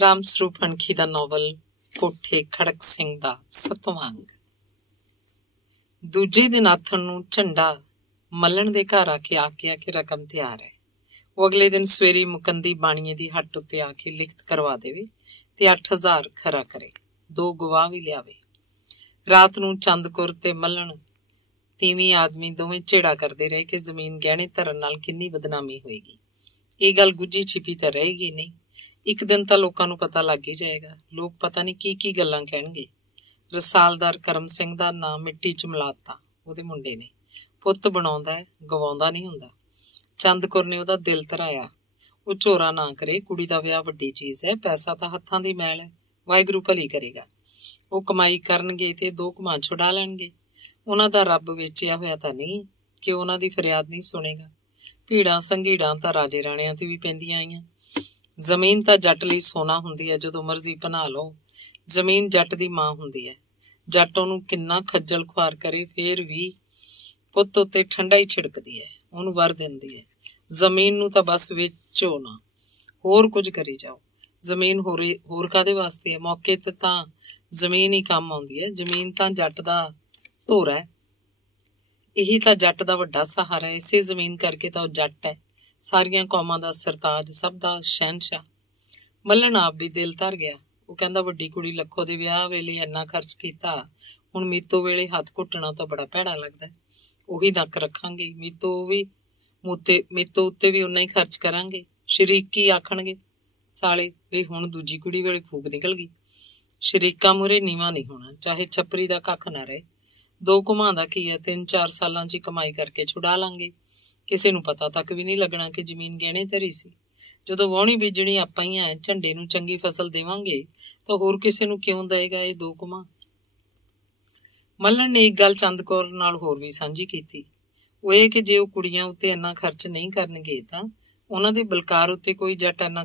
राम ਸਰੂਪ ਅਣਖੀ ਦਾ novel ਕੋਠੇ ਖੜਕ ਸਿੰਘ ਦਾ 7ਵਾਂ ਅੰਗ। ਦੂਜੇ ਦਿਨ ਆਥਣ ਨੂੰ ਝੰਡਾ ਮੱਲਣ ਦੇ ਘਰ ਆ ਕੇ ਰਕਮ ਤਿਆਰ ਹੈ। ਉਹ ਅਗਲੇ ਦਿਨ ਸਵੇਰੇ ਮੁਕੰਦੀ ਬਾਣੀਏ ਦੀ ਹੱਟ ਉੱਤੇ ਆ ਕੇ ਲਿਖਤ ਕਰਵਾ ਦੇਵੇ ਤੇ 8000 ਖਰਾ ਕਰੇ। 2 ਗਵਾਹ ਵੀ ਲਿਆਵੇ। ਰਾਤ ਨੂੰ ਚੰਦਕੌਰ ਤੇ ਮੱਲਣ ਤੀਵੀਂ ਆਦਮੀ ਦੋਵੇਂ ਝੇੜਾ ਕਰਦੇ ਰਹੇ ਕਿ ਜ਼ਮੀਨ ਗਹਿਣੇ ਧਰਨ ਨਾਲ ਕਿੰਨੀ ਬਦਨਾਮੀ ਹੋਏਗੀ। ਇਹ ਗੱਲ ਗੁੱਝੀ ਛਿਪੀ ਤਾਂ ਰਹੇਗੀ ਨਹੀਂ। ਇੱਕ ਦਿਨ ਤਾਂ ਲੋਕਾਂ ਨੂੰ ਪਤਾ ਲੱਗ ਹੀ ਜਾਏਗਾ। ਲੋਕ ਪਤਾ ਨਹੀਂ ਕੀ ਗੱਲਾਂ ਕਹਿਣਗੇ। ਰਸਾਲਦਾਰ ਕਰਮ ਸਿੰਘ ਦਾ ਨਾਂ ਮਿੱਟੀ ਚ ਮਿਲਾਤਾ ਉਹਦੇ ਮੁੰਡੇ ਨੇ। ਪੁੱਤ ਬਣਾਉਂਦਾ ਹੈ, ਗਵਾਉਂਦਾ ਨਹੀਂ ਹੁੰਦਾ। ਚੰਦਕੌਰ ਨੇ ਉਹਦਾ ਦਿਲ ਧਰਾਇਆ। ਉਹ ਝੋਰਾ ਨਾ ਕਰੇ, ਕੁੜੀ ਦਾ ਵਿਆਹ ਵੱਡੀ ਚੀਜ਼ ਹੈ। ਪੈਸਾ ਤਾਂ ਹੱਥਾਂ ਦੀ ਮੈਲ ਹੈ, ਵਾਹਿਗੁਰੂ ਭਲੀ ਕਰੇਗਾ। ਉਹ ਕਮਾਈ ਕਰਨਗੇ ਤੇ 2 ਘੁਮਾ ਛੁਡਾ ਲੈਣਗੇ। ਉਹਨਾਂ ਦਾ ਰੱਬ ਵੇਚਿਆ ਹੋਇਆ ਤਾਂ ਨਹੀਂ ਕਿ ਉਹਨਾਂ ਦੀ ਫਰਿਆਦ ਨਹੀਂ ਸੁਣੇਗਾ। ਭੀੜਾਂ ਸੰਘੀੜਾਂ ਤਾਂ ਰਾਜੇ ਰਾਣਿਆਂ ਤੇ ਵੀ ਪੈਂਦੀਆਂ ਆਈਆਂ। ਜ਼ਮੀਨ ਤਾਂ ਜੱਟ ਲਈ ਸੋਨਾ ਹੁੰਦੀ ਹੈ, ਜਦੋਂ ਮਰਜ਼ੀ ਬਣਾ ਲਓ। ਜ਼ਮੀਨ ਜੱਟ ਦੀ ਮਾਂ ਹੁੰਦੀ ਹੈ। ਜੱਟ ਉਹਨੂੰ ਕਿੰਨਾ ਖੱਜਲ ਖੁਆਰ ਕਰੇ ਫੇਰ ਵੀ ਪੁੱਤ ਉੱਤੇ ਠੰਡਾ ਹੀ ਛਿੜਕਦੀ ਹੈ, ਉਹਨੂੰ ਵਰ ਦਿੰਦੀ ਹੈ। ਜ਼ਮੀਨ ਨੂੰ ਤਾਂ ਬਸ ਵੇਚੋ ਨਾ, ਹੋਰ ਕੁਝ ਕਰੀ ਜਾਓ। ਜ਼ਮੀਨ ਹੋਰ ਕਾਹਦੇ ਵਾਸਤੇ ਹੈ? ਮੌਕੇ ਤੇ ਤਾਂ ਜ਼ਮੀਨ ਹੀ ਕੰਮ ਆਉਂਦੀ ਹੈ। ਜ਼ਮੀਨ ਤਾਂ ਜੱਟ ਦਾ ਧੋਰਾ ਹੈ। ਇਹੀ ਤਾਂ ਜੱਟ ਦਾ ਵੱਡਾ ਸਹਾਰਾ ਹੈ। ਇਸੇ ਜ਼ਮੀਨ ਕਰਕੇ ਤਾਂ ਉਹ ਜੱਟ ਹੈ, ਸਾਰੀਆਂ ਕੌਮਾਂ ਦਾ ਸਰਤਾਜ, ਸਭ ਦਾ ਸ਼ਹਿਨਸ਼ਾਹ। ਮੱਲਣ ਆਪ ਵੀ ਦਿਲ ਧਰ ਗਿਆ। ਉਹ ਕਹਿੰਦਾ ਵੱਡੀ ਕੁੜੀ ਲੱਖੋ ਦੇ ਵਿਆਹ ਵੇਲੇ ਇੰਨਾ ਖਰਚ ਕੀਤਾ, ਹੁਣ ਮੀਤੋ ਵੇਲੇ ਹੱਥ ਘੁੱਟਣਾ ਤਾਂ ਬੜਾ ਭੈੜਾ ਲੱਗਦਾ। ਉਹੀ ਨੱਕ ਰੱਖਾਂਗੇ। ਮੀਤੋ ਉੱਤੇ ਵੀ ਉਨਾ ਹੀ ਖਰਚ ਕਰਾਂਗੇ। ਸ਼ਰੀਕੀ ਆਖਣਗੇ ਸਾਲੇ ਵੀ ਹੁਣ ਦੂਜੀ ਕੁੜੀ ਵੇਲੇ ਫੂਕ ਨਿਕਲ ਗਈ। ਸ਼ਰੀਕਾਂ ਮੂਹਰੇ ਨੀਵਾਂ ਨਹੀਂ ਹੋਣਾ, ਚਾਹੇ ਛੱਪਰੀ ਦਾ ਕੱਖ ਨਾ ਰਹੇ। 2 ਘੁਮਾਂ ਦਾ ਕੀ ਹੈ? 3-4 ਸਾਲਾਂ ਚ ਕਮਾਈ ਕਰਕੇ ਛੁਡਾ ਲਾਂਗੇ। ਕਿਸੇ ਨੂੰ ਪਤਾ ਤੱਕ ਵੀ ਨਹੀਂ ਲੱਗਣਾ ਕਿ ਜ਼ਮੀਨ ਗਹਿਣੇ ਧਰੀ ਸੀ। ਜਦੋਂ ਵਾਹੁਣੀ ਬੀਜਣੀ ਆਪਾਂ ਹੀ ਆ, ਝੰਡੇ ਨੂੰ ਚੰਗੀ ਫਸਲ ਦੇਵਾਂਗੇ ਤਾਂ ਹੋਰ ਕਿਸੇ ਨੂੰ ਕਿਉਂ ਦਏਗਾ ਇਹ 2 ਘੁਮਾ? ਮੱਲਣ ਨੇ ਇੱਕ ਗੱਲ ਚੰਦਕੌਰ ਨਾਲ ਹੋਰ ਵੀ ਸਾਂਝੀ ਕੀਤੀ। ਉਹ ਇਹ ਕਿ ਜੇ ਉਹ ਕੁੜੀਆਂ ਉੱਤੇ ਇੰਨਾ ਖਰਚ ਨਹੀਂ ਕਰਨਗੇ ਤਾਂ ਉਹਨਾਂ ਦੇ ਬਲਕਾਰ ਉੱਤੇ ਕੋਈ ਜੱਟ ਇੰਨਾ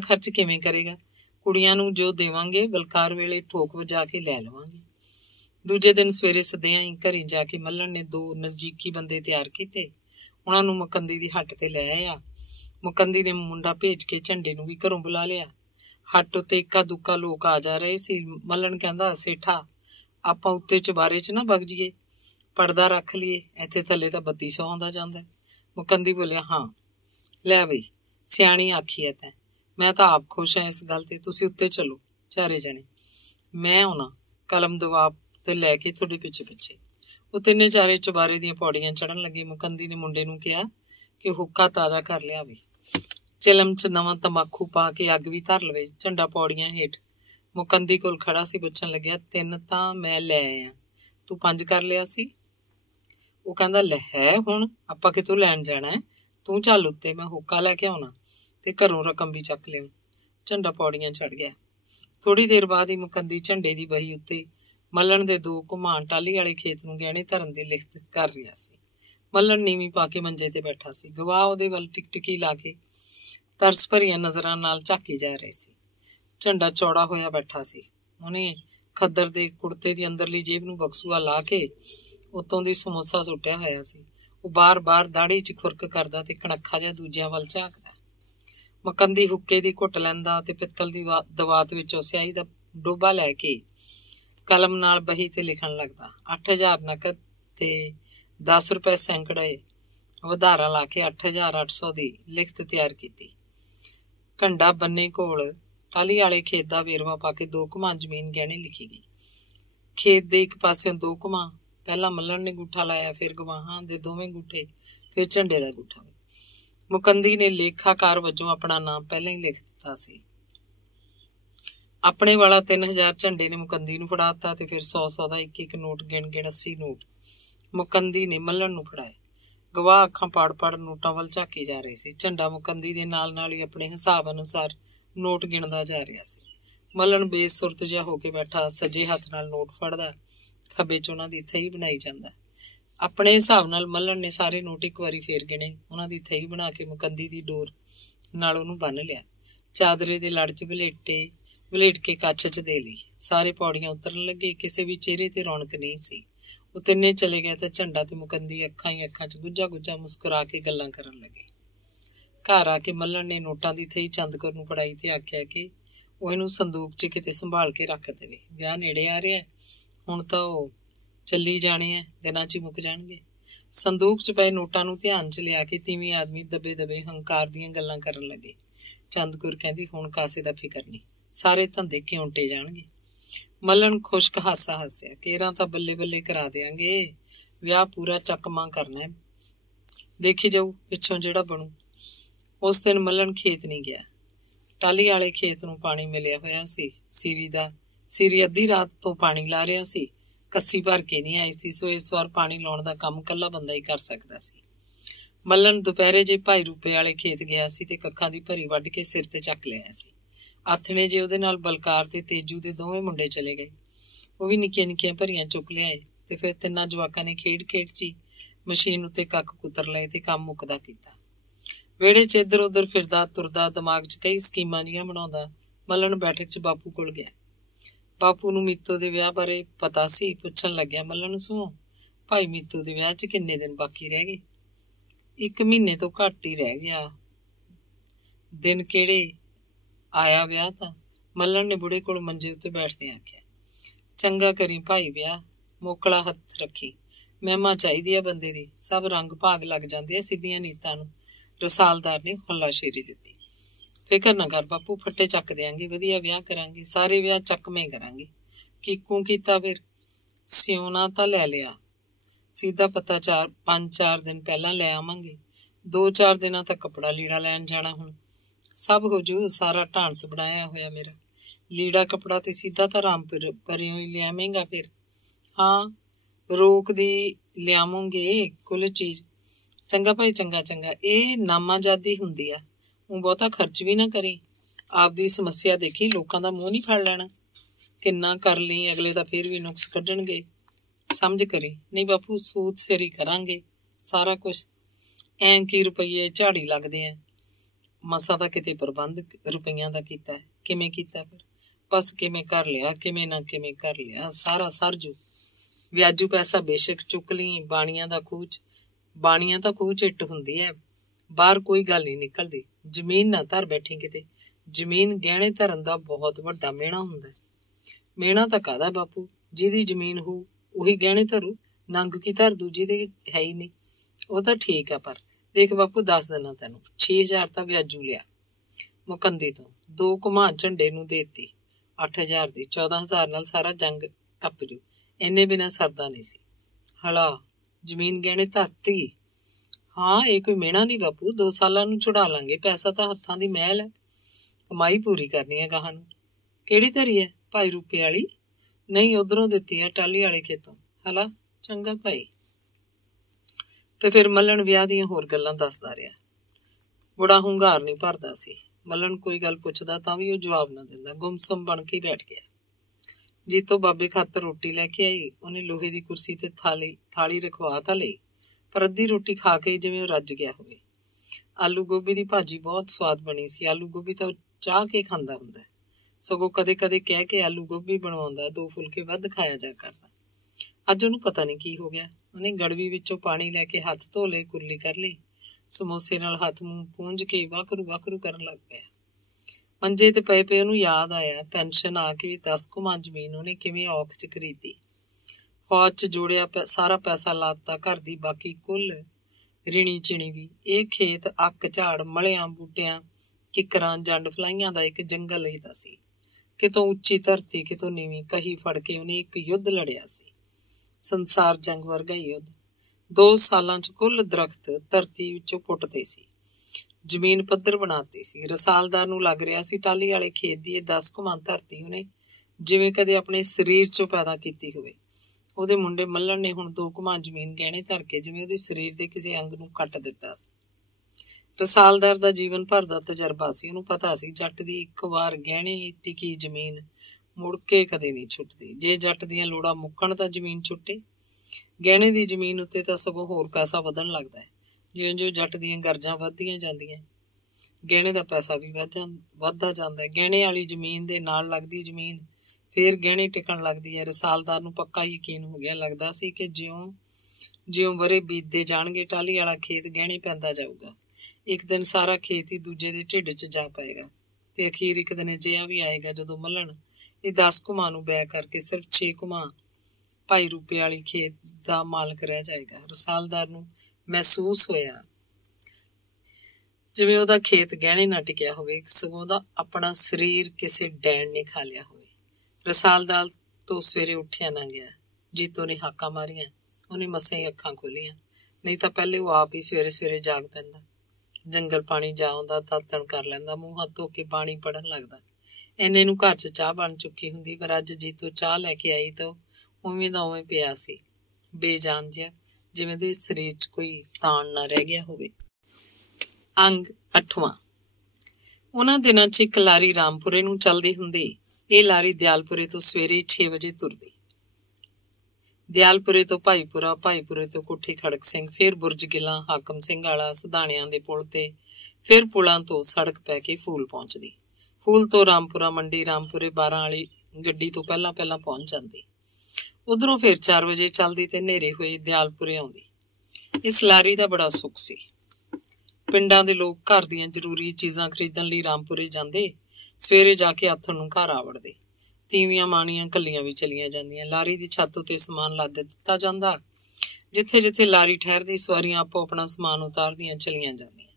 ਖਰਚ ਕਿਵੇਂ ਕਰੇਗਾ? ਕੁੜੀਆਂ ਨੂੰ ਜੋ ਦੇਵਾਂਗੇ ਬਲਕਾਰ ਵੇਲੇ ਠੋਕ ਵਜਾ ਕੇ ਲੈ ਲਵਾਂਗੇ। ਦੂਜੇ ਦਿਨ ਸਵੇਰੇ ਸਦਿਆਂ ਹੀ ਘਰੇ ਜਾ ਕੇ ਮੱਲਣ ਨੇ 2 ਨਜ਼ਦੀਕੀ ਬੰਦੇ ਤਿਆਰ ਕੀਤੇ। ਉਹਨਾਂ ਨੂੰ ਮੁਕੰਦੀ ਦੀ ਹੱਟ ਤੇ ਲੈ ਆਇਆ। ਮੁਕੰਦੀ ਨੇ ਮੁੰਡਾ ਭੇਜ ਕੇ ਝੰਡੇ ਨੂੰ ਵੀ ਘਰੋਂ ਬੁਲਾ ਲਿਆ। ਹੱਟ ਉੱਤੇ ਇੱਕਾ ਦੁੱਕਾ ਲੋਕ ਆ ਜਾ ਰਹੇ ਸੀ। ਮੱਲਣ ਕਹਿੰਦਾ, ਸੇਠਾ ਆਪਾਂ ਉੱਤੇ ਚੁਬਾਰੇ ਚ ਨਾ ਵਗ ਜੀਏ, ਪਰਦਾ ਰੱਖ ਲਈਏ, ਇੱਥੇ ਥੱਲੇ ਤਾਂ 3200 ਆਉਂਦਾ ਜਾਂਦਾ। ਮੁਕੰਦੀ ਬੋਲਿਆ, ਹਾਂ ਲੈ ਬਈ, ਸਿਆਣੀ ਆਖੀ ਐ ਤੈਂ। ਮੈਂ ਤਾਂ ਆਪ ਖੁਸ਼ ਹਾਂ ਇਸ ਗੱਲ ਤੇ। ਤੁਸੀਂ ਉੱਤੇ ਚਲੋ ਚਾਰੇ ਜਣੇ, ਮੈਂ ਆਉਣਾ ਕਲਮ ਦਵਾਬ ਤੇ ਲੈ ਕੇ ਤੁਹਾਡੇ ਪਿੱਛੇ। ਉਹ 3-4 ਚੁਬਾਰੇ ਦੀਆਂ ਪੌੜੀਆਂ ਚੜ੍ਹਨ ਲੱਗੇ। ਮੁਕੰਦੀ ਨੇ ਮੁੰਡੇ ਨੂੰ ਕਿਹਾ ਕਿ ਹੁੱਕਾ ਤਾਜ਼ਾ ਕਰ ਲਿਆਵੇ, ਚਿਲਮ ਚ ਨਵਾਂ ਤੰਬਾਕੂ ਪਾ ਕੇ ਅੱਗ ਵੀ ਧਰ ਲਵੇ। ਝੰਡਾ ਪੌੜੀਆਂ ਹੇਠ ਮੁਕੰਦੀ ਕੋਲ ਖੜਾ ਸੀ। ਪੁੱਛਣ ਲੱਗਿਆ, 3 ਤਾਂ ਮੈਂ ਲੈ ਆਇਆ, ਤੂੰ 5 ਕਰ ਲਿਆ ਸੀ? ਉਹ ਕਹਿੰਦਾ, ਲੈ ਹੈ ਹੁਣ ਆਪਾਂ ਕਿਤੋਂ ਲੈਣ ਜਾਣਾ? ਤੂੰ ਚੱਲ ਉੱਤੇ, ਮੈਂ ਹੁੱਕਾ ਲੈ ਕੇ ਆਉਣਾ ਤੇ ਘਰੋਂ ਰਕਮ ਵੀ ਚੱਕ ਲਿਓ। ਝੰਡਾ ਪੌੜੀਆਂ ਚੜ ਗਿਆ। ਥੋੜੀ ਦੇਰ ਬਾਅਦ ਹੀ ਮੁਕੰਦੀ ਝੰਡੇ ਦੀ ਬਹੀ ਉੱਤੇ ਮੱਲਣ ਦੇ 2 ਘੁਮਾਣ ਟਾਹਲੀ ਵਾਲੇ ਖੇਤ ਨੂੰ ਗਹਿਣੇ ਧਰਨ ਦੀ ਲਿਖਤ ਕਰ ਰਿਹਾ ਸੀ। ਮੱਲਣ ਨੀਵੀਂ ਪਾ ਕੇ ਮੰਜੇ ਤੇ ਬੈਠਾ ਸੀ। ਗਵਾਹ ਉਹਦੇ ਵੱਲ ਟਿਕਟਿਕੀ ਲਾ ਕੇ ਤਰਸ ਭਰੀਆਂ ਨਜ਼ਰਾਂ ਨਾਲ ਝਾਕੀ ਜਾ ਰਹੇ ਸੀ। ਝੰਡਾ ਚੌੜਾ ਹੋਇਆ ਬੈਠਾ ਸੀ। ਉਹਨੇ ਖੱਦਰ ਦੇ ਕੁੜਤੇ ਦੀ ਅੰਦਰਲੀ ਜੇਬ ਨੂੰ ਬਕਸੂਆ ਲਾ ਕੇ ਉੱਤੋਂ ਦੀ ਸਮੋਸਾ ਸੁੱਟਿਆ ਹੋਇਆ ਸੀ। ਉਹ ਬਾਰ-ਬਾਰ ਦਾੜੀ ਚ ਖੁਰਕ ਕਰਦਾ ਤੇ ਕਣਖਾ ਜਿਹਾ ਦੂਜਿਆਂ ਵੱਲ ਝਾਕਦਾ। ਮੁਕੰਦੀ ਹੁੱਕੇ ਦੀ ਘੁੱਟ ਲੈਂਦਾ ਤੇ ਪਿੱਤਲ ਦੀ ਦਵਾਤ ਵਿੱਚੋਂ ਸਿਆਹੀ ਦਾ ਡੋਬਾ ਲੈ ਕੇ ਕਲਮ ਨਾਲ ਬਹੀ ਤੇ ਲਿਖਣ ਲੱਗਦਾ। 8000 ਨਕਦ ਤੇ 10 ਰੁਪਏ ਸੈਂਕੜੇ ਵਧਾਰਾ ਲਾ ਕੇ 8800 ਦੀ ਲਿਖਤ ਤਿਆਰ ਕੀਤੀ। ਘੰਡਾ ਬੰਨੇ ਕੋਲ ਟਾਹਲੀ ਵਾਲੇ ਖੇਤ ਦਾ ਵੇਰਵਾ ਪਾ ਕੇ 2 ਘੁਮਾਂ ਜ਼ਮੀਨ ਗਹਿਣੇ ਲਿਖੀ ਗਈ। ਖੇਤ ਦੇ ਇੱਕ ਪਾਸਿਓਂ 2 ਘੁਮਾਂ ਪਹਿਲਾਂ ਮੱਲਣ ਨੇ ਅੰਗੂਠਾ ਲਾਇਆ, ਫਿਰ ਗਵਾਹਾਂ ਦੇ ਦੋਵੇਂ ਅੰਗੂਠੇ, ਫਿਰ ਝੰਡੇ ਦਾ ਅੰਗੂਠਾ। ਮੁਕੰਦੀ ਨੇ ਲੇਖਾਕਾਰ ਵਜੋਂ ਆਪਣਾ ਨਾਮ ਪਹਿਲਾਂ ਹੀ ਲਿਖ ਦਿੱਤਾ ਸੀ। ਆਪਣੇ ਵਾਲਾ 3000 ਝੰਡੇ ਨੇ ਮੁਕੰਦੀ ਨੂੰ ਫੜਾਤਾ ਤੇ ਫਿਰ 100 ਦਾ ਇੱਕ ਨੋਟ ਗਿਣ 80 ਨੋਟ ਮੁਕੰਦੀ ਨੇ ਮੱਲਣ ਨੂੰ ਫੜਾਏ। ਗਵਾਹ ਅੱਖਾਂ ਪਾੜ ਨੋਟਾਂ ਵੱਲ ਝਾਕੀ ਜਾ ਰਹੇ ਸੀ। ਝੰਡਾ ਮੁਕੰਦੀ ਦੇ ਨਾਲ ਹੀ ਆਪਣੇ ਹਿਸਾਬ ਅਨੁਸਾਰ ਨੋਟ ਗਿਣਦਾ ਜਾ ਰਿਹਾ ਸੀ। ਮੱਲਣ ਬੇਸੁਰਤ ਜਿਹਾ ਹੋ ਕੇ ਬੈਠਾ, ਸੱਜੇ ਹੱਥ ਨਾਲ ਨੋਟ ਫੜਦਾ, ਖੱਬੇ ਚ ਉਹਨਾਂ ਦੀ ਥਈ ਬਣਾਈ ਜਾਂਦਾ। ਆਪਣੇ ਹਿਸਾਬ ਨਾਲ ਮੱਲਣ ਨੇ ਸਾਰੇ ਨੋਟ ਇੱਕ ਵਾਰੀ ਫੇਰ ਗਿਣੇ। ਉਹਨਾਂ ਦੀ ਥਈ ਬਣਾ ਕੇ ਮੁਕੰਦੀ ਦੀ ਡੋਰ ਨਾਲ ਉਹਨੂੰ ਬੰਨ੍ਹ ਲਿਆ। ਚਾਦਰੇ ਦੇ ਲੜ ਚ ਵਲੇਟ ਕੇ ਕੱਛ ਚ ਦੇ ਲਈ। ਸਾਰੇ ਪੌੜੀਆਂ ਉਤਰਨ ਲੱਗੇ। ਕਿਸੇ ਵੀ ਚਿਹਰੇ ਤੇ ਰੌਣਕ ਨਹੀਂ ਸੀ। ਉਹ ਤਿੰਨੇ ਚਲੇ ਗਏ ਤੇ ਝੰਡਾ ਤੇ ਮੁਕੰਦੀ ਅੱਖਾਂ ਚ ਗੁੱਜਾ ਮੁਸਕਰਾ ਕੇ ਗੱਲਾਂ ਕਰਨ ਲੱਗੇ। घर आके मल्लण ने नोटां दी थई चंद कौर नूं फड़ाई ते आख्या कि ਉਹ ਇਹਨੂੰ ਸੰਦੂਕ 'ਚ ਕਿਤੇ ਸੰਭਾਲ ਕੇ ਰੱਖ ਦੇਵੇ। ਵਿਆਹ ਨੇੜੇ ਆ ਰਿਹਾ, ਹੁਣ ਤਾਂ ਉਹ ਚੱਲੀ ਜਾਣੇ ਆ, ਦਿਨਾਂ 'ਚ ਹੀ ਮੁੱਕ ਜਾਣਗੇ। ਸੰਦੂਕ 'ਚ ਪਏ ਨੋਟਾਂ ਨੂੰ ਧਿਆਨ 'ਚ ਲਿਆ ਕੇ ਤੀਵੀਂ ਆਦਮੀ ਦਬੇ ਦਬੇ ਹੰਕਾਰ ਦੀਆਂ ਗੱਲਾਂ ਕਰਨ ਲੱਗੇ। ਚੰਦ ਕੌਰ ਕਹਿੰਦੀ, ਹੁਣ ਕਾਸੇ ਦਾ ਫਿਕਰ ਨਹੀਂ, ਸਾਰੇ ਧੰਦੇ ਕਿਉਂਟੇ ਜਾਣਗੇ। ਮੱਲਣ ਖੁਸ਼ਕ ਹਾਸਾ ਹੱਸਿਆ, ਕੇਰਾਂ ਤਾਂ ਬੱਲੇ ਬੱਲੇ ਕਰਾ ਦਿਆਂਗੇ, ਵਿਆਹ ਪੂਰਾ ਚੱਕਵਾਂ ਕਰਨਾ, ਦੇਖੀ ਜਾਊ ਪਿੱਛੋਂ ਜਿਹੜਾ ਬਣੂ। ਉਸ ਦਿਨ ਮੱਲਣ ਖੇਤ ਨਹੀਂ ਗਿਆ। ਟਾਹਲੀ ਵਾਲੇ ਖੇਤ ਨੂੰ ਪਾਣੀ ਮਿਲਿਆ ਹੋਇਆ ਸੀ। ਸੀਰੀ ਅੱਧੀ ਰਾਤ ਤੋਂ ਪਾਣੀ ਲਾ ਰਿਹਾ ਸੀ, ਕੱਸੀ ਭਰ ਕੇ ਨਹੀਂ ਆਈ ਸੀ, ਸੋ ਇਸ ਵਾਰ ਪਾਣੀ ਲਾਉਣ ਦਾ ਕੰਮ ਇਕੱਲਾ ਬੰਦਾ ਹੀ ਕਰ ਸਕਦਾ ਸੀ। ਮੱਲਣ ਦੁਪਹਿਰੇ ਜੇ ਭਾਈ ਰੂਪੇ ਵਾਲੇ ਖੇਤ ਗਿਆ ਸੀ ਤੇ ਕੱਖਾਂ ਦੀ ਭਰੀ ਵੱਢ ਕੇ ਸਿਰ ਤੇ ਚੱਕ ਲਿਆ ਸੀ। ਆਥਣੇ ਜੇ ਉਹਦੇ ਨਾਲ ਬਲਕਾਰ ਤੇ ਤੇਜੂ ਦੇ ਦੋਵੇਂ ਮੁੰਡੇ ਚਲੇ ਗਏ। ਉਹ ਵੀ ਨਿੱਕੀਆਂ ਨਿੱਕੀਆਂ ਭਰੀਆਂ ਚੁੱਕ ਲਿਆਏ ਤੇ ਫਿਰ ਤਿੰਨਾਂ ਜਵਾਕਾਂ ਨੇ ਖੇਡ ਖੇਡ 'ਚ ਹੀ ਮਸ਼ੀਨ ਉੱਤੇ ਕੱਖ ਕੁਤਰ ਲਏ ਤੇ ਕੰਮ ਮੁੱਕਦਾ ਕੀਤਾ। ਵਿਹੜੇ 'ਚ ਇੱਧਰ ਉੱਧਰ ਫਿਰਦਾ ਤੁਰਦਾ, ਦਿਮਾਗ 'ਚ ਕਈ ਸਕੀਮਾਂ ਜਿਹੀਆਂ ਬਣਾਉਂਦਾ, ਮੱਲਣ ਬੈਠਕ 'ਚ ਬਾਪੂ ਕੋਲ ਗਿਆ। ਬਾਪੂ ਨੂੰ ਮੀਤੋ ਦੇ ਵਿਆਹ ਬਾਰੇ ਪਤਾ ਸੀ। ਪੁੱਛਣ ਲੱਗਿਆ, ਮੱਲਣ ਸੂ ਭਾਈ ਮੀਤੋ ਦੇ ਵਿਆਹ 'ਚ ਕਿੰਨੇ ਦਿਨ ਬਾਕੀ ਰਹਿ ਗਏ? 1 ਮਹੀਨੇ ਤੋਂ ਘੱਟ ਹੀ ਰਹਿ ਗਿਆ। ਦਿਨ ਕਿਹੜੇ? ਆਇਆ ਵਿਆਹ ਤਾਂ। ਮੱਲਣ ਨੇ ਬੁੜੇ ਕੋਲ ਮੰਜੇ ਉੱਤੇ ਬੈਠਦੇ ਆਖਿਆ, ਚੰਗਾ ਕਰੀ ਭਾਈ ਵਿਆਹ, ਮੋਕਲਾ ਹੱਥ ਰੱਖੀ, ਮਹਿਮਾ ਚਾਹੀਦੀ ਆ ਬੰਦੇ ਦੀ, ਸਭ ਰੰਗ ਭਾਗ ਲੱਗ ਜਾਂਦੇ ਆ ਸਿੱਧੀਆਂ ਨੀਤਾਂ ਨੂੰ। ਰਸਾਲਦਾਰ ਨੇ ਹੱਲਾਸ਼ੇਰੀ ਦਿੱਤੀ। ਫਿਕਰ ਨਾ ਕਰ ਬਾਪੂ, ਫੱਟੇ ਚੱਕ ਦਿਆਂਗੇ, ਵਧੀਆ ਵਿਆਹ ਕਰਾਂਗੇ, ਸਾਰੇ ਵਿਆਹ ਚੱਕਵੇਂ ਕਰਾਂਗੇ। ਕਿੱਕੂ ਕੀਤਾ ਫਿਰ? ਸਿਉਣਾ ਤਾਂ ਲੈ ਲਿਆ, ਸਿੱਧਾ ਪਤਾ 5-4 ਦਿਨ ਪਹਿਲਾਂ ਲੈ ਆਵਾਂਗੇ। 2-4 ਦਿਨਾਂ ਤੱਕ ਕੱਪੜਾ ਲੀੜਾ ਲੈਣ ਜਾਣਾ, ਹੁਣ ਸਭ ਹੋ ਜੂ, ਸਾਰਾ ਢਾਂਚ ਬਣਾਇਆ ਹੋਇਆ ਮੇਰਾ। ਲੀੜਾ ਕੱਪੜਾ ਤੇ ਸਿੱਧਾ ਤਾਂ ਰਾਮਪੁਰ ਪਰਿਓਂ ਹੀ ਲਿਆਵੇਂਗਾ ਫਿਰ? ਹਾਂ, ਰੋਕਦੀ ਲਿਆਵਾਂਗੇ ਕੁੱਲ ਚੀਜ਼। ਚੰਗਾ ਭਾਈ, ਚੰਗਾ। ਇਹ ਨਾਮਾਜ਼ਾਦੀ ਹੁੰਦੀ ਆ, ਉਹ ਬਹੁਤਾ ਖਰਚ ਵੀ ਨਾ ਕਰੀ, ਆਪਦੀ ਸਮੱਸਿਆ ਦੇਖੀ, ਲੋਕਾਂ ਦਾ ਮੂੰਹ ਨਹੀਂ ਫੜ ਲੈਣਾ। ਕਿੰਨਾ ਕਰ ਲਈ, ਅਗਲੇ ਤਾਂ ਫਿਰ ਵੀ ਨੁਕਸ ਕੱਢਣਗੇ, ਸਮਝ ਕਰੀ। ਨਹੀਂ ਬਾਪੂ, ਸੂਤ ਸਿਰ ਹੀ ਕਰਾਂਗੇ ਸਾਰਾ ਕੁਛ, ਐਂ ਕੀ ਰੁਪਈਏ ਝਾੜੀ ਲੱਗਦੇ ਆ। ਮਸਾਂ ਤਾਂ ਕਿਤੇ ਪ੍ਰਬੰਧ ਰੁਪਈਆਂ ਦਾ ਕੀਤਾ। ਕਿਵੇਂ ਕੀਤਾ ਫਿਰ? ਬਸ ਕਿਵੇਂ ਕਰ ਲਿਆ, ਕਿਵੇਂ ਨਾ ਕਿਵੇਂ ਕਰ ਲਿਆ, ਸਾਰਾ ਸਰਜੂ। ਵਿਆਜੂ ਪੈਸਾ ਬੇਸ਼ੱਕ ਚੁੱਕ ਲਈ, ਬਾਣੀਆਂ ਤਾਂ ਖੂਹ 'ਚ ਇੱਟ ਹੁੰਦੀ ਹੈ, ਬਾਹਰ ਕੋਈ ਗੱਲ ਨਹੀਂ ਨਿਕਲਦੀ। ਜ਼ਮੀਨ ਨਾ ਧਰ ਬੈਠੀ ਕਿਤੇ, ਜ਼ਮੀਨ ਗਹਿਣੇ ਧਰਨ ਦਾ ਬਹੁਤ ਵੱਡਾ ਮਿਹਣਾ ਹੁੰਦਾ। ਮਿਹਣਾ ਤਾਂ ਕਾਹਦਾ ਬਾਪੂ, ਜਿਹਦੀ ਜ਼ਮੀਨ ਹੋਊ ਉਹੀ ਗਹਿਣੇ ਧਰੂ, ਨੰਗ ਕੀ ਧਰ ਦੂ ਜਿਹਦੇ ਹੈ ਹੀ ਨਹੀਂ। ਉਹ ਤਾਂ ਠੀਕ ਆ, ਪਰ ਦੇਖ ਬਾਪੂ, 10 ਦਿਨਾਂ ਤੈਨੂੰ 6000 ਤਾਂ ਵਿਆਜੂ ਲਿਆ ਮੁਕੰਦੀ ਤੋਂ, 2 ਘੁਮਾਨ ਝੰਡੇ ਨੂੰ ਦੇਤੀ 8000 ਦੀ, 14000 ਨਾਲ ਸਾਰਾ ਜੰਗ ਟੱਪ ਜੂ। ਇੰਨੇ ਬਿਨਾਂ ਸਰਦਾ ਨਹੀਂ ਸੀ। ਹਲਾ ਜ਼ਮੀਨ ਗਹਿਣੇ ਧਰਤੀ? ਹਾਂ, ਇਹ ਕੋਈ ਮਿਹਣਾ ਨਹੀਂ ਬਾਪੂ, 2 ਸਾਲਾਂ ਨੂੰ ਛੁਡਾ ਲਾਂਗੇ, ਪੈਸਾ ਤਾਂ ਹੱਥਾਂ ਦੀ ਮਹਿਲ ਹੈ, ਕਮਾਈ ਪੂਰੀ ਕਰਨੀ ਹੈ ਗਾਹਾਂ ਨੂੰ। ਕਿਹੜੀ ਧਰੀ ਹੈ? ਭਾਈ ਰੂਪੇ ਵਾਲੀ? ਨਹੀਂ, ਉਧਰੋਂ ਦਿੱਤੀ ਹੈ, ਟਾਹਲੀ ਵਾਲੇ ਖੇਤੋਂ। ਹਲਾ ਚੰਗਾ ਭਾਈ। ਤੇ ਫਿਰ ਮੱਲਣ ਵਿਆਹ ਦੀਆਂ ਹੋਰ ਗੱਲਾਂ ਦੱਸਦਾ ਰਿਹਾ। ਬੜਾ ਹੁੰਗਾਰ ਨਹੀਂ ਭਰਦਾ ਸੀ। ਮੱਲਣ ਕੋਈ ਗੱਲ ਪੁੱਛਦਾ ਤਾਂ ਵੀ ਉਹ ਜਵਾਬ ਨਾ ਦਿੰਦਾ, ਗੁੰਮਸੁੰਮ ਬਣ ਕੇ ਬੈਠ ਗਿਆ। ਜੀਤੋ ਬਾਬੇ ਖਾਤਰ ਰੋਟੀ ਲੈ ਕੇ ਆਈ। ਉਹਨੇ ਲੋਹੇ ਦੀ ਕੁਰਸੀ ਤੇ ਥਾਲੀ ਰਖਵਾ ਤਾਂ ਲਈ, ਪਰ ਅੱਧੀ ਰੋਟੀ ਖਾ ਕੇ ਜਿਵੇਂ ਉਹ ਰੱਜ ਗਿਆ ਹੋਵੇ। ਆਲੂ ਗੋਭੀ ਦੀ ਭਾਜੀ ਬਹੁਤ ਸਵਾਦ ਬਣੀ ਸੀ। ਆਲੂ ਗੋਭੀ ਤਾਂ ਉਹ ਚਾਹ ਕੇ ਖਾਂਦਾ ਹੁੰਦਾ, ਸਗੋਂ ਕਦੇ ਕਦੇ ਕਹਿ ਕੇ ਆਲੂ ਗੋਭੀ ਬਣਵਾਉਂਦਾ, 2 ਫੁਲਕੇ ਵੱਧ ਖਾਇਆ ਜਾ ਕਰਦਾ। ਅੱਜ ਉਹਨੂੰ ਪਤਾ ਨਹੀਂ ਕੀ ਹੋ ਗਿਆ। ਉਹਨੇ ਗੜਵੀ ਵਿੱਚੋਂ ਪਾਣੀ ਲੈ ਕੇ ਹੱਥ ਧੋ ਲਏ, ਕੁਰਲੀ ਕਰ ਲਈ, ਸਮੋਸੇ ਨਾਲ ਹੱਥ ਮੂੰਹ ਪੂੰਝ ਕੇ ਵਾਕਰੂ ਕਰਨ ਲੱਗ ਪਿਆ। ਮੰਜੇ ਤੇ ਪਏ ਉਹਨੂੰ ਯਾਦ ਆਇਆ, ਪੈਨਸ਼ਨ ਆ ਕੇ 10 ਘੁਮਾਂ ਜ਼ਮੀਨ ਉਹਨੇ ਕਿਵੇਂ ਔਖ 'ਚ ਖਰੀਦੀ। ਫੌਜ 'ਚ ਜੋੜਿਆ ਸਾਰਾ ਪੈਸਾ ਲਾਤਾ, ਘਰ ਦੀ ਬਾਕੀ ਕੁੱਲ ਰਿਣੀ ਚਿਣੀ ਵੀ। ਇਹ ਖੇਤ ਅੱਕ ਝਾੜ, ਮਲਿਆਂ ਬੂਟਿਆਂ, ਕਿੱਕਰਾਂ, ਜੰਡ ਫਲਾਈਆਂ ਦਾ ਇੱਕ ਜੰਗਲ ਹੀ ਤਾਂ ਸੀ। ਕਿਤੋਂ ਉੱਚੀ ਧਰਤੀ, ਕਿਤੋਂ ਨੀਵੀਂ, ਕਹੀ ਫੜ ਕੇ ਉਹਨੇ ਇੱਕ ਯੁੱਧ ਲੜਿਆ ਸੀ, ਸੰਸਾਰ ਜੰਗ ਵਰਗਾ ਯੁੱਧ। 2 ਸਾਲਾਂ 'ਚ ਕੁੱਲ ਦਰਖਤ ਧਰਤੀ ਵਿੱਚੋਂ ਪੁੱਟਦੇ ਸੀ, ਜ਼ਮੀਨ ਪੱਧਰ ਬਣਾਤੀ ਸੀ। ਰਸਾਲਦਾਰ ਨੂੰ ਲੱਗ ਰਿਹਾ ਸੀ ਟਾਹਲੀ ਵਾਲੇ ਖੇਤ ਦੀ ਇਹ 10 ਘੁਮਾਂ ਧਰਤੀ ਉਹਨੇ ਜਿਵੇਂ ਕਦੇ ਆਪਣੇ ਸਰੀਰ 'ਚੋਂ ਪੈਦਾ ਕੀਤੀ ਹੋਵੇ। ਉਹਦੇ ਮੁੰਡੇ ਮੱਲਣ ਨੇ ਹੁਣ 2 ਘੁਮਾਂ ਜ਼ਮੀਨ ਗਹਿਣੇ ਧਰ ਕੇ ਜਿਵੇਂ ਉਹਦੇ ਸਰੀਰ ਦੇ ਕਿਸੇ ਅੰਗ ਨੂੰ ਕੱਟ ਦਿੱਤਾ ਸੀ। ਰਸਾਲਦਾਰ ਦਾ ਜੀਵਨ ਭਰ ਦਾ ਤਜਰਬਾ ਸੀ। ਉਹਨੂੰ ਪਤਾ ਸੀ ਜੱਟ ਦੀ ਇੱਕ ਵਾਰ ਗਹਿਣੇ ਟਿਕੀ ਜ਼ਮੀਨ ਮੁੜ ਕੇ ਕਦੇ ਨਹੀਂ ਛੁੱਟਦੀ। ਜੇ ਜੱਟ ਦੀਆਂ ਲੋੜਾਂ ਮੁੱਕਣ ਤਾਂ ਜ਼ਮੀਨ ਛੁੱਟੇ। ਗਹਿਣੇ ਦੀ ਜ਼ਮੀਨ ਉੱਤੇ ਤਾਂ ਸਗੋਂ ਹੋਰ ਪੈਸਾ ਵਧਣ ਲੱਗਦਾ ਹੈ। ਜਿਉਂ-ਜਿਉਂ ਜੱਟ ਦੀਆਂ ਗਰਜਾਂ ਵੱਧਦੀਆਂ ਜਾਂਦੀਆਂ, ਗਹਿਣੇ ਦਾ ਪੈਸਾ ਵੀ ਵੱਧਦਾ ਜਾਂਦਾ ਹੈ। ਗਹਿਣੇ ਵਾਲੀ ਜ਼ਮੀਨ ਦੇ ਨਾਲ ਲੱਗਦੀ ਜ਼ਮੀਨ ਫੇਰ ਗਹਿਣੇ ਟਿਕਣ ਲੱਗਦੀ ਹੈ। ਰਸਾਲਦਾਰ ਨੂੰ ਪੱਕਾ ਯਕੀਨ ਹੋ ਗਿਆ। ਲੱਗਦਾ ਸੀ ਕਿ ਜਿਉਂ ਵਰੇ ਬੀਤਦੇ ਜਾਣਗੇ ਟਾਹਲੀ ਵਾਲਾ ਖੇਤ ਗਹਿਣੇ ਪੈਂਦਾ ਜਾਊਗਾ। ਇੱਕ ਦਿਨ ਸਾਰਾ ਖੇਤ ਹੀ ਦੂਜੇ ਦੇ ਢਿੱਡ 'ਚ ਜਾ ਪਏਗਾ ਤੇ ਅਖੀਰ ਇੱਕ ਦਿਨ ਅਜਿਹਾ ਵੀ ਆਏਗਾ ਜਦੋਂ ਮੱਲਣ ਇਹ 10 ਘੁਮਾਂ ਨੂੰ ਬੈ ਕਰਕੇ ਸਿਰਫ 6 ਘੁਮਾਂ ਭਾਈ ਰੂਪੇ ਵਾਲੀ ਖੇਤ ਦਾ ਮਾਲਕ ਰਹਿ ਜਾਏਗਾ। ਰਸਾਲਦਾਰ ਨੂੰ ਮਹਿਸੂਸ ਹੋਇਆ ਜਿਵੇਂ ਉਹਦਾ ਖੇਤ ਗਹਿਣੇ ਨਾ ਟਿਕਿਆ ਹੋਵੇ, ਸਗੋਂ ਉਹਦਾ ਆਪਣਾ ਸਰੀਰ ਕਿਸੇ ਡੈਣ ਨੇ ਖਾ ਲਿਆ ਹੋਵੇ। ਰਸਾਲਦਾਰ ਤੋਂ ਸਵੇਰੇ ਉੱਠਿਆ ਨਾ ਗਿਆ। ਜੀਤੋ ਨੇ ਹਾਕਾਂ ਮਾਰੀਆਂ, ਉਹਨੇ ਮਸਾਂ ਹੀ ਅੱਖਾਂ ਖੋਲੀਆਂ, ਨਹੀਂ ਤਾਂ ਪਹਿਲੇ ਉਹ ਆਪ ਹੀ ਸਵੇਰੇ ਸਵੇਰੇ ਜਾਗ ਪੈਂਦਾ। ਜੰਗਲ ਪਾਣੀ ਜਾ ਆਉਂਦਾ, ਦਾਤਣ ਕਰ ਲੈਂਦਾ, ਮੂੰਹ ਹੱਥ ਧੋ ਕੇ ਬਾਣੀ ਪੜ੍ਹਨ ਲੱਗਦਾ। ਇੰਨੇ ਨੂੰ ਘਰ 'ਚ ਚਾਹ ਬਣ ਚੁੱਕੀ ਹੁੰਦੀ, ਪਰ ਅੱਜ ਜੀਤੋ ਚਾਹ ਲੈ ਕੇ ਆਈ ਤਾਂ ਉਵੇਂ ਦਾ ਉਵੇਂ ਪਿਆ ਸੀ, ਬੇਜਾਨ ਜਿਹਾ, ਜਿਵੇਂ ਦੇ ਸਰੀਰ 'ਚ ਕੋਈ ਤਾਣ ਨਾ ਰਹਿ ਗਿਆ ਹੋਵੇ। ਅੰਗ 8ਵਾਂ। ਉਹਨਾਂ ਦਿਨਾਂ 'ਚ ਇੱਕ ਲਾਰੀ ਰਾਮਪੁਰੇ ਨੂੰ ਚੱਲਦੀ ਹੁੰਦੀ। ਇਹ ਲਾਰੀ ਦਿਆਲਪੁਰੇ ਤੋਂ ਸਵੇਰੇ 6 ਵਜੇ ਤੁਰਦੀ। ਦਿਆਲਪੁਰੇ ਤੋਂ ਭਾਈਪੁਰਾ, ਭਾਈਪੁਰੇ ਤੋਂ ਕੋਠੀ ਖੜਕ ਸਿੰਘ, ਫਿਰ ਬੁਰਜ ਗਿੱਲਾਂ, ਹਾਕਮ ਸਿੰਘ ਵਾਲਾ, ਸਧਾਣਿਆਂ ਦੇ ਪੁਲ ਤੇ, ਫਿਰ ਪੁਲਾਂ ਤੋਂ ਸੜਕ ਪੈ ਕੇ ਫੂਲ ਪਹੁੰਚਦੀ। ਫੂਲ ਤੋਂ ਰਾਮਪੁਰਾ ਮੰਡੀ, ਰਾਮਪੁਰੇ 12 ਵਾਲੀ ਗੱਡੀ ਤੋਂ ਪਹਿਲਾਂ ਪਹਿਲਾਂ ਪਹੁੰਚ ਜਾਂਦੀ। ਉਧਰੋਂ ਫਿਰ 4 ਵਜੇ ਚੱਲਦੀ ਤੇ ਹਨੇਰੇ ਹੋਏ ਦਿਆਲਪੁਰੇ ਆਉਂਦੀ। ਇਸ ਲਾਰੀ ਦਾ ਬੜਾ ਸੁੱਖ ਸੀ। ਪਿੰਡਾਂ ਦੇ ਲੋਕ ਘਰ ਦੀਆਂ ਜ਼ਰੂਰੀ ਚੀਜ਼ਾਂ ਖਰੀਦਣ ਲਈ ਰਾਮਪੁਰੇ ਜਾਂਦੇ, ਸਵੇਰੇ ਜਾ ਕੇ ਆਥਣ ਨੂੰ ਘਰ ਆ ਵੜਦੇ। ਤੀਵੀਆਂ ਮਾਣੀਆਂ ਕੱਲੀਆਂ ਵੀ ਚਲੀਆਂ ਜਾਂਦੀਆਂ। ਲਾਰੀ ਦੀ ਛੱਤ ਉੱਤੇ ਸਮਾਨ ਲੱਦ ਦਿੱਤਾ ਜਾਂਦਾ। ਜਿੱਥੇ ਜਿੱਥੇ ਲਾਰੀ ਠਹਿਰਦੀ, ਸਵਾਰੀਆਂ ਆਪੋ ਆਪਣਾ ਸਮਾਨ ਉਤਾਰਦੀਆਂ ਚਲੀਆਂ ਜਾਂਦੀਆਂ।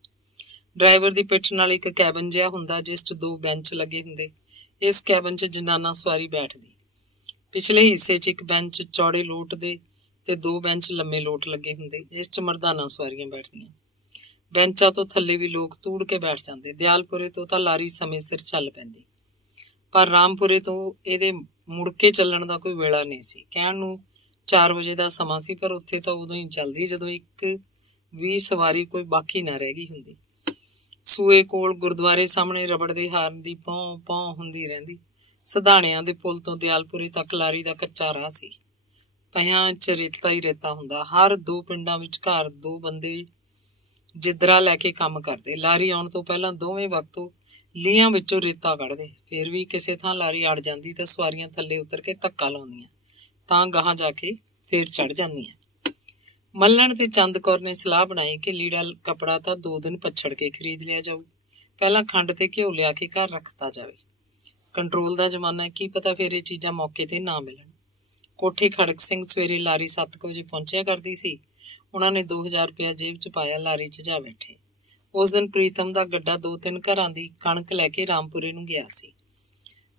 ਡਰਾਈਵਰ ਦੀ ਪਿੱਠ ਨਾਲ ਇੱਕ ਕੈਬਨ ਜਿਹਾ ਹੁੰਦਾ, ਜਿਸ 'ਚ 2 ਬੈਂਚ ਲੱਗੇ ਹੁੰਦੇ। ਇਸ ਕੈਬਨ 'ਚ ਜਨਾਨਾ ਸਵਾਰੀ ਬੈਠਦੀ। ਪਿਛਲੇ ਹਿੱਸੇ 'ਚ ਇੱਕ ਬੈਂਚ ਚੌੜੇ ਲੋਟ ਦੇ ਤੇ 2 ਬੈਂਚ ਲੰਮੇ ਲੋਟ ਲੱਗੇ ਹੁੰਦੇ। ਇਸ 'ਚ ਮਰਦਾਨਾ ਸਵਾਰੀਆਂ ਬੈਠਦੀਆਂ। ਬੈਂਚਾਂ ਤੋਂ ਥੱਲੇ ਵੀ ਲੋਕ ਤੂੜ ਕੇ ਬੈਠ ਜਾਂਦੇ। ਦਿਆਲਪੁਰੇ ਤੋਂ ਤਾਂ ਲਾਰੀ ਸਮੇਂ ਸਿਰ ਚੱਲ ਪੈਂਦੀ, ਪਰ ਰਾਮਪੁਰੇ ਤੋਂ ਇਹਦੇ ਮੁੜ ਕੇ ਚੱਲਣ ਦਾ ਕੋਈ ਵੇਲਾ ਨਹੀਂ ਸੀ। ਕਹਿਣ ਨੂੰ 4 ਵਜੇ ਦਾ ਸਮਾਂ ਸੀ, ਪਰ ਉੱਥੇ ਤਾਂ ਉਦੋਂ ਹੀ ਚੱਲਦੀ ਜਦੋਂ ਇੱਕ ਵੀ ਸਵਾਰੀ ਕੋਈ ਬਾਕੀ ਨਾ ਰਹਿ ਗਈ ਹੁੰਦੀ। ਸੂਏ ਕੋਲ ਗੁਰਦੁਆਰੇ ਸਾਹਮਣੇ ਰਬੜ ਦੇ ਹਾਰਨ ਦੀ ਪੌਂ ਪੌਂ ਹੁੰਦੀ ਰਹਿੰਦੀ। ਸਧਾਣਿਆਂ ਦੇ ਪੁਲ ਤੋਂ ਦਿਆਲਪੁਰੇ ਤੱਕ ਲਾਰੀ ਦਾ ਕੱਚਾ ਰਾਹ ਸੀ। ਪਿਆਂ 'ਚ ਰੇਤਾ ਹੀ ਰੇਤਾ ਹੁੰਦਾ। ਹਰ 2 ਪਿੰਡਾਂ ਵਿਚਕਾਰ 2 ਬੰਦੇ ਜਿੱਦਰਾ ਲੈ ਕੇ ਕੰਮ ਕਰਦੇ। ਲਾਰੀ ਆਉਣ ਤੋਂ ਪਹਿਲਾਂ ਦੋਵੇਂ ਵਕਤੋਂ ਲੀਹਾਂ ਵਿੱਚੋਂ ਰੇਤਾ ਕੱਢਦੇ। ਫਿਰ ਵੀ ਕਿਸੇ ਥਾਂ ਲਾਰੀ ਅੜ ਜਾਂਦੀ ਤਾਂ ਸਵਾਰੀਆਂ ਥੱਲੇ ਉਤਰ ਕੇ ਧੱਕਾ ਲਾਉਂਦੀਆਂ, ਤਾਂ ਗਾਹਾਂ ਜਾ ਕੇ ਫੇਰ ਚੜ ਜਾਂਦੀਆਂ। ਮੱਲਣ ਤੇ ਚੰਦ ਕੌਰ ਨੇ ਸਲਾਹ ਬਣਾਈ ਕਿ ਲੀੜਾ ਕੱਪੜਾ ਤਾਂ 2 ਦਿਨ ਪੱਛੜ ਕੇ ਖਰੀਦ ਲਿਆ ਜਾਊ, ਪਹਿਲਾਂ ਖੰਡ ਤੇ ਘਿਓ ਲਿਆ ਕੇ ਘਰ ਰੱਖਤਾ ਜਾਵੇ। ਕੰਟਰੋਲ ਦਾ ਜ਼ਮਾਨਾ, ਕੀ ਪਤਾ ਫਿਰ ਇਹ ਚੀਜ਼ਾਂ ਮੌਕੇ ਤੇ ਨਾ ਮਿਲਣ। ਕੋਠੀ ਖੜਕ ਸਿੰਘ ਸਵੇਰੇ ਲਾਰੀ 7 ਵਜੇ ਪਹੁੰਚਿਆ ਕਰਦੀ ਸੀ। ਉਹਨਾਂ ਨੇ 2000 ਰੁਪਇਆ ਜੇਬ 'ਚ ਪਾਇਆ, ਲਾਰੀ 'ਚ ਜਾ ਬੈਠੇ। ਉਸ ਦਿਨ ਪ੍ਰੀਤਮ ਦਾ ਗੱਡਾ 2-3 ਘਰਾਂ ਦੀ ਕਣਕ ਲੈ ਕੇ ਰਾਮਪੁਰੇ ਨੂੰ ਗਿਆ ਸੀ।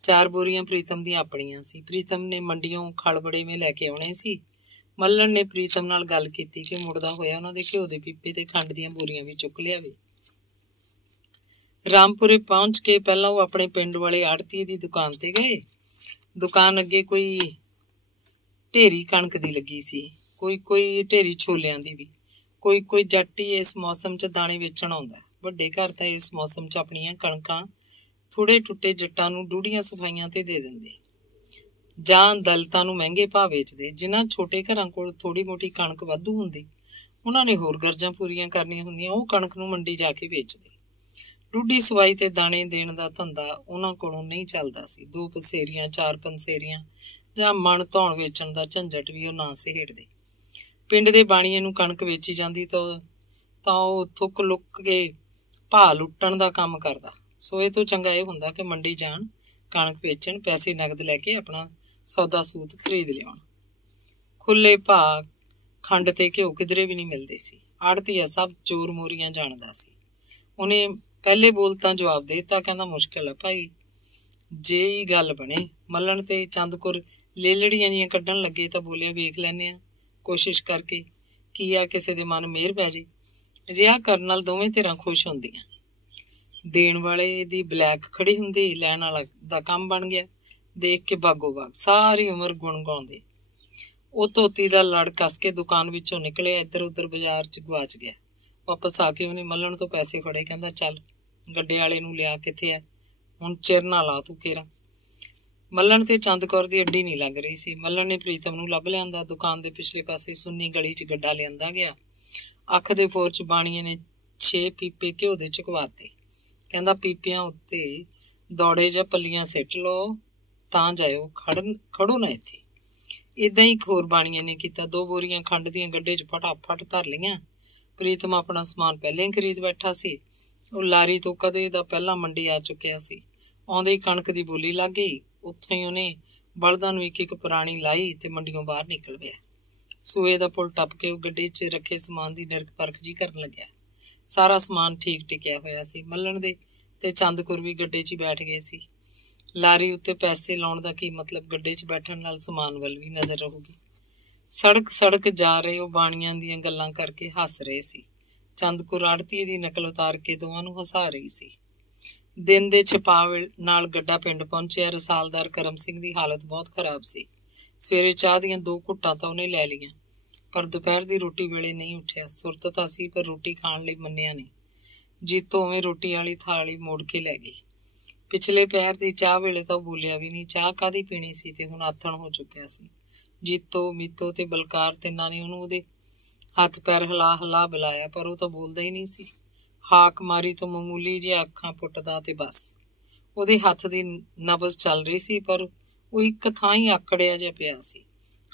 4 ਬੋਰੀਆਂ ਪ੍ਰੀਤਮ ਦੀਆਂ ਆਪਣੀਆਂ ਸੀ। ਪ੍ਰੀਤਮ ਨੇ ਮੰਡੀਓਂ ਖਲਬੜੇਵੇਂ ਲੈ ਕੇ ਆਉਣੇ ਸੀ। ਮੱਲਣ ਨੇ ਪ੍ਰੀਤਮ ਨਾਲ ਗੱਲ ਕੀਤੀ ਕਿ ਮੁੜਦਾ ਹੋਇਆ ਉਹਨਾਂ ਦੇ ਘਿਓ ਦੇ ਪੀਪੇ ਤੇ ਖੰਡ ਦੀਆਂ ਬੋਰੀਆਂ ਵੀ ਚੁੱਕ ਲਿਆਵੇ। ਰਾਮਪੁਰੇ ਪਹੁੰਚ ਕੇ ਪਹਿਲਾਂ ਉਹ ਆਪਣੇ ਪਿੰਡ ਵਾਲੇ ਆੜ੍ਹਤੀਏ ਦੀ ਦੁਕਾਨ ਤੇ ਗਏ। ਦੁਕਾਨ ਅੱਗੇ ਕੋਈ ਢੇਰੀ ਕਣਕ ਦੀ ਲੱਗੀ ਸੀ, ਕੋਈ ਢੇਰੀ ਛੋਲਿਆਂ ਦੀ ਵੀ। ਕੋਈ ਜੱਟ ਹੀ ਇਸ ਮੌਸਮ 'ਚ ਦਾਣੇ ਵੇਚਣ ਆਉਂਦਾ। ਵੱਡੇ ਘਰ ਤਾਂ ਇਸ ਮੌਸਮ 'ਚ ਆਪਣੀਆਂ ਕਣਕਾਂ ਥੋੜੇ ਟੁੱਟੇ ਜੱਟਾਂ ਨੂੰ ਡੂਢੀਆਂ ਸਫਾਈਆਂ ਤੇ ਦੇ ਦਿੰਦੇ, ਜਾਂ ਦਲਿਤਾਂ ਨੂੰ ਮਹਿੰਗੇ ਭਾਅ ਵੇਚਦੇ। ਜਿਨ੍ਹਾਂ ਛੋਟੇ ਘਰਾਂ ਕੋਲ ਥੋੜੀ ਮੋਟੀ ਕਣਕ ਵਾਧੂ ਹੁੰਦੀ, ਉਹਨਾਂ ਨੇ ਹੋਰ ਗਰਜਾਂ ਪੂਰੀਆਂ ਕਰਨੀਆਂ ਹੁੰਦੀਆਂ, ਉਹ ਕਣਕ ਨੂੰ ਮੰਡੀ ਜਾ ਕੇ ਵੇਚਦੇ। ਡੂਢੀ ਸਵਾਈ ਤੇ ਦਾਣੇ ਦੇਣ ਦਾ ਧੰਦਾ ਉਹਨਾਂ ਕੋਲੋਂ ਨਹੀਂ ਚੱਲਦਾ ਸੀ। 2 ਪਸੇਰੀਆਂ 4 ਪੰਸੇਰੀਆਂ ਜਾਂ ਮਣ ਧੌਣ ਵੇਚਣ ਦਾ ਝੰਜਟ ਵੀ ਉਹ ਨਾ ਸਹੇੜਦੇ। ਪਿੰਡ ਦੇ ਬਾਣੀਏ ਨੂੰ ਕਣਕ ਵੇਚੀ ਜਾਂਦੀ ਤਾਂ ਉਹ ਥੁੱਕ ਲੁੱਕ ਕੇ ਭਾਅ ਲੁੱਟਣ ਦਾ ਕੰਮ ਕਰਦਾ। ਸੋ ਇਹ ਤੋਂ ਚੰਗਾ ਇਹ ਹੁੰਦਾ ਕਿ ਮੰਡੀ ਜਾਣ, ਕਣਕ ਵੇਚਣ, ਪੈਸੇ ਨਗਦ ਲੈ ਕੇ ਆਪਣਾ ਸੌਦਾ ਸੂਤ ਖਰੀਦ ਲਿਆਉਣ। ਖੁੱਲੇ ਭਾਅ ਖੰਡ ਤੇ ਘਿਓ ਕਿਧਰੇ ਵੀ ਨਹੀਂ ਮਿਲਦੇ ਸੀ। ਆੜ੍ਹਤੀਆ ਸਭ ਚੋਰ ਮੋਰੀਆਂ ਜਾਣਦਾ ਸੀ। ਉਹਨੇ ਪਹਿਲੇ ਬੋਲ ਤਾਂ ਜਵਾਬ ਦੇ ਦਿੱਤਾ, ਕਹਿੰਦਾ ਮੁਸ਼ਕਿਲ ਆ ਭਾਈ, ਜੇ ਹੀ ਗੱਲ ਬਣੇ। ਮੱਲਣ ਤੇ ਚੰਦ ਕੌਰ ਲੇਲੜੀਆਂ ਜੀਆਂ ਕੱਢਣ ਲੱਗੇ ਤਾਂ ਬੋਲਿਆ, ਵੇਖ ਲੈਂਦੇ ਆ ਕੋਸ਼ਿਸ਼ ਕਰਕੇ, ਕੀ ਆ ਕਿਸੇ ਦੇ ਮਨ ਮਿਹਰ ਪੈ ਜੇ। ਅਜਿਹਾ ਕਰਨ ਨਾਲ ਦੋਵੇਂ ਧਿਰਾਂ ਖੁਸ਼ ਹੁੰਦੀਆਂ। ਦੇਣ ਵਾਲੇ ਦੀ ਬਲੈਕ ਖੜੀ ਹੁੰਦੀ, ਲੈਣ ਵਾਲਾ ਦਾ ਕੰਮ ਬਣ ਗਿਆ। ਦੇਖ ਕੇ ਬਾਗੋ ਬਾਗ ਸਾਰੀ ਉਮਰ ਗੁਣ ਗਾਉਂਦੇ। ਉਹ ਧੋਤੀ ਦਾ ਲੜ ਕੱਸ ਕੇ ਦੁਕਾਨ ਵਿੱਚੋਂ ਨਿਕਲਿਆ, ਇੱਧਰ ਉੱਧਰ ਬਾਜ਼ਾਰ 'ਚ ਗਵਾਚ ਗਿਆ। ਵਾਪਸ ਆ ਕੇ ਉਹਨੇ ਮੱਲਣ ਤੋਂ ਪੈਸੇ ਫੜੇ। ਕਹਿੰਦਾ, ਚੱਲ ਗੱਡੇ ਵਾਲੇ ਨੂੰ ਲਿਆ, ਕਿੱਥੇ ਆ ਹੁਣ, ਚਿਰ ਨਾ ਲਾ ਤੂੰ ਕੇਰਾਂ। ਮੱਲਣ ਤੇ ਚੰਦ ਕੌਰ ਦੀ ਅੱਡੀ ਨਹੀਂ ਲੱਗ ਰਹੀ ਸੀ। ਮੱਲਣ ਨੇ ਪ੍ਰੀਤਮ ਨੂੰ ਲੱਭ ਲਿਆਂਦਾ। ਦੁਕਾਨ ਦੇ ਪਿਛਲੇ ਪਾਸੇ ਸੁੰਨੀ ਗਲੀ 'ਚ ਗੱਡਾ ਲਿਆਂਦਾ ਗਿਆ। ਅੱਖ ਦੇ ਫੋਰ 'ਚ ਬਾਣੀਏ ਨੇ 6 ਪੀਪੇ ਘਿਓ ਦੇ ਚੁਕਵਾਤੇ। ਕਹਿੰਦਾ, ਪੀਪਿਆਂ ਉੱਤੇ ਦੌੜੇ ਜਾਂ ਪੱਲੀਆਂ ਸਿੱਟ ਲਓ ਤਾਂ ਜਾਇਓ, ਖੜੋ ਨਾ ਇੱਥੇ। ਏਦਾਂ ਹੀ ਇੱਕ ਹੋਰ ਬਾਣੀਏ ਨੇ ਕੀਤਾ। 2 ਬੋਰੀਆਂ ਖੰਡ ਦੀਆਂ ਗੱਡੇ 'ਚ ਫਟਾਫਟ ਧਰ ਲਈਆਂ। ਪ੍ਰੀਤਮ ਆਪਣਾ ਸਮਾਨ ਪਹਿਲਾਂ ਹੀ ਖਰੀਦ ਬੈਠਾ ਸੀ। ਉਹ ਲਾਰੀ ਤੋਂ ਕਦੇ ਦਾ ਪਹਿਲਾਂ ਮੰਡੀ ਆ ਚੁੱਕਿਆ ਸੀ। ਆਉਂਦੇ ਹੀ ਕਣਕ ਦੀ ਬੋਲੀ ਲੱਗ ਗਈ। ਉੱਥੋਂ ਹੀ ਉਹਨੇ ਬਲਦਾਂ ਨੂੰ ਇੱਕ ਪੁਰਾਣੀ ਲਾਈ ਤੇ ਮੰਡੀੋਂ ਬਾਹਰ ਨਿਕਲ ਪਿਆ। ਸੂਏ ਦਾ ਪੁਲ ਟੱਪ ਕੇ ਉਹ ਗੱਡੀ 'ਚ ਰੱਖੇ ਸਮਾਨ ਦੀ ਨਿਰਖ ਪਰਖ ਜੀ ਕਰਨ ਲੱਗਿਆ। ਸਾਰਾ ਸਮਾਨ ਠੀਕ ਟਿਕਿਆ ਹੋਇਆ ਸੀ। ਮੱਲਣ ਦੇ ਤੇ ਚੰਦਕੁਰ ਵੀ ਗੱਡੇ 'ਚ ਹੀ ਬੈਠ ਗਏ ਸੀ। ਲਾਰੀ ਉੱਤੇ ਪੈਸੇ ਲਾਉਣ ਦਾ ਕੀ ਮਤਲਬ? ਗੱਡੇ 'ਚ ਬੈਠਣ ਨਾਲ ਸਮਾਨ ਵੱਲ ਵੀ ਨਜ਼ਰ ਰਹੂਗੀ। ਸੜਕ ਜਾ ਰਹੇ ਉਹ ਬਾਣੀਆਂ ਦੀਆਂ ਗੱਲਾਂ ਕਰਕੇ ਹੱਸ ਰਹੇ ਸੀ। ਚੰਦਕੁਰ ਆੜਤੀਏ ਦੀ ਨਕਲ ਉਤਾਰ ਕੇ ਦੋਵਾਂ ਨੂੰ ਹਸਾ ਰਹੀ ਸੀ। ਦਿਨ ਦੇ ਛਪਾਅ ਨਾਲ ਗੱਡਾ ਪਿੰਡ ਪਹੁੰਚਿਆ। ਰਸਾਲਦਾਰ ਕਰਮ ਸਿੰਘ ਦੀ ਹਾਲਤ ਬਹੁਤ ਖਰਾਬ ਸੀ। ਸਵੇਰੇ ਚਾਹ ਦੀਆਂ 2 ਘੁੱਟਾਂ ਤਾਂ ਉਹਨੇ ਲੈ ਲਈਆਂ, ਪਰ ਦੁਪਹਿਰ ਦੀ ਰੋਟੀ ਵੇਲੇ ਨਹੀਂ ਉੱਠਿਆ। ਸੁਰਤ ਤਾਂ ਸੀ, ਪਰ ਰੋਟੀ ਖਾਣ ਲਈ ਮੰਨਿਆ ਨਹੀਂ। ਜੀਤੋ ਉਵੇਂ ਰੋਟੀ ਵਾਲੀ ਥਾਲੀ ਮੋੜ ਕੇ ਲੈ ਗਈ। ਪਿਛਲੇ ਪਹਿਰ ਦੀ ਚਾਹ ਵੇਲੇ ਤਾਂ ਉਹ ਬੋਲਿਆ ਵੀ ਨਹੀਂ। ਚਾਹ ਕਾਹਦੀ ਪੀਣੀ ਸੀ, ਤੇ ਹੁਣ ਆਥਣ ਹੋ ਚੁੱਕਿਆ ਸੀ। ਜੀਤੋ, ਮੀਤੋ ਤੇ ਬਲਕਾਰ ਤਿੰਨਾਂ ਨੇ ਉਹਨੂੰ ਉਹਦੇ ਹੱਥ ਪੈਰ ਹਿਲਾ ਬੁਲਾਇਆ, ਪਰ ਉਹ ਤਾਂ ਬੋਲਦਾ ਹੀ ਨਹੀਂ ਸੀ। ਹਾਕ ਮਾਰੀ ਤੋਂ ਮਾਮੂਲੀ ਜਿਹਾ ਅੱਖਾਂ ਪੁੱਟਦਾ ਤੇ ਬਸ। ਉਹਦੇ ਹੱਥ ਦੀ ਨਬਜ਼ ਚੱਲ ਰਹੀ ਸੀ, ਪਰ ਉਹ ਇੱਕ ਥਾਂ ਹੀ ਆਕੜਿਆ ਜਿਹਾ ਪਿਆ ਸੀ।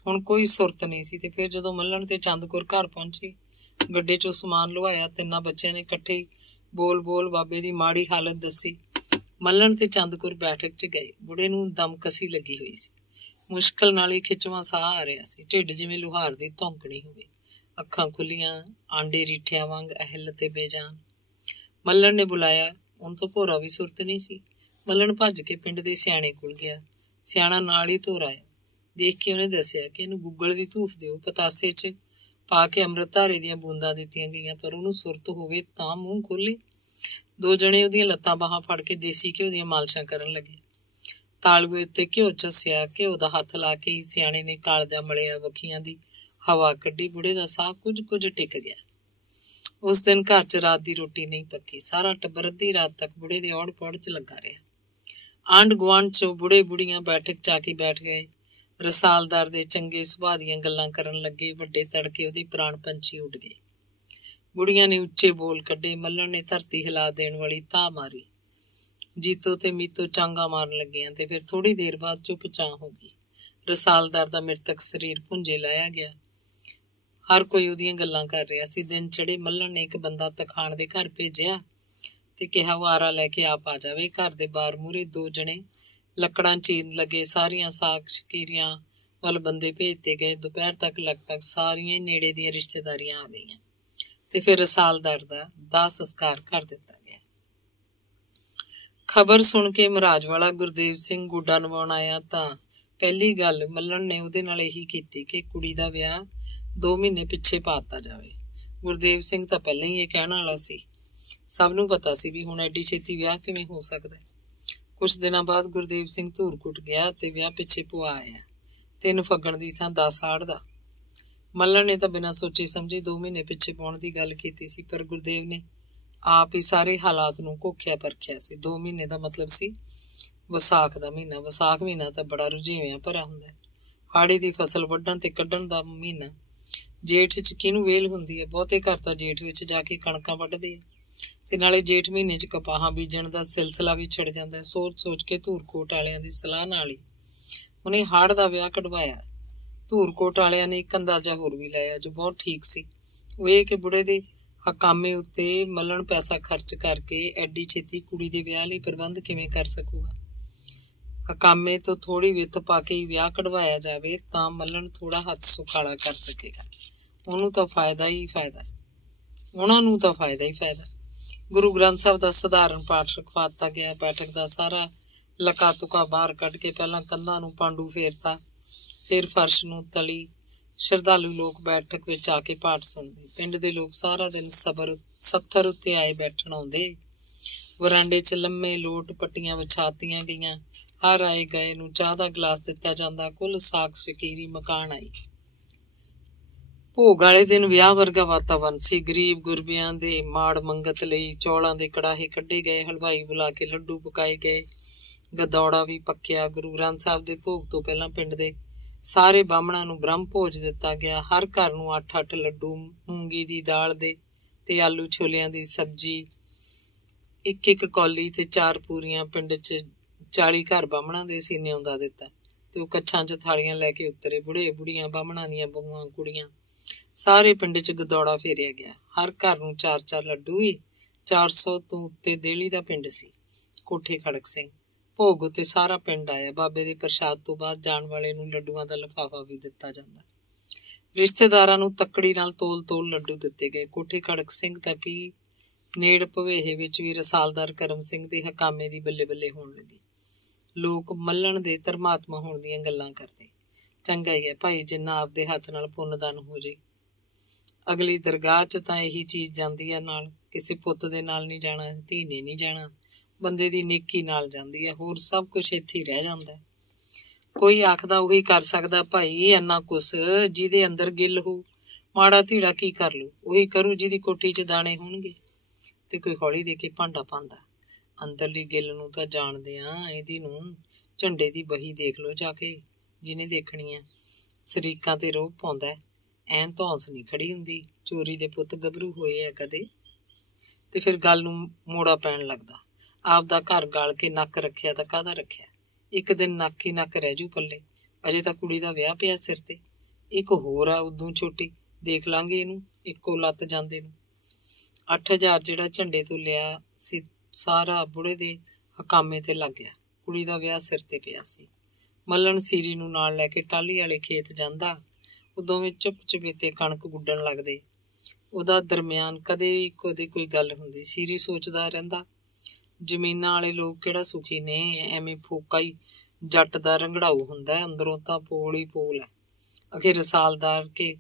ਹੁਣ ਕੋਈ ਸੁਰਤ ਨਹੀਂ ਸੀ। ਤੇ ਫਿਰ ਜਦੋਂ ਮੱਲਣ ਤੇ ਚੰਦਕੁਰ ਘਰ ਪਹੁੰਚੇ, ਗੱਡੇ 'ਚੋਂ ਸਮਾਨ ਲੁਹਾਇਆ, ਤਿੰਨਾਂ ਬੱਚਿਆਂ ਨੇ ਇਕੱਠੇ ਬੋਲ ਬਾਬੇ ਦੀ ਮਾੜੀ ਹਾਲਤ ਦੱਸੀ। ਮੱਲਣ ਤੇ ਚੰਦਕੁਰ ਬੈਠਕ 'ਚ ਗਏ। ਬੁੜੇ ਨੂੰ ਦਮਕਸੀ ਲੱਗੀ ਹੋਈ ਸੀ। ਮੁਸ਼ਕਲ ਨਾਲ ਹੀ ਖਿੱਚਵਾਂ ਸਾਹ ਆ ਰਿਹਾ ਸੀ। ਢਿੱਡ ਜਿਵੇਂ ਲੁਹਾਰ ਦੀ ਧੌਂਕਣੀ ਹੋਵੇ। ਅੱਖਾਂ ਖੁੱਲੀਆਂ, ਆਂਡੇ ਰੀਠਿਆਂ ਵਾਂਗ ਅਹਿਲ ਤੇ ਬੇਜਾਨ। ਮੱਲਣ ਨੇ ਬੁਲਾਇਆ। ਹੁਣ ਤੋਂ ਭੋਰਾ ਵੀ ਸੁਰਤ ਨਹੀਂ ਸੀ। ਮੱਲਣ ਭੱਜ ਕੇ ਪਿੰਡ ਦੇ ਸਿਆਣੇ ਕੋਲ ਗਿਆ। ਸਿਆਣਾ ਨਾਲ ਹੀ ਧੋਰ ਆਇਆ। ਦੇਖ ਕੇ ਉਹਨੇ ਦੱਸਿਆ ਕਿ ਇਹਨੂੰ ਗੁੱਗਲ ਦੀ ਧੂਫ ਦਿਓ। ਪਤਾਸੇ 'ਚ ਪਾ ਕੇ ਅੰਮ੍ਰਿਤਧਾਰੇ ਦੀਆਂ ਬੂੰਦਾਂ ਦਿੱਤੀਆਂ ਗਈਆਂ, ਪਰ ਉਹਨੂੰ ਸੁਰਤ ਹੋਵੇ ਤਾਂ ਮੂੰਹ ਖੋਲੇ। 2 ਜਣੇ ਉਹਦੀਆਂ ਲੱਤਾਂ ਬਾਹਾਂ ਫੜ ਕੇ ਦੇਸੀ ਘਿਓ ਦੀਆਂ ਮਾਲਸ਼ਾਂ ਕਰਨ ਲੱਗੇ। ਤਾਲੂਏ ਉੱਤੇ ਘਿਓ ਚੱਸਿਆ। ਘਿਓ ਦਾ ਹੱਥ ਲਾ ਕੇ ਹੀ ਸਿਆਣੇ ਨੇ ਕਾਲਜਾ ਮਲਿਆ, ਵੱਖੀਆਂ ਦੀ ਹਵਾ ਕੱਢੀ। ਬੁੜੇ ਦਾ ਸਾਹ ਕੁਝ ਟਿਕ ਗਿਆ। ਉਸ ਦਿਨ ਘਰ 'ਚ ਰਾਤ ਦੀ ਰੋਟੀ ਨਹੀਂ ਪੱਕੀ। ਸਾਰਾ ਟੱਬਰ ਅੱਧੀ ਰਾਤ ਤੱਕ ਬੁੜੇ ਦੇ ਔੜ ਪੌੜ 'ਚ ਲੱਗਾ ਰਿਹਾ। ਆਂਢ ਗੁਆਂਢ 'ਚੋਂ ਬੁੜੇ ਬੁੜੀਆਂ ਬੈਠਕ 'ਚ ਆ ਕੇ ਬੈਠ ਗਏ। ਰਸਾਲਦਾਰ ਦੇ ਚੰਗੇ ਸੁਭਾਅ ਦੀਆਂ ਗੱਲਾਂ ਕਰਨ ਲੱਗੇ। ਵੱਡੇ ਤੜਕੇ ਉਹਦੇ ਪ੍ਰਾਣ ਪੰਛੀ ਉੱਡ ਗਏ। ਬੁੜੀਆਂ ਨੇ ਉੱਚੇ ਬੋਲ ਕੱਢੇ। ਮੱਲਣ ਨੇ ਧਰਤੀ ਹਿਲਾ ਦੇਣ ਵਾਲੀ ਧਾਹ ਮਾਰੀ। ਜੀਤੋ ਤੇ ਮੀਤੋ ਚਾਂਗਾ ਮਾਰਨ ਲੱਗੀਆਂ, ਤੇ ਫਿਰ ਥੋੜੀ ਦੇਰ ਬਾਅਦ ਚੁੱਪ ਚਾਂ ਹੋ ਗਈ। ਰਸਾਲਦਾਰ ਦਾ ਮ੍ਰਿਤਕ ਸਰੀਰ ਭੁੰਜੇ ਲਾਇਆ ਗਿਆ। ਹਰ ਕੋਈ ਉਹਦੀਆਂ ਗੱਲਾਂ ਕਰ ਰਿਹਾ ਸੀ। ਦਿਨ ਚੜੇ ਮੱਲਣ ਨੇ ਇੱਕ ਬੰਦਾ ਤਖਾਣ ਦੇ ਘਰ ਭੇਜਿਆ ਤੇ ਕਿਹਾ ਉਹ ਆਰਾ ਲੈ ਕੇ ਆਪ ਆ ਜਾਵੇ। ਘਰ ਦੇ ਬਾਹਰ ਮੂਹਰੇ 2 ਜਣੇ ਲੱਕੜਾਂ ਚੀਰਨ ਲੱਗੇ। ਸਾਰੀਆਂ ਸਾਕ ਸ਼ਕੀਰੀਆਂ ਵੱਲ ਬੰਦੇ ਭੇਜਤੇ ਗਏ। ਦੁਪਹਿਰ ਤੱਕ ਲਗਭਗ ਸਾਰੀਆਂ ਹੀ ਨੇੜੇ ਦੀਆਂ ਰਿਸ਼ਤੇਦਾਰੀਆਂ ਆ ਗਈਆਂ, ਤੇ ਫਿਰ ਰਸਾਲਦਾਰ ਦਾ ਦਾਹ ਸੰਸਕਾਰ ਕਰ ਦਿੱਤਾ ਗਿਆ। ਖਬਰ ਸੁਣ ਕੇ ਮਹਾਰਾਜ ਵਾਲਾ ਗੁਰਦੇਵ ਸਿੰਘ ਗੋਡਾ ਨਵਾਉਣ ਆਇਆ ਤਾਂ ਪਹਿਲੀ ਗੱਲ ਮੱਲਣ ਨੇ ਉਹਦੇ ਨਾਲ ਇਹੀ ਕੀਤੀ ਕਿ ਕੁੜੀ ਦਾ ਵਿਆਹ 2 ਮਹੀਨੇ ਪਿੱਛੇ ਪਾ ਦਿੱਤਾ ਜਾਵੇ। ਗੁਰਦੇਵ ਸਿੰਘ ਤਾਂ ਪਹਿਲਾਂ ਹੀ ਇਹ ਕਹਿਣ ਵਾਲਾ ਸੀ। ਸਭ ਨੂੰ ਪਤਾ ਸੀ ਵੀ ਹੁਣ ਐਡੀ ਛੇਤੀ ਵਿਆਹ ਕਿਵੇਂ ਹੋ ਸਕਦਾ। ਕੁਝ ਦਿਨਾਂ ਬਾਅਦ ਗੁਰਦੇਵ ਸਿੰਘ ਧੂਰਕੁਟ ਗਿਆ ਤੇ ਵਿਆਹ ਪਿੱਛੇ ਪੁਆ ਆਇਆ। 3 ਫੱਗਣ ਦੀ ਥਾਂ 10 ਹਾੜ ਦਾ। ਮੱਲਣ ਨੇ ਤਾਂ ਬਿਨਾਂ ਸੋਚੇ ਸਮਝੇ 2 ਮਹੀਨੇ ਪਿੱਛੇ ਪਾਉਣ ਦੀ ਗੱਲ ਕੀਤੀ ਸੀ, ਪਰ ਗੁਰਦੇਵ ਨੇ ਆਪ ਹੀ ਸਾਰੇ ਹਾਲਾਤ ਨੂੰ ਘੋਖਿਆ ਪਰਖਿਆ ਸੀ। 2 ਮਹੀਨੇ ਦਾ ਮਤਲਬ ਸੀ ਵਿਸਾਖ ਦਾ ਮਹੀਨਾ। ਵਿਸਾਖ ਮਹੀਨਾ ਤਾਂ ਬੜਾ ਰੁਝੇਵਿਆਂ ਭਰਿਆ ਹੁੰਦਾ। ਹਾੜੀ ਦੀ ਫਸਲ ਵੱਢਣ ਤੇ ਕੱਢਣ ਦਾ ਮਹੀਨਾ। ਜੇਠ 'ਚ ਕਿਹਨੂੰ ਵੇਲ ਹੁੰਦੀ ਹੈ? ਬਹੁਤੇ ਘਰ ਤਾਂ ਜੇਠ ਵਿੱਚ ਜਾ ਕੇ ਕਣਕਾਂ ਵੱਢਦੇ ਆ, ਤੇ ਨਾਲੇ ਜੇਠ ਮਹੀਨੇ 'ਚ ਕਪਾਹਾਂ ਬੀਜਣ ਦਾ ਸਿਲਸਿਲਾ ਵੀ ਛਿੜ ਜਾਂਦਾ। ਸੋਚ ਕੇ ਧੂਰਕੋਟ ਵਾਲਿਆਂ ਦੀ ਸਲਾਹ ਨਾਲ ਹੀ ਉਹਨੇ ਹਾੜ ਦਾ ਵਿਆਹ ਕਢਵਾਇਆ। ਧੂਰਕੋਟ ਵਾਲਿਆਂ ਨੇ ਇੱਕ ਅੰਦਾਜ਼ਾ ਹੋਰ ਵੀ ਲਾਇਆ, ਜੋ ਬਹੁਤ ਠੀਕ ਸੀ। ਉਹ ਇਹ ਕਿ ਬੁੜੇ ਦੇ ਹਕਾਮੇ ਉੱਤੇ ਮੱਲਣ ਪੈਸਾ ਖਰਚ ਕਰਕੇ ਐਡੀ ਛੇਤੀ ਕੁੜੀ ਦੇ ਵਿਆਹ ਲਈ ਪ੍ਰਬੰਧ ਕਿਵੇਂ ਕਰ ਸਕੂਗਾ। ਹਕਾਮੇ ਤੋਂ ਥੋੜੀ ਵਿੱਤ ਪਾ ਕੇ ਹੀ ਵਿਆਹ ਕਢਵਾਇਆ ਜਾਵੇ ਤਾਂ ਮੱਲਣ ਥੋੜਾ ਹੱਥ ਸੁਖਾਲਾ ਕਰ ਸਕੇਗਾ। ਉਹਨੂੰ ਤਾਂ ਫਾਇਦਾ ਹੀ ਫਾਇਦਾ। ਉਹਨਾਂ ਨੂੰ ਤਾਂ ਫਾਇਦਾ ਹੀ ਫਾਇਦਾ। ਗੁਰੂ ਗ੍ਰੰਥ ਸਾਹਿਬ ਦਾ ਸਧਾਰਨ ਪਾਠ ਰਖਵਾ ਦਿੱਤਾ ਗਿਆ। ਬੈਠਕ ਦਾ ਸਾਰਾ ਲਕਾ ਤੁਕਾ ਬਾਹਰ ਕੱਢ ਕੇ ਪਹਿਲਾਂ ਕੰਧਾਂ ਨੂੰ ਪਾਂਡੂ ਫੇਰਤਾ, ਫਿਰ ਫਰਸ਼ ਨੂੰ ਤਲੀ। ਸ਼ਰਧਾਲੂ ਲੋਕ ਬੈਠਕ ਵਿੱਚ ਆ ਕੇ ਪਾਠ ਸੁਣਦੇ। ਪਿੰਡ ਦੇ ਲੋਕ ਸਾਰਾ ਦਿਨ ਸੱਥਰ ਉੱਤੇ ਆਏ ਬੈਠਣ ਆਉਂਦੇ। ਵਰਾਂਡੇ 'ਚ ਲੰਮੇ ਲੋਟ ਪੱਟੀਆਂ ਵਿਛਾਤੀਆਂ ਗਈਆਂ। ਹਰ ਆਏ ਗਏ ਨੂੰ ਚਾਹ ਦਾ ਗਲਾਸ ਦਿੱਤਾ ਜਾਂਦਾ। ਕੁੱਲ ਸਾਕ ਸ਼ਕੀਰੀ ਮਕਾਨ ਆਈ। ਭੋਗ ਵਾਲੇ ਦਿਨ ਵਿਆਹ ਵਰਗਾ ਵਾਤਾਵਰਨ ਸੀ। ਗਰੀਬ ਗੁਰਬਿਆਂ ਦੇ ਮਾੜ ਮੰਗਤ ਲਈ ਚੌਲਾਂ ਦੇ ਕੜਾਹੇ ਕੱਢੇ ਗਏ। ਹਲਵਾਈ ਬੁਲਾ ਕੇ ਲੱਡੂ ਪਕਾਏ ਗਏ। ਗਦੌੜਾ ਵੀ ਪੱਕਿਆ। ਗੁਰੂ ਗ੍ਰੰਥ ਸਾਹਿਬ ਦੇ ਭੋਗ ਤੋਂ ਪਹਿਲਾਂ ਪਿੰਡ ਦੇ ਸਾਰੇ ਬਾਹਮਣਾਂ ਨੂੰ ਬ੍ਰਹਮ ਭੋਜ ਦਿੱਤਾ ਗਿਆ। ਹਰ ਘਰ ਨੂੰ 8-8 ਲੱਡੂ, ਮੂੰਗੀ ਦੀ ਦਾਲ ਦੇ ਤੇ ਆਲੂ ਛੋਲਿਆਂ ਦੀ ਸਬਜ਼ੀ, 1-1 ਕੌਲੀ ਤੇ 4 ਪੂਰੀਆਂ। ਪਿੰਡ 'ਚ 40 ਘਰ ਬਾਹਮਣਾਂ ਦੇ ਸੀ ਨਿਉਂਦਾ ਦਿੱਤਾ, ਤੇ ਉਹ ਕੱਛਾਂ 'ਚ ਥਾਲੀਆਂ ਲੈ ਕੇ ਉਤਰੇ। ਬੁੜੇ ਬੁੜੀਆਂ, ਬਾਹਮਣਾਂ ਦੀਆਂ ਬਹੂਆਂ, ਕੁੜੀਆਂ, ਸਾਰੇ ਪਿੰਡ 'ਚ ਗਦੌੜਾ ਫੇਰਿਆ ਗਿਆ। हर घर नूं 4-4 ਲੱਡੂ ही 400 ਤੋਂ ਉੱਤੇ ਦੇਲੀ ਦਾ ਪਿੰਡ ਸੀ। ਕੋਠੇ ਖੜਕ ਸਿੰਘ ਭੋਗ ਉੱਤੇ ਸਾਰਾ ਪਿੰਡ ਆਇਆ। ਬਾਬੇ ਦੇ ਪ੍ਰਸ਼ਾਦ ਤੋਂ ਬਾਅਦ ਜਾਣ ਵਾਲੇ ਨੂੰ ਲੱਡੂਆਂ ਦਾ ਲਿਫਾਫਾ ਵੀ ਦਿੱਤਾ ਜਾਂਦਾ। ਰਿਸ਼ਤੇਦਾਰਾਂ ਨੂੰ ਤੱਕੜੀ ਨਾਲ ਤੋਲ ਲੱਡੂ ਦਿੱਤੇ ਗਏ। ਕੋਠੇ ਖੜਕ ਸਿੰਘ ਤੱਕ ਹੀ ਨੇੜ ਭਵੇਹੇ ਵਿੱਚ ਵੀ ਰਸਾਲਦਾਰ ਕਰਮ ਸਿੰਘ ਦੇ ਹਕਾਮੇ ਦੀ ਬੱਲੇ ਬੱਲੇ ਹੋਣ ਲੱਗੀ। ਲੋਕ ਮੱਲਣ ਦੇ ਧਰਮਾਤਮਾ ਹੋਣ ਦੀਆਂ ਗੱਲਾਂ ਕਰਦੇ। ਚੰਗਾ ਹੀ ਹੈ ਭਾਈ, ਜਿੰਨਾ ਆਪਦੇ ਹੱਥ ਨਾਲ ਪੁੰਨਦਾਨ ਹੋ ਜੇ। ਅਗਲੀ ਦਰਗਾਹ 'ਚ ਤਾਂ ਇਹੀ ਚੀਜ਼ ਜਾਂਦੀ ਹੈ ਨਾਲ। ਕਿਸੇ ਪੁੱਤ ਦੇ ਨਾਲ ਨਹੀਂ ਜਾਣਾ, ਧੀ ਨੇ ਨਹੀਂ ਜਾਣਾ, ਬੰਦੇ ਦੀ ਨੇਕੀ ਨਾਲ ਜਾਂਦੀ ਹੈ। ਹੋਰ ਸਭ ਕੁਛ ਇੱਥੇ ਹੀ ਰਹਿ ਜਾਂਦਾ। ਕੋਈ ਆਖਦਾ ਉਹੀ ਕਰ ਸਕਦਾ ਭਾਈ ਇੰਨਾ ਕੁਛ ਜਿਹਦੇ ਅੰਦਰ ਗਿੱਲ ਹੋ। ਮਾੜਾ ਧੀੜਾ ਕੀ ਕਰ ਲੂ, ਉਹੀ ਕਰੂ ਜਿਹਦੀ ਕੋਠੀ 'ਚ ਦਾਣੇ ਹੋਣਗੇ। ਤੇ ਕੋਈ ਹੌਲੀ ਦੇ ਕੇ ਭਾਂਡਾ ਪਾਉਂਦਾ। ਅੰਦਰਲੀ ਗਿੱਲ ਨੂੰ ਤਾਂ ਜਾਣਦੇ ਆ, ਇਹਦੀ ਨੂੰ ਝੰਡੇ ਦੀ ਬਹੀ ਦੇਖ ਲਓ ਜਾ ਕੇ, ਜਿਹਨੇ ਦੇਖਣੀ ਆ। ਸਰੀਕਾਂ ਤੇ ਰੋਹ ਪਾਉਂਦਾ, ਐਨ ਧੌਂਸ ਨਹੀਂ ਖੜੀ ਹੁੰਦੀ। ਚੋਰੀ ਦੇ ਪੁੱਤ ਗੱਭਰੂ ਹੋਏ ਆ ਕਦੇ, ਤੇ ਫਿਰ ਗੱਲ ਨੂੰ ਮੋੜਾ ਪੈਣ ਲੱਗਦਾ। ਆਪਦਾ ਘਰ ਗਾਲ ਕੇ ਨੱਕ ਰੱਖਿਆ ਤਾਂ ਕਾਹਦਾ ਰੱਖਿਆ। ਇੱਕ ਦਿਨ ਨੱਕ ਹੀ ਨੱਕ ਰਹਿ ਜੂ ਪੱਲੇ। ਅਜੇ ਤਾਂ ਕੁੜੀ ਦਾ ਵਿਆਹ ਪਿਆ ਸਿਰ ਤੇ। ਇੱਕ ਹੋਰ ਆ ਉਦੋਂ ਛੋਟੀ, ਦੇਖ ਲਾਂਗੇ ਇਹਨੂੰ ਇੱਕੋ ਲੱਤ ਜਾਂਦੇ ਨੂੰ। 8000 ਜਿਹੜਾ ਝੰਡੇ ਤੋਂ ਲਿਆ ਸੀ ਸਾਰਾ ਬੁੜੇ ਦੇ ਹਕਾਮੇ ਤੇ ਲੱਗ ਗਿਆ। ਕੁੜੀ ਦਾ ਵਿਆਹ ਸਿਰ ਤੇ ਪਿਆ ਸੀ। ਮੱਲਣ ਸੀਰੀ ਨੂੰ ਨਾਲ ਲੈ ਕੇ ਟਾਹਲੀ ਵਾਲੇ ਖੇਤ ਜਾਂਦਾ। ਉਹ ਦੋਵੇਂ ਚੁੱਪ ਚੁਪੀਤੇ ਕਣਕ ਗੁੱਡਣ ਲੱਗਦੇ। ਉਹਦਾ ਦਰਮਿਆਨ ਕਦੇ ਕੋਈ ਗੱਲ ਹੁੰਦੀ। ਸੀਰੀ ਸੋਚਦਾ ਰਹਿੰਦਾ, ਜ਼ਮੀਨਾਂ ਵਾਲੇ ਲੋਕ ਕਿਹੜਾ ਸੁਖੀ ਨੇ। ਐਵੇਂ ਫੋਕਾ ਹੀ ਜੱਟ ਦਾ ਰੰਗੜਾਊ ਹੁੰਦਾ, ਅੰਦਰੋਂ ਤਾਂ ਪੋਲ ਹੀ ਪੋਲ ਹੈ। ਅਖੇ ਰਸਾਲਦਾਰ ਕੇ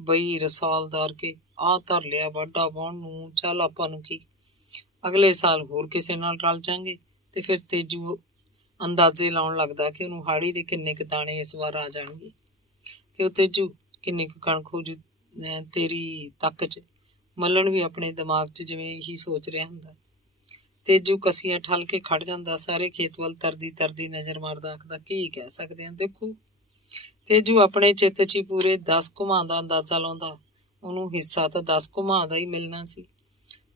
ਬਈ ਰਸਾਲਦਾਰ ਕੇ ਆਹ ਧਰ ਲਿਆ ਵਾਢਾ ਵਾਹੁਣ ਨੂੰ, ਚੱਲ ਆਪਾਂ ਨੂੰ ਕੀ, ਅਗਲੇ ਸਾਲ ਹੋਰ ਕਿਸੇ ਨਾਲ ਰਲ ਜਾਂਗੇ। ਤੇ ਫਿਰ ਤੇਜੂ ਅੰਦਾਜ਼ੇ ਲਾਉਣ ਲੱਗਦਾ ਕਿ ਉਹਨੂੰ ਹਾੜੀ ਦੇ ਕਿੰਨੇ ਕੁ ਦਾਣੇ ਇਸ ਵਾਰ ਆ ਜਾਣਗੇ। ਕਿ ਉਹ ਤੇਜੂ ਕਿੰਨੀ ਕੁ ਕਣਕ ਹੋ ਜੂ ਤੇਰੀ ਤੱਕ 'ਚ। ਮੱਲਣ ਵੀ ਆਪਣੇ ਦਿਮਾਗ 'ਚ ਜਿਵੇਂ ਇਹੀ ਸੋਚ ਰਿਹਾ ਹੁੰਦਾ। ਤੇਜੂ ਕਸੀਆਂ ਠੱਲ ਕੇ ਖੜ ਜਾਂਦਾ। ਸਾਰੇ ਖੇਤ ਵੱਲ ਤਰਦੀ ਨਜ਼ਰ ਮਾਰਦਾ, ਆਖਦਾ ਕੀ ਕਹਿ ਸਕਦੇ ਹਾਂ। ਦੇਖੋ ਤੇਜੂ ਆਪਣੇ ਚਿੱਤ 'ਚ ਹੀ ਪੂਰੇ 10 ਘੁਮਾਂ ਦਾ ਅੰਦਾਜ਼ਾ ਲਾਉਂਦਾ। ਉਹਨੂੰ ਹਿੱਸਾ ਤਾਂ 10 ਘੁਮਾਂ ਦਾ ਹੀ ਮਿਲਣਾ ਸੀ,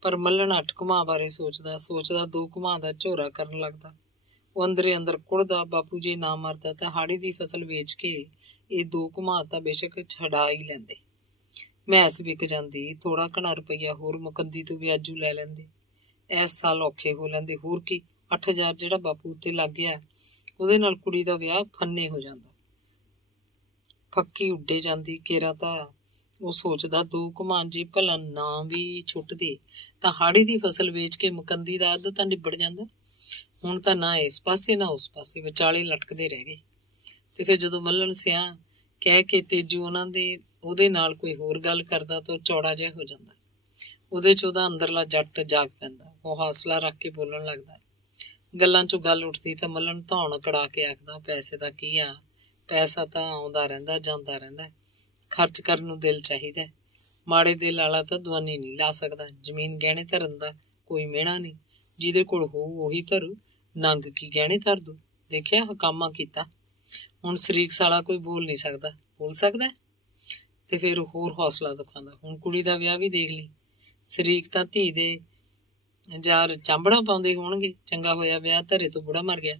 ਪਰ ਮੱਲਣ 8 ਘੁਮਾਂ ਬਾਰੇ ਸੋਚਦਾ 2 ਘੁਮਾਂ ਦਾ ਝੋਰਾ ਕਰਨ ਲੱਗਦਾ। ਉਹ ਅੰਦਰੇ ਅੰਦਰ ਕੁੜਦਾ, ਬਾਪੂ ਜੇ ਨਾ ਮਰਦਾ ਤਾਂ ਹਾੜੀ ਦੀ ਫਸਲ ਵੇਚ ਕੇ ਇਹ 2 ਘੁਮਾਂ ਤਾਂ ਬੇਸ਼ੱਕ ਛਡਾ ਹੀ ਲੈਂਦੇ। ਮੈਸ ਵਿਕ ਜਾਂਦੀ, ਥੋੜਾ ਘਣਾ ਰੁਪਈਆ ਹੋਰ ਮੁਕੰਦੀ ਤੋਂ ਵਿਆਜੂ ਲੈ ਲੈਂਦੇ। ਇਸ ਸਾਲ ਔਖੇ ਹੋ ਲੈਂਦੇ। ਹੋਰ ਕੀ, 8000 ਜਿਹੜਾ ਬਾਪੂ ਉੱਤੇ ਲੱਗ ਗਿਆ, ਉਹਦੇ ਨਾਲ ਕੁੜੀ ਦਾ ਵਿਆਹ ਫੰਨੇ ਹੋ ਜਾਂਦਾ। ਫੱਕੀ ਉੱਡੇ ਜਾਂਦੀ। ਕੇਰਾ ਤਾਂ ਉਹ ਸੋਚਦਾ 2 ਘੁਮਾਂ ਜੇ ਭਲਾ ਨਾ ਵੀ ਛੁੱਟਦੇ ਤਾਂ ਹਾੜੀ ਦੀ ਫਸਲ ਵੇਚ ਕੇ ਮੁਕੰਦੀ ਦਾ ਅੱਧ ਤਾਂ ਨਿਬੜ ਜਾਂਦਾ। ਹੁਣ ਤਾਂ ਨਾ ਇਸ ਪਾਸੇ ਨਾ ਉਸ ਪਾਸੇ, ਵਿਚਾਲੇ ਲਟਕਦੇ ਰਹਿ ਗਏ। ਤੇ ਫਿਰ ਜਦੋਂ ਮੱਲਣ ਸਿਆ ਕਹਿ ਕੇ ਤੇਜੂ ਉਹਦੇ ਨਾਲ ਕੋਈ ਹੋਰ ਗੱਲ ਕਰਦਾ ਤਾਂ ਉਹ ਚੌੜਾ ਜਿਹਾ ਹੋ ਜਾਂਦਾ। ਉਹਦੇ 'ਚ ਉਹਦਾ ਅੰਦਰਲਾ ਜੱਟ ਜਾਗ ਪੈਂਦਾ। ਉਹ ਹੌਸਲਾ ਰੱਖ ਕੇ ਬੋਲਣ ਲੱਗਦਾ। ਗੱਲਾਂ 'ਚੋਂ ਗੱਲ ਉੱਠਦੀ ਤਾਂ ਮੱਲਣ ਧੌਣ ਕੜਾ ਕੇ ਆਖਦਾ, ਪੈਸੇ ਦਾ ਕੀ ਆ, ਪੈਸਾ ਤਾਂ ਆਉਂਦਾ ਰਹਿੰਦਾ ਜਾਂਦਾ ਰਹਿੰਦਾ, ਖਰਚ ਕਰਨ ਨੂੰ ਦਿਲ ਚਾਹੀਦਾ। ਮਾੜੇ ਦਿਲ ਵਾਲਾ ਤਾਂ ਦਵਾਨੀ ਨਹੀਂ ਲਾ ਸਕਦਾ। ਜ਼ਮੀਨ ਗਹਿਣੇ ਧਰਨ ਦਾ ਕੋਈ ਮਿਹਣਾ ਨਹੀਂ, ਜਿਹਦੇ ਕੋਲ ਹੋਊ ਉਹੀ ਧਰੂ, ਨੰਗ ਕੀ ਗਹਿਣੇ ਧਰ ਦੂ। ਦੇਖਿਆ ਹਕਾਮਾ ਕੀਤਾ। ਹੁਣ ਸ਼ਰੀਕ ਸਾਲਾ ਕੋਈ ਬੋਲ ਨਹੀਂ ਸਕਦਾ। ਬੋਲ ਸਕਦਾ ਤੇ ਫਿਰ ਹੋਰ ਹੌਸਲਾ ਦਿਖਾਉਂਦਾ। ਹੁਣ ਕੁੜੀ ਦਾ ਵਿਆਹ ਵੀ ਦੇਖ ਲਈ। ਸ਼ਰੀਕ ਤਾਂ ਧੀ ਦੇ ਯਾਰ ਚਾਂਬੜਾ ਪਾਉਂਦੇ ਹੋਣਗੇ, ਚੰਗਾ ਹੋਇਆ ਵਿਆਹ ਧਰੇ ਤੋਂ ਬੁੜਾ ਮਰ ਗਿਆ।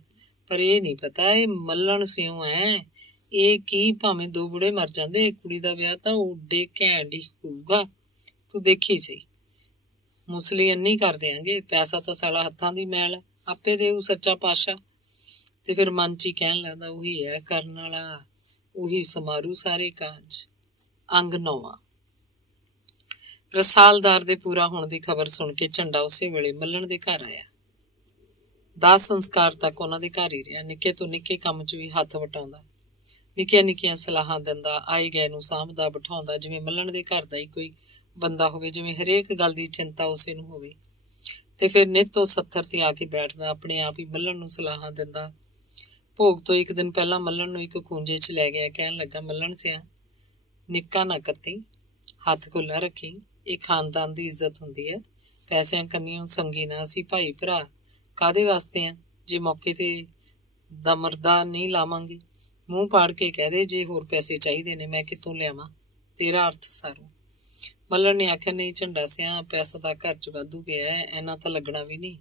ਪਰ ਇਹ ਨਹੀਂ ਪਤਾ ਇਹ ਮੱਲਣ ਸਿਉਂ ਹੈ। ਇਹ ਕੀ ਭਾਵੇਂ 2 ਬੁੜੇ ਮਰ ਜਾਂਦੇ, ਕੁੜੀ ਦਾ ਵਿਆਹ ਤਾਂ ਉੱਡੇ ਘੈਂਟ ਹੀ ਹੋਊਗਾ। ਤੂੰ ਦੇਖੀ ਸੀ, ਮੁਸਲੀ ਇੰਨੀ ਕਰ ਦਿਆਂਗੇ। ਪੈਸਾ ਤਾਂ ਸਾਲਾ ਹੱਥਾਂ ਦੀ ਮੈਲ, ਆਪੇ ਦੇਊ ਸੱਚਾ ਪਾਤਸ਼ਾਹ। ਤੇ ਫਿਰ ਮਨ 'ਚ ਹੀ ਕਹਿਣ ਲੱਗਦਾ, ਉਹੀ ਹੈ ਕਰਨ ਵਾਲਾ, ਉਹੀ ਸਮਾਰੂ ਸਾਰੇ ਕਾਜ। ਅੰਗ 9। ਰਸਾਲਦਾਰ ਦੇ ਪੂਰਾ ਹੋਣ ਦੀ ਖਬਰ ਸੁਣ ਕੇ ਝੰਡਾ ਉਸੇ ਵੇਲੇ ਮੱਲਣ ਦੇ ਘਰ ਆਇਆ। ਦਾਹ ਸੰਸਕਾਰ ਤੱਕ ਉਹਨਾਂ ਦੇ ਘਰ ਹੀ ਰਿਹਾ। ਨਿੱਕੇ ਤੋਂ ਨਿੱਕੇ ਕੰਮ 'ਚ ਵੀ ਹੱਥ ਵਟਾਉਂਦਾ, ਨਿੱਕੀਆਂ ਨਿੱਕੀਆਂ ਸਲਾਹਾਂ ਦਿੰਦਾ, ਆਏ ਗਏ ਨੂੰ ਸਾਂਭਦਾ ਬਿਠਾਉਂਦਾ, ਜਿਵੇਂ ਮੱਲਣ ਦੇ ਘਰ ਦਾ ਹੀ ਕੋਈ ਬੰਦਾ ਹੋਵੇ, ਜਿਵੇਂ ਹਰੇਕ ਗੱਲ ਦੀ ਚਿੰਤਾ ਉਸੇ ਨੂੰ ਹੋਵੇ। ਤੇ ਫਿਰ ਨਿੱਤ ਉਹ ਸੱਥਰ ਤੇ ਆ ਕੇ ਬੈਠਦਾ, ਆਪਣੇ ਆਪ ਹੀ ਮੱਲਣ ਨੂੰ ਸਲਾਹਾਂ ਦਿੰਦਾ। ਭੋਗ ਤੋਂ ਇੱਕ ਦਿਨ ਪਹਿਲਾਂ ਮੱਲਣ ਨੂੰ ਇੱਕ ਖੂੰਜੇ 'ਚ ਲੈ ਗਿਆ। ਕਹਿਣ ਲੱਗਾ, ਮੱਲਣ ਸਿਆ ਨਿੱਕਾ ਨਾ ਕੱਤੀ, ਹੱਥ ਖੁੱਲਾ ਰੱਖੀ। ਇਹ ਖਾਨਦਾਨ ਦੀ ਇੱਜ਼ਤ ਹੁੰਦੀ ਹੈ। ਪੈਸਿਆਂ ਕੰਨੀਓ ਸੰਗੀ ਨਾ, ਅਸੀਂ ਭਾਈ ਭਰਾ ਕਾਹਦੇ ਵਾਸਤੇ ਆ ਜੇ ਮੌਕੇ ਤੇ ਦਮਰਦਾ ਨਹੀਂ ਲਾਵਾਂਗੇ। ਮੂੰਹ ਪਾੜ ਕੇ ਕਹਿ ਦੇ ਜੇ ਹੋਰ ਪੈਸੇ ਚਾਹੀਦੇ ਨੇ ਮੈਂ ਕਿੱਥੋਂ ਲਿਆਵਾਂ, ਤੇਰਾ ਅਰਥ ਸਾਰੂ। ਮੱਲਣ ਨੇ ਆਖਿਆ, ਨਹੀਂ ਝੰਡਾ ਸਿਆ, ਪੈਸਾ ਤਾਂ ਘਰ 'ਚ ਵਾਧੂ ਪਿਆ, ਇੰਨਾ ਤਾਂ ਲੱਗਣਾ ਵੀ ਨਹੀਂ।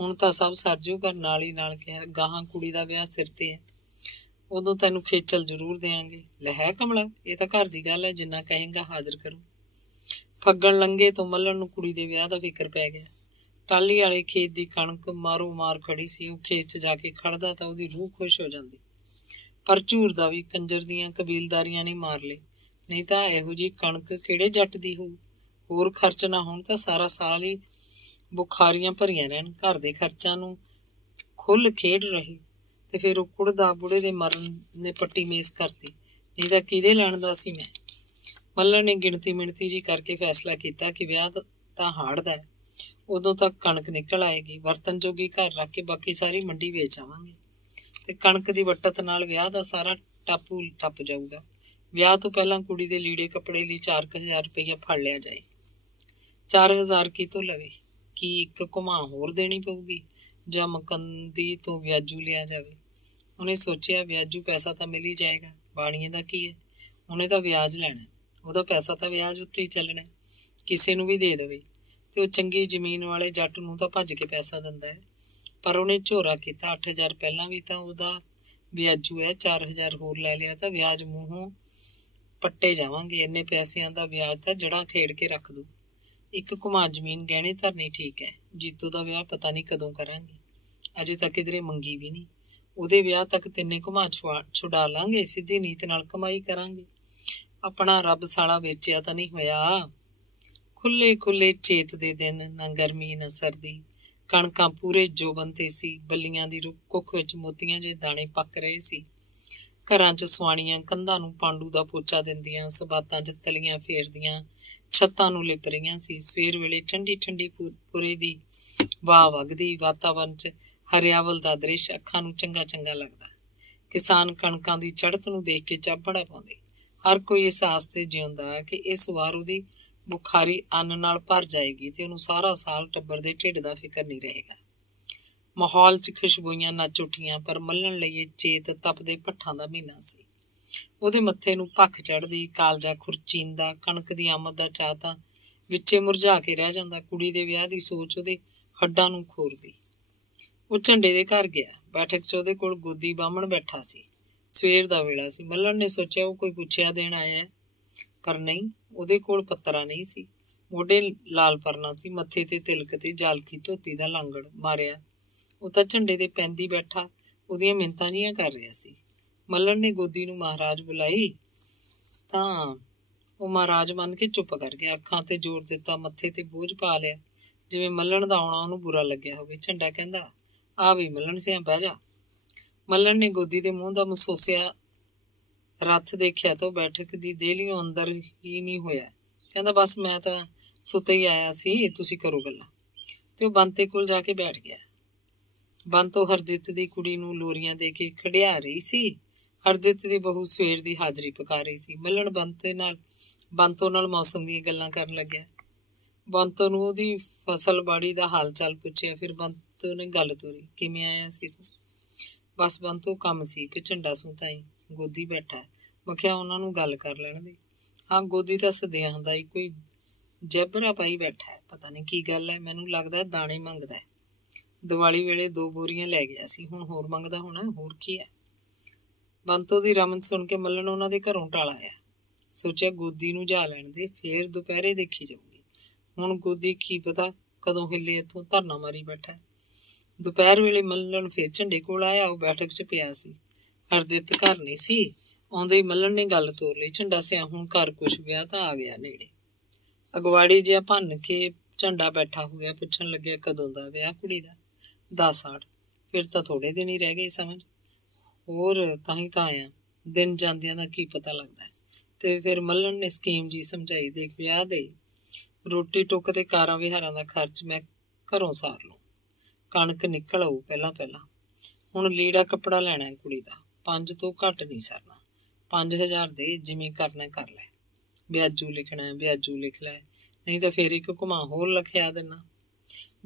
ਹੁਣ ਤਾਂ ਸਭ ਸਰਜੂ। ਪਰ ਨਾਲ ਹੀ ਨਾਲ ਕਿਹਾ, ਗਾਹਾਂ ਕੁੜੀ ਦਾ ਵਿਆਹ ਸਿਰ ਤੇ ਹੈ, ਉਦੋਂ ਤੈਨੂੰ ਖੇਚਲ ਜ਼ਰੂਰ ਦਿਆਂਗੇ। ਲੈ ਹੈ ਕਮਲਾ, ਇਹ ਤਾਂ ਘਰ ਦੀ ਗੱਲ ਹੈ, ਜਿੰਨਾ ਕਹੇਗਾ ਹਾਜ਼ਰ ਕਰੋ। ਫੱਗਣ ਲੰਘੇ ਤੋਂ ਮੱਲਣ ਨੂੰ ਕੁੜੀ ਦੇ ਵਿਆਹ ਦਾ ਫਿਕਰ ਪੈ ਗਿਆ। ਟਾਹਲੀ ਵਾਲੇ ਖੇਤ ਦੀ ਕਣਕ ਮਾਰੋ ਮਾਰ ਖੜੀ ਸੀ। ਉਹ ਖੇਤ 'ਚ ਜਾ ਕੇ ਖੜਦਾ ਤਾਂ ਉਹਦੀ ਰੂਹ ਖੁਸ਼ ਹੋ ਜਾਂਦੀ। ਪਰ ਝੂਰਦਾ ਵੀ ਕੰਜਰ ਦੀਆਂ ਕਬੀਲਦਾਰੀਆਂ ਨੇ ਮਾਰ ਲਏ। ਨਹੀਂ ਤਾਂ ਇਹੋ ਜਿਹੀ ਕਣਕ ਕਿਹੜੇ ਜੱਟ ਦੀ ਹੋਊ। ਹੋਰ ਖਰਚ ਨਾ ਹੋਣ ਤਾਂ ਸਾਰਾ ਸਾਲ ਹੀ ਬੁਖਾਰੀਆਂ ਭਰੀਆਂ ਰਹਿਣ। ਘਰ ਦੇ ਖਰਚਾਂ ਨੂੰ ਖੁੱਲ ਖੇਡ ਰਹੀ ਤੇ ਫਿਰ ਉਹ ਕੁੜਦਾ ਬੁੜੇ ਦੇ ਮਰਨ ਨੇ ਪੱਟੀ ਮੇਜ਼ ਕਰਤੀ। ਨਹੀਂ ਤਾਂ ਕਿਹਦੇ ਲੈਣ ਦਾ ਸੀ ਮੈਂ। ਮੱਲਣ ਨੇ ਗਿਣਤੀ ਮਿਣਤੀ ਜੀ ਕਰਕੇ ਫੈਸਲਾ ਕੀਤਾ ਕਿ ਵਿਆਹ ਤਾਂ ਹਾੜ ਦਾ ਹੈ। ਉਦੋਂ ਤੱਕ ਕਣਕ ਨਿਕਲ ਆਏਗੀ। ਵਰਤਨ ਜੋਗੀ ਘਰ ਰੱਖ ਕੇ ਬਾਕੀ ਸਾਰੀ ਮੰਡੀ ਵੇਚ ਆਵਾਂਗੇ ਤੇ ਕਣਕ ਦੀ ਵੱਟਤ ਨਾਲ ਵਿਆਹ ਦਾ ਸਾਰਾ ਟਾਪੂ ਟੱਪ ਜਾਊਗਾ। ਵਿਆਹ ਤੋਂ ਪਹਿਲਾਂ ਕੁੜੀ ਦੇ ਲੀੜੇ ਕੱਪੜੇ ਲਈ 4,000 ਰੁਪਈਆ ਫੜ ਲਿਆ ਜਾਏ। 4,000 ਕਿਤੋਂ ਲਵੇ? ਕੀ ਇੱਕ ਘੁਮਾ ਹੋਰ ਦੇਣੀ ਪਊਗੀ ਜਾਂ ਮਕੰਦੀ ਤੋਂ ਵਿਆਜੂ ਲਿਆ ਜਾਵੇ? ਉਹਨੇ ਸੋਚਿਆ ਵਿਆਜੂ ਪੈਸਾ ਤਾਂ ਮਿਲ ਹੀ ਜਾਏਗਾ। ਬਾਣੀਏ ਦਾ ਕੀ ਹੈ, ਉਹਨੇ ਤਾਂ ਵਿਆਜ ਲੈਣਾ। ਉਹਦਾ ਪੈਸਾ ਤਾਂ ਵਿਆਜ ਉੱਤੇ ਹੀ ਚੱਲਣਾ। ਕਿਸੇ ਨੂੰ ਵੀ ਦੇ ਦੇਵੇ ਤੇ ਉਹ ਚੰਗੀ ਜ਼ਮੀਨ ਵਾਲੇ ਜੱਟ ਨੂੰ ਤਾਂ ਭੱਜ ਕੇ ਪੈਸਾ ਦਿੰਦਾ ਹੈ। ਪਰ ਉਹਨੇ ਝੋਰਾ ਕੀਤਾ। 8,000 ਪਹਿਲਾਂ ਵੀ ਤਾਂ ਉਹਦਾ ਵਿਆਜੂ ਹੈ। 4,000 ਹੋਰ ਲੈ ਲਿਆ ਤਾਂ ਵਿਆਜ ਮੂੰਹੋਂ ਪੱਟੇ ਜਾਵਾਂਗੇ। ਇੰਨੇ ਪੈਸਿਆਂ ਦਾ ਵਿਆਜ ਤਾਂ ਜੜ੍ਹਾਂ ਖੇਡ ਕੇ ਰੱਖ ਦੂ। ਇੱਕ ਘੁਮਾ ਜ਼ਮੀਨ ਗਹਿਣੇ ਧਰਨੀ ਠੀਕ ਹੈ। ਜੀਤੋ ਦਾ ਵਿਆਹ ਪਤਾ ਨਹੀਂ ਕਦੋਂ ਕਰਾਂਗੇ। ਅਜੇ ਤੱਕ ਕਿਧਰੇ ਮੰਗੀ ਵੀ ਨਹੀਂ। ਉਹਦੇ ਵਿਆਹ ਤੱਕ ਤਿੰਨੇ ਘੁਮਾ ਛੁਡਾ ਲਾਂਗੇ। ਸਿੱਧੀ ਨੀਤ ਨਾਲ ਕਮਾਈ ਕਰਾਂਗੇ। ਆਪਣਾ ਰੱਬ ਸਾਲਾ ਵੇਚਿਆ ਤਾਂ ਨਹੀਂ ਹੋਇਆ। ਖੁੱਲੇ ਖੁੱਲੇ ਚੇਤ ਦੇ ਦਿਨ, ਨਾ ਗਰਮੀ ਨਾ ਸਰਦੀ। ਕਣਕਾਂ ਪੂਰੇ ਜੋਬਨ ਤੇ ਸੀ। ਬੱਲੀਆਂ ਦੀ ਕੁੱਖ ਵਿੱਚ ਮੋਤੀਆਂ ਜਿਹੇ ਦਾਣੇ ਪੱਕ ਰਹੇ ਸੀ। ਘਰਾਂ 'ਚ ਸੁਆਣੀਆਂ ਕੰਧਾਂ ਨੂੰ ਪਾਂਡੂ ਦਾ ਪੋਚਾ ਦਿੰਦੀਆਂ, ਸਬਾਤਾਂ 'ਚ ਤਲੀਆਂ ਫੇਰਦੀਆਂ, ਛੱਤਾਂ ਨੂੰ ਲਿਪ ਰਹੀਆਂ ਸੀ। ਸਵੇਰ ਵੇਲੇ ਠੰਡੀ ਠੰਡੀ ਪੁਰੇ ਦੀ ਵਾਹ ਵਗਦੀ। ਵਾਤਾਵਰਨ 'ਚ ਹਰਿਆਵਲ ਦਾ ਦ੍ਰਿਸ਼ ਅੱਖਾਂ ਨੂੰ ਚੰਗਾ ਚੰਗਾ ਲੱਗਦਾ। ਕਿਸਾਨ ਕਣਕਾਂ ਦੀ ਚੜ੍ਹਤ ਨੂੰ ਦੇਖ ਕੇ ਚਾਬੜਾ ਪਾਉਂਦੇ। ਹਰ ਕੋਈ ਇਸ ਆਸ ਤੇ ਜਿਉਂਦਾ ਕਿ ਇਸ ਵਾਰ ਉਹਦੀ ਬੁਖਾਰੀ ਅੰਨ ਨਾਲ ਭਰ ਜਾਏਗੀ ਤੇ ਉਹਨੂੰ ਸਾਰਾ ਸਾਲ ਟੱਬਰ ਦੇ ਢਿੱਡ ਦਾ ਫਿਕਰ ਨਹੀਂ ਰਹੇਗਾ। ਮਾਹੌਲ 'ਚ ਖੁਸ਼ਬੂਈਆਂ ਨੱਚ ਉੱਠੀਆਂ। ਪਰ ਮੱਲਣ ਲਈ ਇਹ ਚੇਤ ਤਪਦੇ ਭੱਠਾਂ ਦਾ ਮਹੀਨਾ ਸੀ। ਉਹਦੇ ਮੱਥੇ ਨੂੰ ਭੱਖ ਚੜ੍ਹਦੀ, ਕਾਲਜਾ ਖੁਰਚੀਂਦਾ। ਕਣਕ ਦੀ ਆਮਦ ਦਾ ਚਾਅ ਤਾਂ ਵਿੱਚੇ ਮੁਰਝਾ ਕੇ ਰਹਿ ਜਾਂਦਾ। ਕੁੜੀ ਦੇ ਵਿਆਹ ਦੀ ਸੋਚ ਉਹਦੇ ਹੱਡਾਂ ਨੂੰ ਖੋਰਦੀ। ਉਹ ਝੰਡੇ ਦੇ ਘਰ ਗਿਆ। ਬੈਠਕ 'ਚ ਉਹਦੇ ਕੋਲ ਗੋਦੀ ਬਾਹਮਣ ਬੈਠਾ ਸੀ। ਸਵੇਰ ਦਾ ਵੇਲਾ ਸੀ। ਮੱਲਣ ਨੇ ਸੋਚਿਆ ਉਹ ਕੋਈ ਪੁੱਛਿਆ ਦੇਣ ਆਇਆ, ਪਰ ਨਹੀਂ, ਉਹਦੇ ਕੋਲ ਪੱਤਰਾ ਨਹੀਂ ਸੀ। ਮੋਢੇ ਲਾਲ ਪਰਨਾ ਸੀ, ਮੱਥੇ ਤੇ ਤਿਲਕ ਤੇ ਜਾਲਕੀ ਧੋਤੀ ਦਾ ਲਾਂਗੜ ਮਾਰਿਆ। ਉਹ ਤਾਂ ਝੰਡੇ ਦੇ ਪੈਂਦੀ ਬੈਠਾ ਉਹਦੀਆਂ ਮਿੰਨਤਾਂ ਜਿਹੀਆਂ ਕਰ ਰਿਹਾ ਸੀ। ਮੱਲਣ ਨੇ ਗੋਦੀ ਨੂੰ ਮਹਾਰਾਜ ਬੁਲਾਈ ਤਾਂ ਉਹ ਮਹਾਰਾਜ ਮੰਨ ਕੇ ਚੁੱਪ ਕਰ ਗਿਆ। ਅੱਖਾਂ ਤੇ ਜ਼ੋਰ ਦਿੱਤਾ, ਮੱਥੇ ਤੇ ਬੋਝ ਪਾ ਲਿਆ, ਜਿਵੇਂ ਮੱਲਣ ਦਾ ਆਉਣਾ ਉਹਨੂੰ ਬੁਰਾ ਲੱਗਿਆ ਹੋਵੇ। ਝੰਡਾ ਕਹਿੰਦਾ, ਆ ਵੀ ਮੱਲਣ ਸਿਆਂ ਬਹਿ ਜਾ। ਮੱਲਣ ਨੇ ਗੋਦੀ ਦੇ ਮੂੰਹ ਦਾ ਮਸੋਸਿਆ ਰੱਥ ਦੇਖਿਆ ਤਾਂ ਉਹ ਬੈਠਕ ਦੀ ਦੇਹਲੀਓਂ ਅੰਦਰ ਹੀ ਨਹੀਂ ਹੋਇਆ। ਕਹਿੰਦਾ, ਬਸ ਮੈਂ ਤਾਂ ਸੁੱਤੇ ਹੀ ਆਇਆ ਸੀ, ਤੁਸੀਂ ਕਰੋ ਗੱਲਾਂ। ਤੇ ਉਹ ਬੰਤੇ ਕੋਲ ਜਾ ਕੇ ਬੈਠ ਗਿਆ। ਬੰਤੋ ਹਰਦਿੱਤ ਦੀ ਕੁੜੀ ਨੂੰ ਲੋਰੀਆਂ ਦੇ ਕੇ ਖੜਿਆ ਰਹੀ ਸੀ। ਹਰਦਿੱਤ ਦੀ ਬਹੂ ਸਵੇਰ ਦੀ ਹਾਜ਼ਰੀ ਪਕਾ ਰਹੀ ਸੀ। ਮੱਲਣ ਬੰਤੋ ਨਾਲ ਮੌਸਮ ਦੀਆਂ ਗੱਲਾਂ ਕਰਨ ਲੱਗਿਆ। ਬੰਤੋ ਨੂੰ ਉਹਦੀ ਫਸਲ ਬਾੜੀ ਦਾ ਹਾਲ ਚਾਲ ਪੁੱਛਿਆ। ਫਿਰ ਬੰਤੋ ਨੇ ਗੱਲ ਤੋਰੀ, ਕਿਵੇਂ ਆਇਆ ਸੀ ਤੂੰ? ਬਸ ਬੰਤੋ, ਕੰਮ ਸੀ ਕਿ ਝੰਡਾ ਸੁਤਾਈ, ਗੋਦੀ ਬੈਠਾ। ਮੈਂ ਕਿਹਾ ਉਹਨਾਂ ਨੂੰ ਗੱਲ ਕਰ ਲੈਣ ਦੇ। ਹਾਂ, ਗੋਦੀ ਤਾਂ ਸਦਿਆਂ ਹੁੰਦਾ ਹੀ ਕੋਈ ਜੈਬਰਾ ਪਾਈ ਬੈਠਾ ਹੈ। ਪਤਾ ਨਹੀਂ ਕੀ ਗੱਲ ਹੈ, ਮੈਨੂੰ ਲੱਗਦਾ ਦਾਣੇ ਮੰਗਦਾ ਹੈ। ਦੀਵਾਲੀ ਵੇਲੇ 2 ਬੋਰੀਆਂ ਲੈ ਗਿਆ ਸੀ, ਹੁਣ ਹੋਰ ਮੰਗਦਾ ਹੋਣਾ। ਹੋਰ ਕੀ ਹੈ? ਬੰਤੋ ਦੀ ਰਮਨ ਸੁਣ ਕੇ ਮੱਲਣ ਉਹਨਾਂ ਦੇ ਘਰੋਂ ਟਾਲ ਆਇਆ। ਸੋਚਿਆ ਗੋਦੀ ਨੂੰ ਜਾ ਲੈਣ ਦੇ, ਫੇਰ ਦੁਪਹਿਰੇ ਦੇਖੀ ਜਾਊਗੀ। ਹੁਣ ਗੋਦੀ ਕੀ ਪਤਾ ਕਦੋਂ ਹਿੱਲੇ, ਇੱਥੋਂ ਧਰਨਾ ਮਾਰੀ ਬੈਠਾ। ਦੁਪਹਿਰ ਵੇਲੇ ਮੱਲਣ ਫੇਰ ਝੰਡੇ ਕੋਲ ਆਇਆ। ਉਹ ਬੈਠਕ 'ਚ ਪਿਆ ਸੀ। ਹਰਦਿੱਤ ਘਰ ਨਹੀਂ ਸੀ। ਆਉਂਦੇ ਹੀ ਮੱਲਣ ਨੇ ਗੱਲ ਤੋਰ ਲਈ। ਝੰਡਾ ਸਿਆ, ਹੁਣ ਘਰ ਕੁਛ ਵਿਆਹ ਤਾਂ ਆ ਗਿਆ ਨੇੜੇ। ਅਗਵਾੜੀ ਜਿਹਾ ਭੰਨ ਕੇ ਝੰਡਾ ਬੈਠਾ ਹੋ ਗਿਆ। ਪੁੱਛਣ ਲੱਗਿਆ, ਕਦੋਂ ਦਾ ਵਿਆਹ ਕੁੜੀ ਦਾ? 10 ਆੜ। ਫਿਰ ਤਾਂ ਥੋੜੇ ਦਿਨ ਹੀ ਰਹਿ ਗਏ ਸਮਝ। ਹੋਰ ਤਾਂ ਹੀ ਤਾਂ ਆਇਆ, ਦਿਨ ਜਾਂਦਿਆਂ ਦਾ ਕੀ ਪਤਾ ਲੱਗਦਾ। ਤੇ ਫਿਰ ਮੱਲਣ ਨੇ ਸਕੀਮ ਜੀ ਸਮਝਾਈ, ਦੇਖ ਵਿਆਹ ਦੇ ਰੋਟੀ ਟੁੱਕ ਤੇ ਕਾਰਾਂ ਵਿਹਾਰਾਂ ਦਾ ਖਰਚ ਮੈਂ ਘਰੋਂ ਸਾਰ ਲਊ। ਕਣਕ ਨਿਕਲ ਆਊ ਪਹਿਲਾਂ। ਹੁਣ ਲੀੜਾ ਕੱਪੜਾ ਲੈਣਾ ਕੁੜੀ ਦਾ, 5 ਤੋਂ ਘੱਟ ਨਹੀਂ ਸਰਨਾ। 5,000 ਦੇ, ਜਿਵੇਂ ਕਰਨਾ ਕਰ ਲੈ। ਵਿਆਜੂ ਲਿਖਣਾ ਵਿਆਜੂ ਲਿਖ ਲੈ, ਨਹੀਂ ਤਾਂ ਫੇਰ ਇੱਕ ਘੁਮਾ ਹੋਰ ਲਿਖਿਆ ਦੇਣਾ।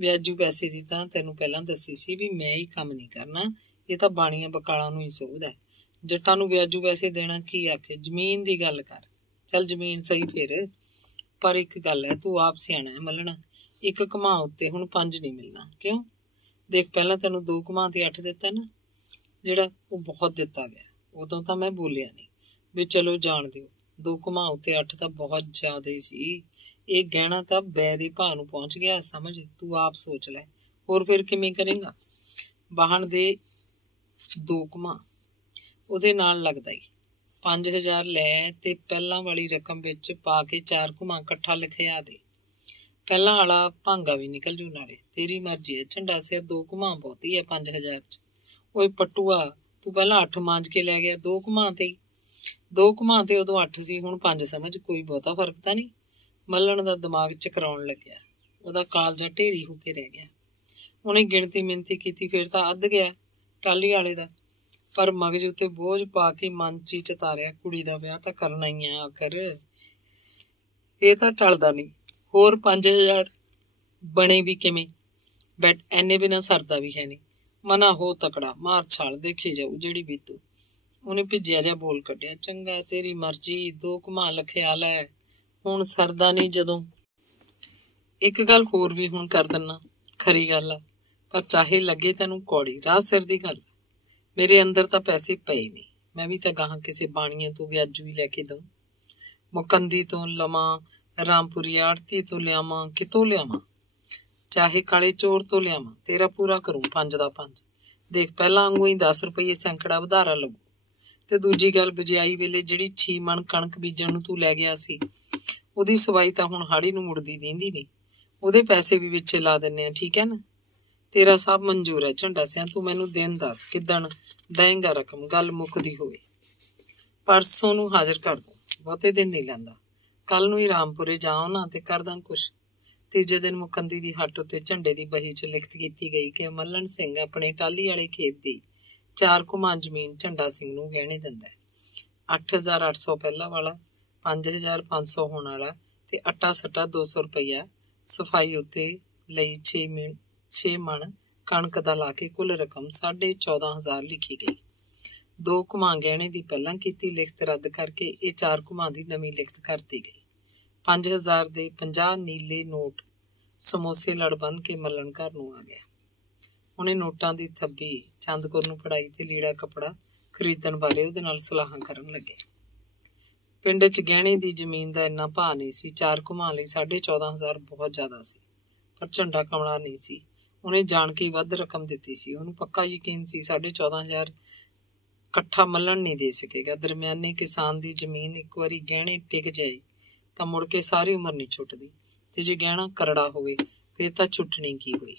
ਵਿਆਜੂ ਪੈਸੇ ਦੀ ਤਾਂ ਤੈਨੂੰ ਪਹਿਲਾਂ ਦੱਸੀ ਸੀ ਵੀ ਮੈਂ ਹੀ ਕੰਮ ਨਹੀਂ ਕਰਨਾ, ਇਹ ਤਾਂ ਬਾਣੀਆਂ ਬਕਾਲਾਂ ਨੂੰ ਹੀ ਸੋਭਦਾ। ਜੱਟਾਂ ਨੂੰ ਵਿਆਜੂ ਪੈਸੇ ਦੇਣਾ ਕੀ ਆਖੇ। ਜ਼ਮੀਨ ਦੀ ਗੱਲ ਕਰ। ਚੱਲ ਜ਼ਮੀਨ ਸਹੀ ਫੇਰ, ਪਰ ਇੱਕ ਗੱਲ ਹੈ, ਤੂੰ ਆਪ ਸਿਆਣਾ ਹੈ ਮੱਲਣਾ। ਇੱਕ ਘੁਮਾ ਉੱਤੇ ਹੁਣ 5 ਨਹੀਂ ਮਿਲਣਾ। ਕਿਉਂ? ਦੇਖ, ਪਹਿਲਾਂ ਤੈਨੂੰ 2 ਘੁਮਾ ਤੇ 8 ਦਿੱਤਾ ਨਾ, ਜਿਹੜਾ ਉਹ ਬਹੁਤ ਦਿੱਤਾ ਗਿਆ। ਉਦੋਂ ਤਾਂ ਮੈਂ ਬੋਲਿਆ ਨਹੀਂ ਵੀ ਚਲੋ ਜਾਣ ਦਿਓ। 2 ਘੁਮਾ ਉੱਤੇ 8 ਤਾਂ ਬਹੁਤ ਜ਼ਿਆਦਾ ਹੀ ਸੀ। ਇਹ ਗਹਿਣਾ ਤਾਂ ਬੈ ਦੇ ਭਾਅ ਨੂੰ ਪਹੁੰਚ ਗਿਆ, ਸਮਝ, ਤੂੰ ਆਪ ਸੋਚ ਲੈ। ਹੋਰ ਫਿਰ ਕਿਵੇਂ ਕਰੇਗਾ? ਵਾਹਣ ਦੇ 2 ਘੁਮਾ ਉਹਦੇ ਨਾਲ ਲੱਗਦਾ ਈ। 5000 ਲੈ ਤੇ ਪਹਿਲਾਂ ਵਾਲੀ ਰਕਮ ਵਿੱਚ ਪਾ ਕੇ 4 ਘੁਮਾ ਇਕੱਠਾ ਲਿਖਿਆ ਦੇ। ਪਹਿਲਾਂ ਵਾਲਾ ਭਾਂਗਾ ਵੀ ਨਿਕਲ ਜੂ ਨਾਲੇ। ਤੇਰੀ ਮਰਜ਼ੀ ਹੈ। ਝੰਡਾ ਸਿਆ 2 ਘੁਮਾ ਬਹੁਤੀ ਹੈ 5000 ਚ। ਓਏ ਪਟੂਆ, ਤੂੰ ਪਹਿਲਾਂ 8 ਮਾਂਜ ਕੇ ਲੈ ਗਿਆ 2 ਘੁਮਾ ਤੇ। 2 ਘੁਮਾ ਤੇ ਉਦੋਂ 8 ਸੀ, ਹੁਣ 5 ਸਮਝ। ਕੋਈ ਬਹੁਤਾ ਫਰਕ ਤਾਂ ਨਹੀਂ। ਮੱਲਣ ਦਾ ਦਿਮਾਗ ਚਕਰਾਉਣ ਲੱਗਿਆ। ਉਹਦਾ ਕਾਲਜਾ ਢੇਰੀ ਹੋ ਕੇ ਰਹਿ ਗਿਆ। ਉਹਨੇ ਗਿਣਤੀ ਮਿਣਤੀ ਕੀਤੀ, ਫਿਰ ਤਾਂ ਅੱਧ ਗਿਆ ਟਾਹਲੀ ਵਾਲੇ ਦਾ। ਪਰ ਮਗਜ ਉੱਤੇ ਬੋਝ ਪਾ ਕੇ ਮਨ ਚ ਹੀ ਚਤਾਰਿਆ, ਕੁੜੀ ਦਾ ਵਿਆਹ ਤਾਂ ਕਰਨਾ ਹੀ ਆ ਆਖਰ, ਇਹ ਤਾਂ ਟਲਦਾ ਨਹੀਂ। ਹੋਰ 5000 ਬਣੇ ਵੀ ਕਿਵੇਂ? ਬੈਠ, ਐਨੇ ਬਿਨਾਂ ਸਰਦਾ ਵੀ ਹੈ ਨਹੀਂ। ਮਨਾ ਹੋ ਤਕੜਾ, ਮਾਰ ਛਾਲ, ਦੇਖੀ ਜਾਊ ਜਿਹੜੀ ਬੀਤੂ। ਉਹਨੇ ਭਿੱਜਿਆ ਜਿਹਾ ਬੋਲ ਕੱਢਿਆ, ਚੰਗਾ ਤੇਰੀ ਮਰਜ਼ੀ, 2 ਘੁਮਾ ਲਖਿਆ ਲੈ, ਹੁਣ ਸਰਦਾ ਨਹੀਂ ਜਦੋਂ। ਇੱਕ ਗੱਲ ਹੋਰ ਵੀ ਹੁਣ ਕਰ ਦਿੰਨਾ, ਖਰੀ ਗੱਲ ਆ, ਪਰ ਚਾਹੇ ਲੱਗੇ ਤੈਨੂੰ ਕੌੜੀ, ਰਾਹ ਸਿਰ ਦੀ ਗੱਲ। ਮੇਰੇ ਅੰਦਰ ਤਾਂ ਪੈਸੇ ਪਏ ਨਹੀਂ, ਮੈਂ ਵੀ ਤਾਂ ਗਾਹਾਂ ਕਿਸੇ ਬਾਣੀਏ ਤੋਂ ਵਿਆਜੂ ਹੀ ਲੈ ਕੇ ਦਊਂ। ਮੁਕੰਦੀ ਤੋਂ ਲਵਾਂ, ਰਾਮਪੁਰੀ ਆੜਤੀ ਤੋਂ ਲਿਆਵਾਂ, ਕਿਤੋਂ ਲਿਆਵਾਂ, ਚਾਹੇ ਕਾਲੇ ਚੋਰ ਤੋਂ ਲਿਆਵਾਂ, ਤੇਰਾ ਪੂਰਾ ਕਰੂੰ 5 ਦਾ 5। ਦੇਖ, ਪਹਿਲਾਂ ਵਾਂਗੂ ਹੀ 10 ਰੁਪਏ ਸੈਂਕੜਾ ਵਧਾਰਾ ਲੱਗੂ। ਤੇ ਦੂਜੀ ਗੱਲ, ਬਜਾਈ ਵੇਲੇ ਜਿਹੜੀ 6 ਮਣ ਕਣਕ ਬੀਜਣ ਨੂੰ ਤੂੰ ਲੈ ਗਿਆ ਸੀ, ਉਹਦੀ ਸਵਾਈ ਤਾਂ ਹੁਣ ਹਾੜੀ ਨੂੰ ਮੁੜਦੀ ਦਿੰਦੀ ਨਹੀਂ। ਉਹਦੇ ਪੈਸੇ ਵੀ ਵਿੱਚੇ ਲਾ ਦਿੰਨੇ ਆ, ਠੀਕ ਹੈ ਨਾ? ਤੇਰਾ ਸਭ ਮਨਜ਼ੂਰ ਹੈ। ਝੰਡਾ ਸਿਆ, ਤੂੰ ਮੈਨੂੰ ਦਿਨ ਦੱਸ, ਕਿੱਦਣ ਦਏਂਗਾ ਰਕਮ, ਗੱਲ ਮੁੱਕਦੀ ਹੋਵੇ। ਪਰਸੋਂ ਨੂੰ ਹਾਜ਼ਰ ਕਰ ਦੂੰ, ਬਹੁਤੇ ਦਿਨ ਨਹੀਂ ਲੈਂਦਾ। ਕੱਲ ਨੂੰ ਹੀ ਰਾਮਪੁਰੇ ਜਾ ਆਉਣਾ ਤੇ ਕਰਦਾ ਕੁਛ। ਤੀਜੇ ਦਿਨ ਮੁਕੰਦੀ ਦੀ ਹੱਟ ਉੱਤੇ ਝੰਡੇ ਦੀ ਬਹੀ ਚ ਲਿਖਤ ਕੀਤੀ ਗਈ ਕਿ ਮੱਲਣ ਸਿੰਘ ਆਪਣੇ ਟਾਹਲੀ ਵਾਲੇ ਖੇਤ ਦੀ 4 ਘੁਮਾ ਜ਼ਮੀਨ ਝੰਡਾ ਸਿੰਘ ਨੂੰ ਗਹਿਣੇ ਦਿੰਦਾ ਹੈ। 8800 ਪਹਿਲਾ ਵਾਲਾ, 5500 ਹੋਣ ਵਾਲਾ ਤੇ ਅੱਟਾ ਸੱਟਾ 200 ਰੁਪਇਆ ਸਫਾਈ ਉੱਤੇ ਲਈ 6 ਮਣ ਕਣਕ ਦਾ ਲਾ ਕੇ ਕੁੱਲ ਰਕਮ 14,500 ਲਿਖੀ ਗਈ। 2 ਘੁਮਾ ਗਹਿਣੇ ਦੀ ਪਹਿਲਾਂ ਕੀਤੀ ਲਿਖਤ ਰੱਦ ਕਰਕੇ ਇਹ 4 ਘੁਮਾ ਦੀ ਨਵੀਂ ਲਿਖਤ ਕਰਤੀ ਗਈ। 5000 ਦੇ 50 ਨੀਲੇ ਨੋਟ ਸਮੋਸੇ ਲੜ ਬੰਨ ਕੇ ਮੱਲਣ ਘਰ ਨੂੰ ਆ ਗਿਆ। ਉਹਨੇ ਨੋਟਾਂ ਦੀ ਥੱਬੀ ਚੰਦਕੌਰ ਨੂੰ ਫੜਾਈ ਤੇ ਲੀੜਾ ਕੱਪੜਾ ਖਰੀਦਣ ਬਾਰੇ ਉਹਦੇ ਨਾਲ ਸਲਾਹਾਂ ਕਰਨ ਲੱਗੇ। ਪਿੰਡ 'ਚ ਗਹਿਣੇ ਦੀ ਜ਼ਮੀਨ ਦਾ ਇੰਨਾ ਭਾਅ ਨਹੀਂ ਸੀ। 4 ਘੁਮਾ ਲਈ 14,500 ਬਹੁਤ ਜ਼ਿਆਦਾ ਸੀ, ਪਰ ਝੰਡਾ ਕਮਲਾ ਨਹੀਂ ਸੀ। ਉਹਨੇ ਜਾਣ ਕੇ ਵੱਧ ਰਕਮ ਦਿੱਤੀ ਸੀ। ਉਹਨੂੰ ਪੱਕਾ ਯਕੀਨ ਸੀ 14,500 ਇਕੱਠਾ ਮੱਲਣ ਨਹੀਂ ਦੇ ਸਕੇਗਾ। ਦਰਮਿਆਨੇ ਕਿਸਾਨ ਦੀ ਜ਼ਮੀਨ ਇੱਕ ਵਾਰੀ ਗਹਿਣੇ ਟਿਕ ਜਾਏ ਤਾਂ ਮੁੜ ਕੇ ਸਾਰੀ ਉਮਰ ਨਹੀਂ ਛੁੱਟਦੀ, ਤੇ ਜੇ ਗਹਿਣਾ ਕਰੜਾ ਹੋਵੇ ਫਿਰ ਤਾਂ ਛੁੱਟਣੀ ਕੀ ਹੋਈ।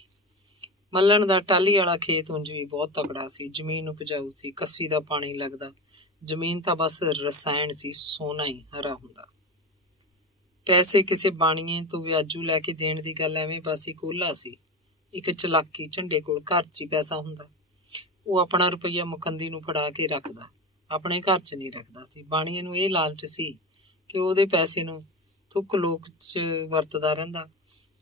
ਮੱਲਣ ਦਾ ਟਾਹਲੀ ਵਾਲਾ ਖੇਤ ਉਂਝ ਵੀ ਬਹੁਤ ਤਕੜਾ ਸੀ। ਜ਼ਮੀਨ ਉਪਜਾਊ ਸੀ, ਕੱਸੀ ਦਾ ਪਾਣੀ ਲੱਗਦਾ। ਜ਼ਮੀਨ ਤਾਂ ਬਸ ਰਸਾਇਣ ਸੀ, ਸੋਨਾ ਹੀ ਹਰਾ ਹੁੰਦਾ। ਪੈਸੇ ਕਿਸੇ ਬਾਣੀਏ ਤੋਂ ਵਿਆਜੂ ਲੈ ਕੇ ਦੇਣ ਦੀ ਗੱਲ ਐਵੇਂ ਬਸ ਇੱਕ ਓਹਲਾ ਸੀ, ਇੱਕ ਚਲਾਕੀ। ਝੰਡੇ ਕੋਲ ਘਰ 'ਚ ਹੀ ਪੈਸਾ ਹੁੰਦਾ, ਉਹ ਆਪਣਾ ਰੁਪਈਆ ਮੁਕੰਦੀ ਨੂੰ ਫੜਾ ਕੇ ਰੱਖਦਾ, ਆਪਣੇ ਘਰ 'ਚ ਨਹੀਂ ਰੱਖਦਾ ਸੀ। ਬਾਣੀਏ ਨੂੰ ਇਹ ਲਾਲਚ ਸੀ ਕਿ ਉਹਦੇ ਪੈਸੇ ਨੂੰ ਥੁੱਕ ਲੋਕ 'ਚ ਵਰਤਦਾ ਰਹਿੰਦਾ,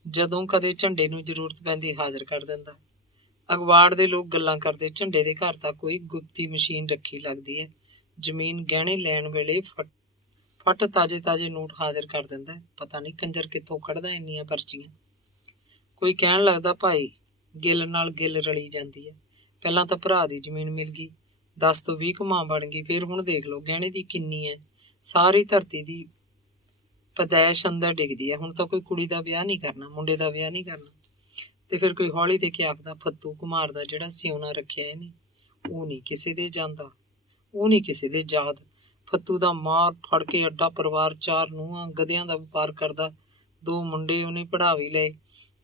ਜਦੋਂ ਕਦੇ ਝੰਡੇ ਨੂੰ ਜ਼ਰੂਰਤ ਪੈਂਦੀ ਹਾਜ਼ਰ ਕਰ ਦਿੰਦਾ। ਅਗਵਾੜ ਦੇ ਲੋਕ ਗੱਲਾਂ ਕਰਦੇ, ਝੰਡੇ ਦੇ ਘਰ ਤਾਂ ਕੋਈ ਗੁਪਤੀ ਮਸ਼ੀਨ ਰੱਖੀ ਲੱਗਦੀ ਹੈ, ਜ਼ਮੀਨ ਗਹਿਣੇ ਲੈਣ ਵੇਲੇ ਫਟ ਤਾਜ਼ੇ ਨੋਟ ਹਾਜ਼ਰ ਕਰ ਦਿੰਦਾ। ਪਤਾ ਨਹੀਂ ਕੰਜਰ ਕਿੱਥੋਂ ਕੱਢਦਾ ਇੰਨੀਆਂ ਪਰਚੀਆਂ। ਕੋਈ ਕਹਿਣ ਲੱਗਦਾ, ਭਾਈ ਗਿੱਲ ਨਾਲ ਗਿੱਲ ਰਲੀ ਜਾਂਦੀ ਹੈ। ਪਹਿਲਾਂ ਤਾਂ ਭਰਾ ਦੀ ਜ਼ਮੀਨ ਮਿਲ ਗਈ, 10 ਤੋਂ 20 ਘੁਮਾ ਬਣ ਗਈ, ਫਿਰ ਹੁਣ ਦੇਖ ਲਓ ਗਹਿਣੇ ਦੀ ਕਿੰਨੀ ਹੈ। ਸਾਰੀ ਧਰਤੀ ਦੀ ਪਦੈਸ਼ ਅੰਦਰ ਡਿੱਗਦੀ ਹੈ। ਹੁਣ ਤਾਂ ਕੋਈ ਕੁੜੀ ਦਾ ਵਿਆਹ ਨਹੀਂ ਕਰਨਾ, ਮੁੰਡੇ ਦਾ ਵਿਆਹ ਨਹੀਂ ਕਰਨਾ। ਤੇ ਫਿਰ ਕੋਈ ਹੌਲੀ ਦੇ ਕੇ ਆਖਦਾ, ਫੱਤੂ ਕੁਮਾਰ ਦਾ ਜਿਹੜਾ ਸਿਉਣਾ ਰੱਖਿਆ ਇਹਨੇ, ਉਹ ਨਹੀਂ ਕਿਸੇ ਦੇ ਜਾਂਦਾ, ਉਹ ਨਹੀਂ ਕਿਸੇ ਦੇ ਯਾਦ। ਫੱਤੂ ਦਾ ਮਾਰ ਫੜ ਕੇ ਅੱਡਾ ਪਰਿਵਾਰ, 4 ਨੂੰਹਾਂ, ਗਧਿਆਂ ਦਾ ਵਪਾਰ ਕਰਦਾ। 2 ਮੁੰਡੇ ਉਹਨੇ ਪੜ੍ਹਾ ਵੀ ਲਏ,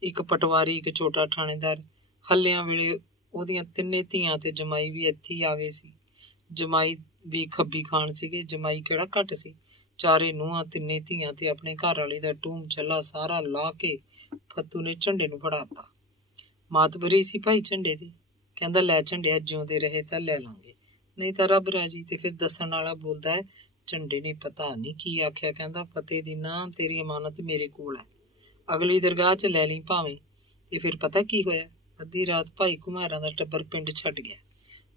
ਇੱਕ ਪਟਵਾਰੀ, ਇੱਕ ਛੋਟਾ ਥਾਣੇਦਾਰ। ਹੱਲਿਆਂ ਵੇਲੇ ਉਹਦੀਆਂ 3 ਧੀਆਂ ਤੇ ਜਮਾਈ ਵੀ ਇੱਥੇ ਹੀ ਆ ਗਏ ਸੀ। ਜਮਾਈ ਵੀ ਖੱਬੀ ਖਾਨ ਸੀਗੇ, ਜਮਾਈ ਕਿਹੜਾ ਘੱਟ ਸੀ। 4 ਨੂੰਹਾਂ, 3 ਧੀਆਂ ਤੇ ਆਪਣੇ ਘਰ ਵਾਲੇ ਦਾ ਟੂਮ ਛੱਲਾ ਸਾਰਾ ਲਾ ਕੇ ਫੱਤੂ ਨੇ ਝੰਡੇ ਨੂੰ ਫੜਾਤਾ। ਮਾਤਬਰੀ ਸੀ ਭਾਈ ਝੰਡੇ ਦੀ। ਕਹਿੰਦਾ, ਲੈ ਝੰਡਿਆ, ਜਿਉਂਦੇ ਰਹੇ ਤਾਂ ਲੈ ਲਾਂਗੇ, ਨਹੀਂ ਤਾਂ ਰੱਬ ਰਾਜੀ। ਤੇ ਫਿਰ ਦੱਸਣ ਵਾਲਾ ਬੋਲਦਾ ਹੈ, ਝੰਡੇ ਨੇ ਪਤਾ ਨਹੀਂ ਕੀ ਆਖਿਆ। ਕਹਿੰਦਾ, ਫਤਿਹ ਦੀ ਨਾ ਤੇਰੀ ਅਮਾਨਤ ਮੇਰੇ ਕੋਲ ਹੈ, ਅਗਲੀ ਦਰਗਾਹ 'ਚ ਲੈ ਲਈ ਭਾਵੇਂ। ਤੇ ਫਿਰ ਪਤਾ ਕੀ ਹੋਇਆ? ਅੱਧੀ ਰਾਤ ਭਾਈ ਘੁਮਾਰਾਂ ਦਾ ਟੱਬਰ ਪਿੰਡ ਛੱਡ ਗਿਆ।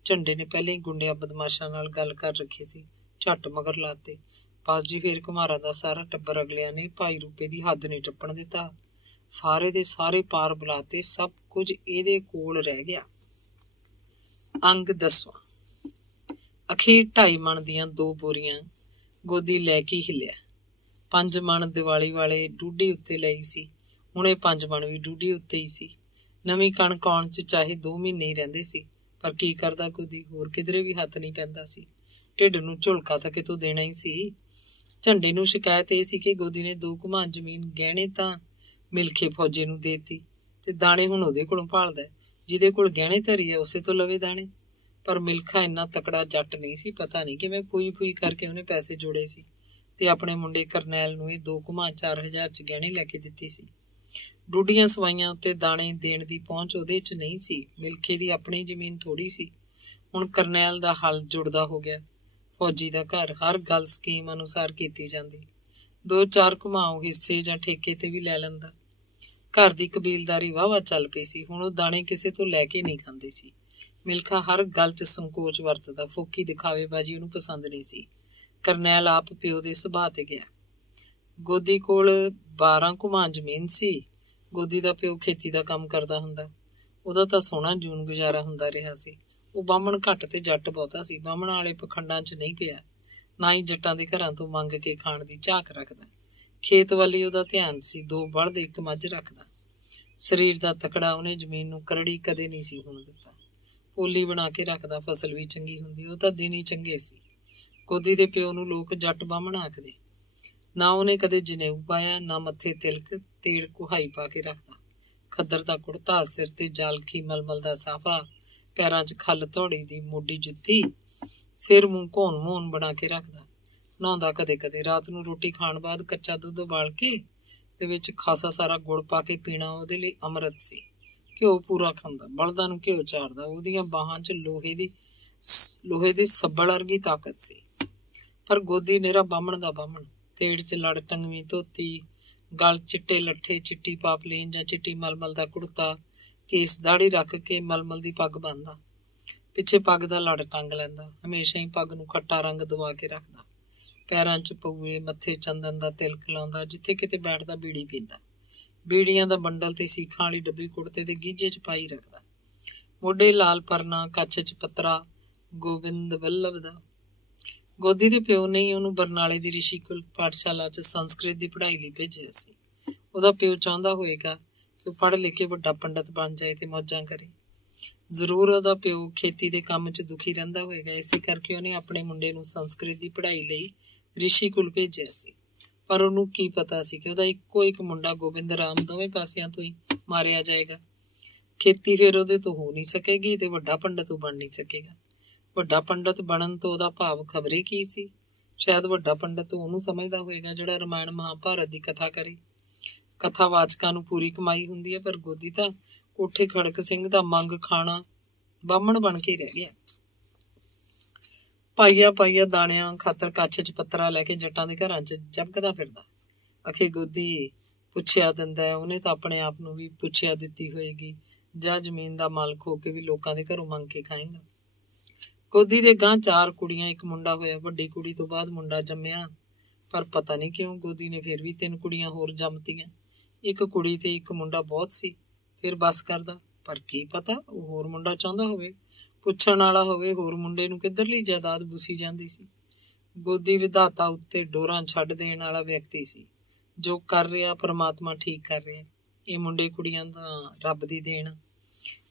ਝੰਡੇ ਨੇ ਪਹਿਲਾਂ ਹੀ ਗੁੰਡਿਆਂ ਬਦਮਾਸ਼ਾਂ ਨਾਲ ਗੱਲ ਕਰ ਰੱਖੀ ਸੀ, ਝੱਟ ਮਗਰ ਲਾਤੇ। ਬਸ ਜੀ, ਫਿਰ ਘੁਮਾਰਾਂ ਦਾ ਸਾਰਾ ਟੱਬਰ ਅਗਲਿਆਂ ਨੇ ਭਾਈ ਰੂਪੇ ਦੀ ਹੱਦ ਨਹੀਂ ਟੱਪਣ ਦਿੱਤਾ। ਸਾਰੇ ਦੇ ਸਾਰੇ ਪਾਰ ਬੁਲਾਤੇ, ਸਭ ਕੁਝ ਇਹਦੇ ਕੋਲ ਰਹਿ ਗਿਆ। ਅੰਗ 10ਵਾਂ। ਅਖੀਰ 2.5 ਮਣ ਦੀਆਂ 2 ਬੋਰੀਆਂ ਗੋਦੀ ਲੈ ਕੇ ਹਿੱਲਿਆ। 5 ਮਣ ਦੀਵਾਲੀ ਵਾਲੇ ਡੂਢੀ ਉੱਤੇ ਲਈ ਸੀ, ਹੁਣ ਇਹ 5 ਮਣ ਵੀ ਡੂਢੀ ਉੱਤੇ ਹੀ ਸੀ। ਨਵੀਂ ਕਣਕ ਆਉਣ 'ਚ ਚਾਹੇ 2 ਮਹੀਨੇ ਹੀ ਰਹਿੰਦੇ ਸੀ, ਪਰ ਕੀ ਕਰਦਾ ਗੋਦੀ, ਹੋਰ ਕਿਧਰੇ ਵੀ ਹੱਥ ਨਹੀਂ ਪੈਂਦਾ ਸੀ। ਢਿੱਡ ਨੂੰ ਝੁਲਕਾ ਤਾਂ ਕਿਤੋਂ ਦੇਣਾ ਹੀ ਸੀ। ਝੰਡੇ ਨੂੰ ਸ਼ਿਕਾਇਤ ਇਹ ਸੀ ਕਿ ਗੋਦੀ ਨੇ 2 ਘੁਮਾਣ ਜ਼ਮੀਨ ਗਹਿਣੇ ਤਾਂ ਮਿਲਖੇ ਫੌਜੀ ਨੂੰ ਦੇਤੀ, ਤੇ ਦਾਣੇ ਹੁਣ ਉਹਦੇ ਕੋਲੋਂ ਭਾਲਦਾ। ਜਿਹਦੇ ਕੋਲ ਗਹਿਣੇ ਧਰੀ ਆ ਉਸੇ ਤੋਂ ਲਵੇ ਦਾਣੇ। ਪਰ ਮਿਲਖਾ ਇੰਨਾ ਤਕੜਾ ਜੱਟ ਨਹੀਂ ਸੀ, ਪਤਾ ਨਹੀਂ ਕਿਵੇਂ ਫੂਈ ਕਰਕੇ ਉਹਨੇ ਪੈਸੇ ਜੋੜੇ ਸੀ ਤੇ ਆਪਣੇ ਮੁੰਡੇ ਕਰਨੈਲ ਨੂੰ ਇਹ 2 ਘੁਮਾਣ 4000 'ਚ ਗਹਿਣੇ ਲੈ ਕੇ ਦਿੱਤੀ ਸੀ। ਡੂਢੀਆਂ ਸਵਾਈਆਂ ਉੱਤੇ ਦਾਣੇ ਦੇਣ ਦੀ ਪਹੁੰਚ ਉਹਦੇ 'ਚ ਨਹੀਂ ਸੀ। ਮਿਲਖੇ ਦੀ ਆਪਣੀ ਜ਼ਮੀਨ ਥੋੜੀ ਸੀ। ਹੁਣ ਕਰਨੈਲ ਦਾ ਹਲ ਜੁੜਦਾ ਹੋ ਗਿਆ। ਫੌਜੀ ਦਾ ਘਰ, ਹਰ ਗੱਲ ਸਕੀਮ ਅਨੁਸਾਰ ਕੀਤੀ ਜਾਂਦੀ। 2-4 ਘੁਮਾਓ ਹਿੱਸੇ ਜਾਂ ਠੇਕੇ ਤੇ ਵੀ ਲੈ ਲੈਂਦਾ। ਘਰ ਦੀ ਕਬੀਲਦਾਰੀ ਵਾਹਵਾ ਚੱਲ ਪਈ ਸੀ। ਹੁਣ ਉਹ ਦਾਣੇ ਕਿਸੇ ਤੋਂ ਲੈ ਕੇ ਨਹੀਂ ਖਾਂਦੇ ਸੀ। ਮਿਲਖਾ ਹਰ ਗੱਲ 'ਚ ਸੰਕੋਚ ਵਰਤਦਾ। ਫੋਕੀ ਦਿਖਾਵੇਬਾਜ਼ੀ ਉਹਨੂੰ ਪਸੰਦ ਨਹੀਂ ਸੀ। ਕਰਨੈਲ ਆਪ ਪਿਓ ਦੇ ਸੁਭਾਅ ਤੇ ਗਿਆ। ਗੋਦੀ ਕੋਲ 12 ਘੁਮਾਣ ਜ਼ਮੀਨ ਸੀ। ਗੋਦੀ ਦਾ ਪਿਓ ਖੇਤੀ ਦਾ ਕੰਮ ਕਰਦਾ ਹੁੰਦਾ। ਉਹਦਾ ਤਾਂ ਸੋਹਣਾ ਜੂਨ ਗੁਜ਼ਾਰਾ ਹੁੰਦਾ ਰਿਹਾ ਸੀ। ਉਹ ਬਾਹਮਣ ਘੱਟ ਤੇ ਜੱਟ ਬਹੁਤਾ ਸੀ। ਬਾਹਮਣ ਵਾਲੇ ਪਖੰਡਾਂ 'ਚ ਨਹੀਂ ਪਿਆ, ਨਾ ਹੀ ਜੱਟਾਂ ਦੇ ਘਰਾਂ ਤੋਂ ਮੰਗ ਕੇ ਖਾਣ ਦੀ ਝਾਕ ਰੱਖਦਾ। ਖੇਤ ਵੱਲ ਉਹਦਾ ਧਿਆਨ ਸੀ। 2 ਬਲਦ 1 ਮੱਝ ਰੱਖਦਾ। ਸਰੀਰ ਦਾ ਤਕੜਾ, ਉਹਨੇ ਜ਼ਮੀਨ ਨੂੰ ਕਰੜੀ ਕਦੇ ਨਹੀਂ ਸੀ ਹੋਣ ਦਿੱਤਾ। ਪੋਲੀ ਬਣਾ ਕੇ ਰੱਖਦਾ, ਫਸਲ ਵੀ ਚੰਗੀ ਹੁੰਦੀ। ਉਹ ਤਾਂ ਦਿਨ ਹੀ ਚੰਗੇ ਸੀ। ਗੋਦੀ ਦੇ ਪਿਓ ਨੂੰ ਲੋਕ ਜੱਟ ਬਾਹਮਣ ਆਖਦੇ। ਨਾ ਉਹਨੇ ਕਦੇ ਜਨੇਊ ਪਾਇਆ, ਨਾ ਮੱਥੇ ਤਿਲਕ ਤੇੜ ਕੁਹਾਈ ਪਾ ਕੇ ਰੱਖਦਾ। ਖੱਦਰ ਦਾ ਕੁੜਤਾ, ਸਿਰ ਤੇ ਜਾਲਖੀ ਮਲਮਲ ਦਾ ਸਾਫਾ, ਪੈਰਾਂ 'ਚ ਖੱਲ ਧੌੜੀ ਦੀ ਮੋਢੀ ਜੁੱਤੀ, ਸਿਰ ਮੂੰਹ ਘੋਣ ਬਣਾ ਕੇ ਰੱਖਦਾ। ਨਹਾਉਂਦਾ ਕਦੇ ਰਾਤ ਨੂੰ ਰੋਟੀ ਖਾਣ ਬਾਅਦ ਕੱਚਾ ਦੁੱਧ ਉਬਾਲ ਕੇ ਤੇ ਵਿੱਚ ਖਾਸਾ ਸਾਰਾ ਗੁੜ ਪਾ ਕੇ ਪੀਣਾ ਉਹਦੇ ਲਈ ਅੰਮ੍ਰਿਤ ਸੀ। ਘਿਓ ਪੂਰਾ ਖਾਂਦਾ, ਬਲਦਾਂ ਨੂੰ ਘਿਓ ਚਾਰਦਾ। ਉਹਦੀਆਂ ਬਾਹਾਂ 'ਚ ਲੋਹੇ ਦੀ ਸੱਬਲ ਵਰਗੀ ਤਾਕਤ ਸੀ। ਪਰ ਗੋਦੀ ਨਿਰਾ ਬਾਹਮਣ ਦਾ ਬਾਹਮਣ। ਤੇੜ 'ਚ ਲੜ ਟੰਗਵੀਂ ਧੋਤੀ, ਗਲ ਚਿੱਟੇ ਲੱਠੇ, ਚਿੱਟੀ ਪਾਪਲੀਨ ਜਾਂ ਚਿੱਟੀ ਮਲਮਲ ਦਾ ਕੁੜਤਾ, ਕੇਸ ਦਾੜੀ ਰੱਖ ਕੇ ਮਲਮਲ ਦੀ ਪੱਗ ਬੰਨ੍ਹਦਾ। ਪਿੱਛੇ ਪੱਗ ਦਾ ਲੜ ਟੰਗ ਲੈਂਦਾ। ਹਮੇਸ਼ਾ ਹੀ ਪੱਗ ਨੂੰ ਖੱਟਾ ਰੰਗ ਦਵਾ ਕੇ ਰੱਖਦਾ। ਪੈਰਾਂ 'ਚ ਪਊਏ, ਮੱਥੇ ਚੰਦਨ ਦਾ ਤਿਲਕ ਲਾਉਂਦਾ। ਜਿੱਥੇ ਕਿਤੇ ਬੈਠਦਾ ਬੀੜੀ ਪੀਂਦਾ। ਬੀੜੀਆਂ ਦਾ ਬੰਡਲ ਤੇ ਸੀਖਾਂ ਵਾਲੀ ਡੱਬੀ ਕੁੜਤੇ ਦੇ ਗੀਜੇ 'ਚ ਪਾਈ ਰੱਖਦਾ। ਮੋਢੇ ਲਾਲ ਪਰਨਾ, ਕੱਛ 'ਚ ਪੱਤਰਾ ਗੋਬਿੰਦ ਵੱਲਭ ਦਾ। ਗੋਦੀ ਦੇ ਪਿਓ ਨੇ ਹੀ ਉਹਨੂੰ ਬਰਨਾਲੇ ਦੀ ਰਿਸ਼ੀਕੁਲ ਪਾਠਸ਼ਾਲਾ 'ਚ ਸੰਸਕ੍ਰਿਤ ਦੀ ਪੜ੍ਹਾਈ ਲਈ ਭੇਜਿਆ ਸੀ। ਉਹਦਾ ਪਿਓ ਚਾਹੁੰਦਾ ਹੋਏਗਾ ਕਿ ਉਹ ਪੜ੍ਹ ਲਿਖ ਕੇ ਵੱਡਾ ਪੰਡਤ ਬਣ ਜਾਏ ਤੇ ਮੌਜਾਂ ਕਰੇ। ਜ਼ਰੂਰ ਉਹਦਾ ਪਿਓ ਖੇਤੀ ਦੇ ਕੰਮ 'ਚ ਦੁਖੀ ਰਹਿੰਦਾ ਹੋਏਗਾ। ਇਸੇ ਕਰਕੇ ਉਹਨੇ ਆਪਣੇ ਮੁੰਡੇ ਨੂੰ ਸੰਸਕ੍ਰਿਤ ਦੀ ਪੜ੍ਹਾਈ ਲਈ ਰਿਸ਼ੀਕੁਲ ਭੇਜਿਆ ਸੀ। ਪਰ ਉਹਨੂੰ ਕੀ ਪਤਾ ਸੀ ਕਿ ਉਹਦਾ ਇੱਕੋ ਇੱਕ ਮੁੰਡਾ ਗੋਬਿੰਦ ਰਾਮ ਦੋਵੇਂ ਪਾਸਿਆਂ ਤੋਂ ਹੀ ਮਾਰਿਆ ਜਾਏਗਾ। ਖੇਤੀ ਫਿਰ ਉਹਦੇ ਤੋਂ ਹੋ ਨਹੀਂ ਸਕੇਗੀ ਤੇ ਵੱਡਾ ਪੰਡਤ ਉਹ ਬਣ ਨਹੀਂ ਸਕੇਗਾ। ਵੱਡਾ ਪੰਡਤ ਬਣਨ ਤੋਂ ਉਹਦਾ ਭਾਵ ਖਬਰੇ ਕੀ ਸੀ? ਸ਼ਾਇਦ ਵੱਡਾ ਪੰਡਤ ਉਹਨੂੰ ਸਮਝਦਾ ਹੋਏਗਾ ਜਿਹੜਾ ਰਾਮਾਇਣ ਮਹਾਭਾਰਤ ਦੀ ਕਥਾ ਕਰੇ। ਕਥਾਵਾਚਕਾਂ ਨੂੰ ਪੂਰੀ ਕਮਾਈ ਹੁੰਦੀ ਹੈ, ਪਰ ਗੋਦੀ ਤਾਂ ਕੋਠੇ ਖੜਕ ਸਿੰਘ ਦਾ ਮੰਗ ਖਾਣਾ ਬਾਹਮਣ ਬਣ ਕੇ ਰਹਿ ਗਿਆ। ਪਾਈਆ ਦਾਣਿਆਂ ਖਾਤਰ ਕੱਛ 'ਚ ਪੱਤਰਾ ਲੈ ਕੇ ਜੱਟਾਂ ਦੇ ਘਰਾਂ 'ਚ ਜਪਕਦਾ ਫਿਰਦਾ। ਅਖੇ ਗੋਦੀ ਪੁੱਛਿਆ ਦਿੰਦਾ ਹੈ, ਉਹਨੇ ਤਾਂ ਆਪਣੇ ਆਪ ਨੂੰ ਵੀ ਪੁੱਛਿਆ ਦਿੱਤੀ ਹੋਏਗੀ। ਜਾਂ ਜ਼ਮੀਨ ਦਾ ਮਾਲਕ ਹੋ ਕੇ ਵੀ ਲੋਕਾਂ ਦੇ ਘਰੋਂ ਮੰਗ ਕੇ ਖਾਏਗਾ। ਗੋਦੀ ਦੇ ਗਾਂ 4 ਕੁੜੀਆਂ 1 ਮੁੰਡਾ ਹੋਇਆ। ਵੱਡੀ ਕੁੜੀ ਤੋਂ ਬਾਅਦ ਮੁੰਡਾ ਜੰਮਿਆ, ਪਰ ਪਤਾ ਨਹੀਂ ਕਿਉਂ ਗੋਦੀ ਨੇ ਫਿਰ ਵੀ 3 ਕੁੜੀਆਂ ਹੋਰ ਜੰਮਤੀਆਂ। 1 ਕੁੜੀ ਤੇ 1 ਮੁੰਡਾ ਬਹੁਤ ਸੀ। ਫਿਰ ਬਸ ਕਰਦਾ, ਪਰ ਕੀ ਪਤਾ ਉਹ ਹੋਰ ਮੁੰਡਾ ਚਾਹੁੰਦਾ ਹੋਵੇ, ਪੁੱਛਣ ਵਾਲਾ ਹੋਵੇ। ਹੋਰ ਮੁੰਡੇ ਨੂੰ ਕਿੱਧਰਲੀ ਜਾਇਦਾਦ ਬੁੱਸੀ ਜਾਂਦੀ ਸੀ। ਗੋਦੀ ਵਿਧਾਤਾ ਉੱਤੇ ਡੋਰਾਂ ਛੱਡ ਦੇਣ ਵਾਲਾ ਵਿਅਕਤੀ ਸੀ। ਜੋ ਕਰ ਰਿਹਾ ਪਰਮਾਤਮਾ ਠੀਕ ਕਰ ਰਿਹਾ। ਇਹ ਮੁੰਡੇ ਕੁੜੀਆਂ ਦਾ ਰੱਬ ਦੀ ਦੇਣ।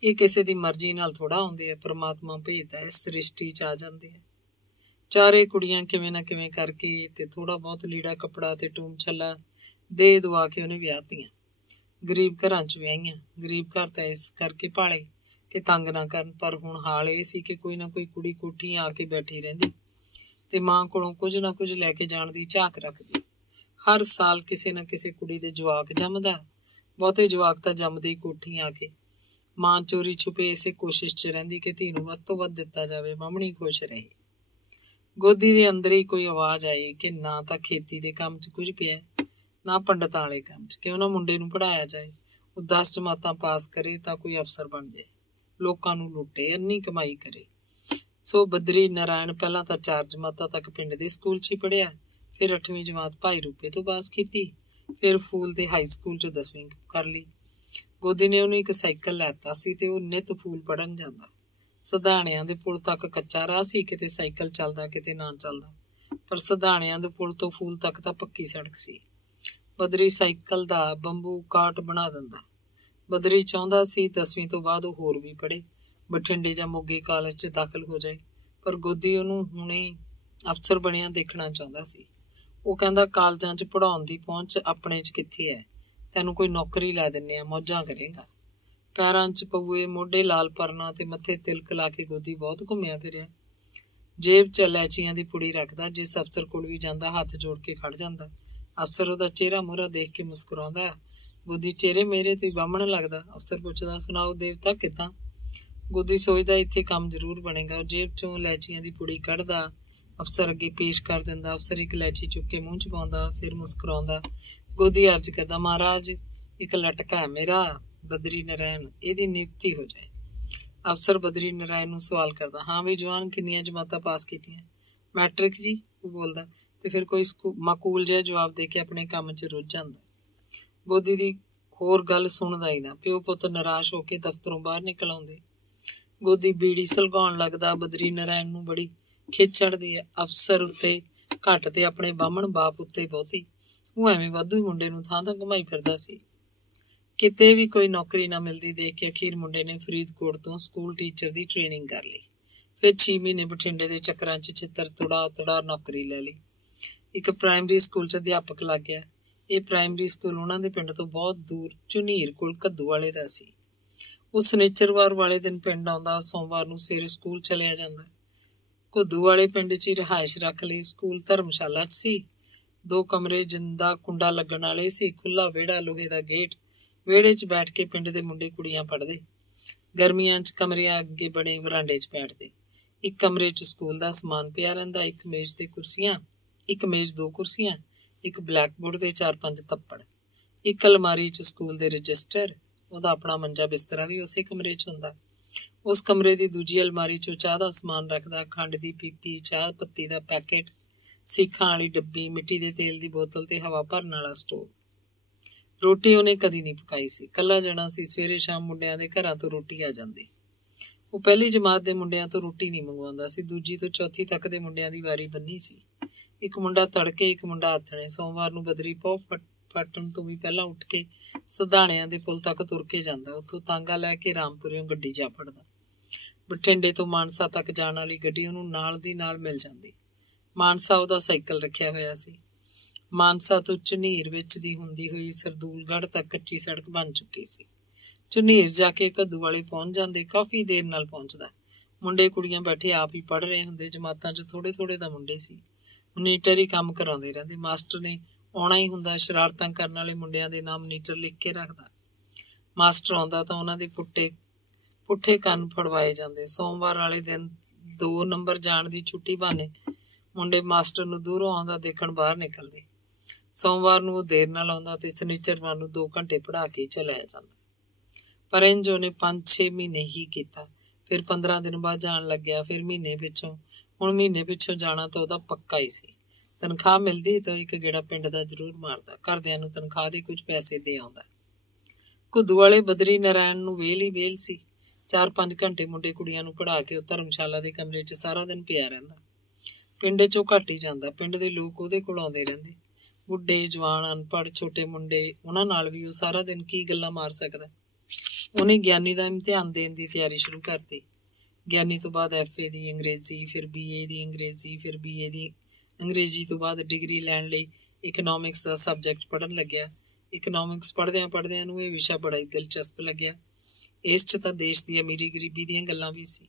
ਇਹ ਕਿਸੇ ਦੀ ਮਰਜ਼ੀ ਨਾਲ ਥੋੜਾ ਆਉਂਦੇ ਆ। ਪਰਮਾਤਮਾ ਭੇਜਦਾ ਹੈ, ਸ੍ਰਿਸ਼ਟੀ 'ਚ ਆ ਜਾਂਦੇ ਆ। 4 ਕੁੜੀਆਂ ਕਿਵੇਂ ਨਾ ਕਿਵੇਂ ਕਰਕੇ ਤੇ ਥੋੜਾ ਬਹੁਤ ਲੀੜਾ ਕੱਪੜਾ ਤੇ ਟੂਮ ਛੱਲਾ ਦੇ ਦਵਾ ਕੇ ਉਹਨੇ ਵਿਆਹਤੀਆਂ। ਗਰੀਬ ਘਰਾਂ 'ਚ ਵਿਆਹੀਆਂ। ਗਰੀਬ ਘਰ ਤਾਂ ਇਸ ਕਰਕੇ ਭਾਲੇ ਕਿ ਤੰਗ ਨਾ ਕਰਨ। ਪਰ ਹੁਣ ਹਾਲ ਇਹ ਸੀ ਕਿ ਕੋਈ ਨਾ ਕੋਈ ਕੁੜੀ ਕੋਠੀ ਆ ਕੇ ਬੈਠੀ ਰਹਿੰਦੀ ਤੇ ਮਾਂ ਕੋਲੋਂ ਕੁਝ ਨਾ ਕੁਝ ਲੈ ਕੇ ਜਾਣ ਦੀ ਝਾਕ ਰੱਖਦੀ। ਹਰ ਸਾਲ ਕਿਸੇ ਨਾ ਕਿਸੇ ਕੁੜੀ ਦੇ ਜਵਾਕ ਜੰਮਦਾ। ਬਹੁਤੇ ਜਵਾਕ ਤਾਂ ਜੰਮਦੇ ਹੀ ਕੋਠੀ ਆ ਕੇ। ਮਾਂ ਚੋਰੀ ਛੁਪੇ ਇਸੇ ਕੋਸ਼ਿਸ਼ 'ਚ ਰਹਿੰਦੀ ਕਿ ਧੀ ਨੂੰ ਵੱਧ ਤੋਂ ਵੱਧ ਦਿੱਤਾ ਜਾਵੇ, ਬਾਹਮਣੀ ਖੁਸ਼ ਰਹੇ। ਗੋਦੀ ਦੇ ਅੰਦਰ ਹੀ ਕੋਈ ਆਵਾਜ਼ ਆਈ ਕਿ ਨਾ ਤਾਂ ਖੇਤੀ ਦੇ ਕੰਮ 'ਚ ਕੁਝ ਪਿਆ, ਨਾ ਪੰਡਤਾਂ ਵਾਲੇ ਕੰਮ 'ਚ। ਕਿਉਂ ਨਾ ਮੁੰਡੇ ਨੂੰ ਪੜ੍ਹਾਇਆ ਜਾਏ। ਉਹ 10 ਜਮਾਤਾਂ ਪਾਸ ਕਰੇ ਤਾਂ ਕੋਈ ਅਫਸਰ ਬਣ ਜਾਏ, ਲੋਕਾਂ ਨੂੰ ਲੁੱਟੇ, ਅੰਨੀ ਕਮਾਈ ਕਰੇ। ਸੋ ਬਦਰੀ ਨਾਰਾਇਣ ਪਹਿਲਾਂ ਤਾਂ 4 ਜਮਾਤਾਂ ਤੱਕ ਪਿੰਡ ਦੇ ਸਕੂਲ 'ਚ ਹੀ ਪੜ੍ਹਿਆ। ਫਿਰ 8ਵੀਂ ਜਮਾਤ ਭਾਈ ਰੂਪੇ ਤੋਂ ਪਾਸ ਕੀਤੀ। ਫਿਰ ਫੂਲ ਦੇ ਹਾਈ ਸਕੂਲ 'ਚ 10ਵੀਂ ਕਰ ਲਈ। ਗੋਦੀ ਨੇ ਉਹਨੂੰ 1 ਸਾਈਕਲ ਲੈਤਾ ਸੀ ਤੇ ਉਹ ਨਿੱਤ ਫੂਲ ਪੜ੍ਹਨ ਜਾਂਦਾ। ਸਧਾਣਿਆਂ ਦੇ ਪੁਲ ਤੱਕ ਕੱਚਾ ਰਾਹ ਸੀ। ਕਿਤੇ ਸਾਈਕਲ ਚੱਲਦਾ, ਕਿਤੇ ਨਾ ਚੱਲਦਾ। ਪਰ ਸਧਾਣਿਆਂ ਦੇ ਪੁਲ ਤੋਂ ਫੂਲ ਤੱਕ ਤਾਂ ਪੱਕੀ ਸੜਕ ਸੀ। ਬਦਰੀ ਸਾਈਕਲ ਦਾ ਬੰਬੂ ਕਾਟ ਬਣਾ ਦਿੰਦਾ। ਬਦਰੀ ਚਾਹੁੰਦਾ ਸੀ 10ਵੀਂ ਤੋਂ ਬਾਅਦ ਉਹ ਹੋਰ ਵੀ ਪੜ੍ਹੇ, ਬਠਿੰਡੇ ਜਾਂ ਮੋਗੇ ਕਾਲਜ 'ਚ ਦਾਖਲ ਹੋ ਜਾਏ, ਪਰ ਗੋਦੀ ਉਹਨੂੰ ਹੁਣੇ ਅਫਸਰ ਬਣਿਆ ਦੇਖਣਾ ਚਾਹੁੰਦਾ ਸੀ। ਉਹ ਕਹਿੰਦਾ ਕਾਲਜਾਂ 'ਚ ਪੜ੍ਹਾਉਣ ਦੀ ਪਹੁੰਚ ਆਪਣੇ 'ਚ ਕਿੱਥੇ ਹੈ, ਤੈਨੂੰ ਕੋਈ ਨੌਕਰੀ ਲੈ ਦਿੰਦੇ ਆ, ਮੌਜਾਂ ਕਰੇਗਾ। ਪੈਰਾਂ 'ਚ ਪਊਏ, ਮੋਢੇ ਲਾਲ ਪਰਨਾ ਤੇ ਮੱਥੇ ਤਿਲਕ ਲਾ ਕੇ ਗੋਦੀ ਬਹੁਤ ਘੁੰਮਿਆ ਫਿਰਿਆ। ਜੇਬ 'ਚ ਇਲਾਇਚੀਆਂ ਦੀ ਪੁੜੀ ਰੱਖਦਾ, ਜਿਸ ਅਫਸਰ ਕੋਲ ਵੀ ਜਾਂਦਾ ਹੱਥ ਜੋੜ ਕੇ ਖੜ ਜਾਂਦਾ। ਅਫਸਰ ਉਹਦਾ ਚਿਹਰਾ ਮੂਹਰਾ ਦੇਖ ਕੇ ਮੁਸਕਰਾਉਂਦਾ। ਗੋਦੀ ਚਿਹਰੇ ਮੇਰੇ ਤੇ ਬਾਹਮਣ ਲੱਗਦਾ। ਅਫਸਰ ਪੁੱਛਦਾ, ਸੁਣਾਓ ਦੇਵਤਾ ਕਿੱਦਾਂ? ਗੋਦੀ ਸੋਚਦਾ ਇੱਥੇ ਕੰਮ ਜ਼ਰੂਰ ਬਣੇਗਾ। ਉਹ ਜੇਬ 'ਚੋਂ ਇਲਾਇਚੀਆਂ ਦੀ ਪੁੜੀ ਕੱਢਦਾ, ਅਫਸਰ ਅੱਗੇ ਪੇਸ਼ ਕਰ ਦਿੰਦਾ। ਅਫਸਰ ਇੱਕ ਇਲਾਇਚੀ ਚੁੱਕ ਕੇ ਮੂੰਹ 'ਚ ਪਾਉਂਦਾ, ਫਿਰ ਮੁਸਕਰਾਉਂਦਾ। ਗੋਦੀ ਅਰਜ਼ ਕਰਦਾ, ਮਹਾਰਾਜ ਇੱਕ ਲਟਕਾ ਹੈ ਮੇਰਾ, ਬਦਰੀ ਨਾਰਾਇਣ, ਇਹਦੀ ਨਿਯੁਕਤੀ ਹੋ ਜਾਏ। ਅਫਸਰ ਬਦਰੀ ਨਾਰਾਇਣ ਨੂੰ ਸਵਾਲ ਕਰਦਾ, ਹਾਂ ਵੀ ਜਵਾਨ, ਕਿੰਨੀਆਂ ਜਮਾਤਾਂ ਪਾਸ ਕੀਤੀਆਂ? ਮੈਟ੍ਰਿਕ ਜੀ, ਉਹ ਬੋਲਦਾ, ਤੇ ਫਿਰ ਕੋਈ ਮਾਕੂਲ ਜਿਹਾ ਜਵਾਬ ਦੇ ਕੇ ਆਪਣੇ ਕੰਮ 'ਚ ਰੁੱਝ ਜਾਂਦਾ। ਗੋਦੀ ਦੀ ਹੋਰ ਗੱਲ ਸੁਣਦਾ ਹੀ ਨਾ। ਪਿਓ ਪੁੱਤ ਨਿਰਾਸ਼ ਹੋ ਕੇ ਦਫ਼ਤਰੋਂ ਬਾਹਰ ਨਿਕਲ ਆਉਂਦੇ। ਗੋਦੀ ਬੀੜੀ ਸੁਲਗਾਉਣ ਲੱਗਦਾ। ਬਦਰੀ ਨਾਰਾਇਣ ਨੂੰ ਬੜੀ ਖਿੱਚ ਚੜ੍ਹਦੀ ਹੈ, ਅਫਸਰ ਉੱਤੇ ਘੱਟ ਤੇ ਆਪਣੇ ਬਾਹਮਣ ਬਾਪ ਉੱਤੇ ਬਹੁਤੀ। ਉਹ ਐਵੇਂ ਵਾਧੂ ਮੁੰਡੇ ਨੂੰ ਥਾਂ ਥਾਂ ਘੁਮਾਈ ਫਿਰਦਾ ਸੀ। ਕਿਤੇ ਵੀ ਕੋਈ ਨੌਕਰੀ ਨਾ ਮਿਲਦੀ ਦੇਖ ਕੇ ਅਖੀਰ ਮੁੰਡੇ ਨੇ ਫਰੀਦਕੋਟ ਤੋਂ ਸਕੂਲ ਟੀਚਰ ਦੀ ਟ੍ਰੇਨਿੰਗ ਕਰ ਲਈ। ਫਿਰ 6 ਮਹੀਨੇ ਬਠਿੰਡੇ ਦੇ ਚੱਕਰਾਂ 'ਚ ਚਿੱਤਰ ਤੁੜਾ ਨੌਕਰੀ ਲੈ ਲਈ। ਇੱਕ ਪ੍ਰਾਇਮਰੀ ਸਕੂਲ 'ਚ ਅਧਿਆਪਕ ਲੱਗ ਗਿਆ। ਇਹ ਪ੍ਰਾਇਮਰੀ ਸਕੂਲ ਉਹਨਾਂ ਦੇ ਪਿੰਡ ਤੋਂ ਬਹੁਤ ਦੂਰ ਝੁਨੀਰ ਕੋਲ ਕੱਦੂ ਵਾਲੇ ਦਾ ਸੀ। ਉਹ ਸ਼ਨਿਚਰਵਾਰ ਵਾਲੇ ਦਿਨ ਪਿੰਡ ਆਉਂਦਾ, ਸੋਮਵਾਰ ਨੂੰ ਸਵੇਰੇ ਸਕੂਲ ਚਲਿਆ ਜਾਂਦਾ। ਘੁੱਦੂ ਵਾਲੇ ਪਿੰਡ 'ਚ ਹੀ ਰਿਹਾਇਸ਼ ਰੱਖ ਲਈ। ਸਕੂਲ ਧਰਮਸ਼ਾਲਾ 'ਚ ਸੀ। 2 ਕਮਰੇ, ਜਿੰਦਾ ਕੁੰਡਾ ਲੱਗਣ ਵਾਲੇ ਸੀ, ਖੁੱਲਾ ਵਿਹੜਾ, ਲੋਹੇ ਦਾ ਗੇਟ। ਵਿਹੜੇ 'ਚ ਬੈਠ ਕੇ ਪਿੰਡ ਦੇ ਮੁੰਡੇ ਕੁੜੀਆਂ ਪੜ੍ਹਦੇ। ਗਰਮੀਆਂ 'ਚ ਕਮਰਿਆਂ ਅੱਗੇ ਬਣੇ ਵਰਾਂਡੇ 'ਚ ਬੈਠਦੇ। ਇੱਕ ਕਮਰੇ 'ਚ ਸਕੂਲ ਦਾ ਸਮਾਨ ਪਿਆ ਰਹਿੰਦਾ, ਇੱਕ ਮੇਜ਼ 2 ਕੁਰਸੀਆਂ, ਇੱਕ ਬਲੈਕ ਬੋਰਡ ਤੇ 4-5 ਤੱਪੜ, ਇੱਕ ਅਲਮਾਰੀ 'ਚ ਸਕੂਲ ਦੇ ਰਜਿਸਟਰ। ਉਹਦਾ ਆਪਣਾ ਮੰਜਾ ਬਿਸਤਰਾ ਵੀ ਉਸੇ ਕਮਰੇ 'ਚ ਹੁੰਦਾ। ਉਸ ਕਮਰੇ ਦੀ ਦੂਜੀ ਅਲਮਾਰੀ 'ਚੋਂ ਚਾਹ ਦਾ ਸਮਾਨ ਰੱਖਦਾ, ਖੰਡ ਦੀ ਪੀਪੀ, ਚਾਹ ਪੱਤੀ ਦਾ ਪੈਕੇਟ, ਸੀਖਾਂ ਵਾਲੀ ਡੱਬੀ, ਮਿੱਟੀ ਦੇ ਤੇਲ ਦੀ ਬੋਤਲ ਤੇ ਹਵਾ ਭਰਨ ਵਾਲਾ ਸਟੋਵ। ਰੋਟੀ ਉਹਨੇ ਕਦੀ ਨਹੀਂ ਪਕਾਈ ਸੀ। ਇਕੱਲਾ ਜਣਾ ਸੀ। ਸਵੇਰੇ ਸ਼ਾਮ ਮੁੰਡਿਆਂ ਦੇ ਘਰਾਂ ਤੋਂ ਰੋਟੀ ਆ ਜਾਂਦੀ। ਉਹ ਪਹਿਲੀ ਜਮਾਤ ਦੇ ਮੁੰਡਿਆਂ ਤੋਂ ਰੋਟੀ ਨਹੀਂ ਮੰਗਵਾਉਂਦਾ ਸੀ। ਦੂਜੀ ਤੋਂ ਚੌਥੀ ਤੱਕ ਦੇ ਮੁੰਡਿਆਂ ਦੀ ਵਾਰੀ ਬੰਨੀ ਸੀ। ਇੱਕ ਮੁੰਡਾ ਤੜਕੇ, ਇੱਕ ਮੁੰਡਾ ਆਥਣੇ। ਸੋਮਵਾਰ ਨੂੰ ਬਦਰੀ ਪਹੁ ਫੱਟਣ ਤੋਂ ਵੀ ਪਹਿਲਾਂ ਉੱਠ ਕੇ ਸਧਾਣਿਆਂ ਦੇ ਪੁਲ ਤੱਕ ਤੁਰ ਕੇ ਜਾਂਦਾ। ਉੱਥੋਂ ਤਾਂਗਾ ਲੈ ਕੇ ਰਾਮਪੁਰਿਓਂ ਗੱਡੀ ਜਾ ਫੜਦਾ। ਬਠਿੰਡੇ ਤੋਂ ਮਾਨਸਾ ਤੱਕ ਜਾਣ ਵਾਲੀ ਗੱਡੀ ਉਹਨੂੰ ਨਾਲ ਦੀ ਨਾਲ ਮਿਲ ਜਾਂਦੀ। ਮਾਨਸਾ ਉਹਦਾ ਸਾਈਕਲ ਰੱਖਿਆ ਹੋਇਆ ਸੀ। ਮਾਨਸਾ ਤੋਂ ਝੁਨੀਰ ਵਿੱਚ ਦੀ ਹੁੰਦੀ ਹੋਈ ਸਰਦੂਲਗੜ੍ਹ ਤੱਕ ਕੱਚੀ ਸੜਕ ਬਣ ਚੁੱਕੀ ਸੀ। ਝੁਨੀਰ ਜਾ ਕੇ ਕੱਦੂ ਵਾਲੇ ਪਹੁੰਚ ਜਾਂਦੇ। ਕਾਫੀ ਦੇਰ ਨਾਲ ਪਹੁੰਚਦਾ। ਮੁੰਡੇ ਕੁੜੀਆਂ ਬੈਠੇ ਆਪ ਹੀ ਪੜ੍ਹ ਰਹੇ ਹੁੰਦੇ। ਜਮਾਤਾਂ 'ਚ ਥੋੜੇ ਤਾਂ ਮੁੰਡੇ ਸੀ। ਮਨੀਟਰ ਹੀ ਕੰਮ ਕਰਾਉਂਦੇ ਰਹਿੰਦੇ। ਮਾਸਟਰ ਨੇ ਆਉਣਾ ਹੀ ਹੁੰਦਾ। ਸ਼ਰਾਰਤਾਂ ਕਰਨ ਵਾਲੇ ਮੁੰਡਿਆਂ ਦੇ ਨਾਮ ਮਨੀਟਰ ਲਿਖ ਕੇ ਰੱਖਦਾ। ਮਾਸਟਰ ਆਉਂਦਾ ਤਾਂ ਉਹਨਾਂ ਦੇ ਪੁੱਠੇ ਕੰਨ ਫੜਵਾਏ ਜਾਂਦੇ। ਸੋਮਵਾਰ ਵਾਲੇ ਦਿਨ 2 ਨੰਬਰ ਜਾਣ ਦੀ ਛੁੱਟੀ ਬਹਾਨੇ ਮੁੰਡੇ ਮਾਸਟਰ ਨੂੰ ਦੂਰੋਂ ਆਉਂਦਾ ਦੇਖਣ ਬਾਹਰ ਨਿਕਲਦੇ। ਸੋਮਵਾਰ ਨੂੰ ਉਹ ਦੇਰ ਨਾਲ ਆਉਂਦਾ ਤੇ ਸ਼ਨੀਚਰਵਾਰ ਨੂੰ 2 ਘੰਟੇ ਪੜ੍ਹਾ ਕੇ ਚਲਿਆ ਜਾਂਦਾ। ਪਰ ਇੰਜ ਉਹਨੇ 5-6 ਮਹੀਨੇ ਹੀ ਕੀਤਾ। ਫਿਰ 15 ਦਿਨ ਬਾਅਦ ਜਾਣ ਲੱਗਿਆ। ਫਿਰ ਮਹੀਨੇ ਪਿੱਛੋਂ ਜਾਣਾ ਤਾਂ ਉਹਦਾ ਪੱਕਾ ਹੀ ਸੀ। ਤਨਖਾਹ ਮਿਲਦੀ ਤਾਂ ਇੱਕ ਗੇੜਾ ਪਿੰਡ ਦਾ ਜ਼ਰੂਰ ਮਾਰਦਾ। ਘਰਦਿਆਂ ਨੂੰ ਤਨਖਾਹ ਦੇ ਕੁਝ ਪੈਸੇ ਦੇ ਆਉਂਦਾ। ਘੁੱਦੂ ਵਾਲੇ ਬਦਰੀ ਨਾਰਾਇਣ ਨੂੰ ਵੇਲ ਹੀ ਵੇਲ ਸੀ। 4-5 ਘੰਟੇ ਮੁੰਡੇ ਕੁੜੀਆਂ ਨੂੰ ਪੜ੍ਹਾ ਕੇ ਉਹ ਧਰਮਸ਼ਾਲਾ ਦੇ ਕਮਰੇ 'ਚ ਸਾਰਾ ਦਿਨ ਪਿਆ ਰਹਿੰਦਾ। ਪਿੰਡ 'ਚੋਂ ਘੱਟ ਹੀ ਜਾਂਦਾ। ਪਿੰਡ ਦੇ ਲੋਕ ਉਹਦੇ ਕੋਲ ਆਉਂਦੇ ਰਹਿੰਦੇ। ਬੁੱਢੇ, ਜਵਾਨ, ਅਨਪੜ੍ਹ, ਛੋਟੇ ਮੁੰਡੇ, ਉਹਨਾਂ ਨਾਲ ਵੀ ਉਹ ਸਾਰਾ ਦਿਨ ਕੀ ਗੱਲਾਂ ਮਾਰ ਸਕਦਾ। ਉਹਨੇ ਗਿਆਨੀ ਦਾ ਇਮਤਿਹਾਨ ਦੇਣ ਦੀ ਤਿਆਰੀ ਸ਼ੁਰੂ ਕਰਤੀ। ਗਿਆਨੀ ਤੋਂ ਬਾਅਦ FA ਦੀ ਅੰਗਰੇਜ਼ੀ, ਫਿਰ BA ਦੀ ਅੰਗਰੇਜ਼ੀ, ਫਿਰ BA ਦੀ ਅੰਗਰੇਜ਼ੀ ਤੋਂ ਬਾਅਦ ਡਿਗਰੀ ਲੈਣ ਲਈ ਇਕਨੋਮਿਕਸ ਦਾ ਸਬਜੈਕਟ ਪੜ੍ਹਨ ਲੱਗਿਆ। ਇਕਨੋਮਿਕਸ ਪੜ੍ਹਦਿਆਂ ਨੂੰ ਇਹ ਵਿਸ਼ਾ ਬੜਾ ਹੀ ਦਿਲਚਸਪ ਲੱਗਿਆ। ਇਸ 'ਚ ਤਾਂ ਦੇਸ਼ ਦੀ ਅਮੀਰੀ ਗਰੀਬੀ ਦੀਆਂ ਗੱਲਾਂ ਵੀ ਸੀ।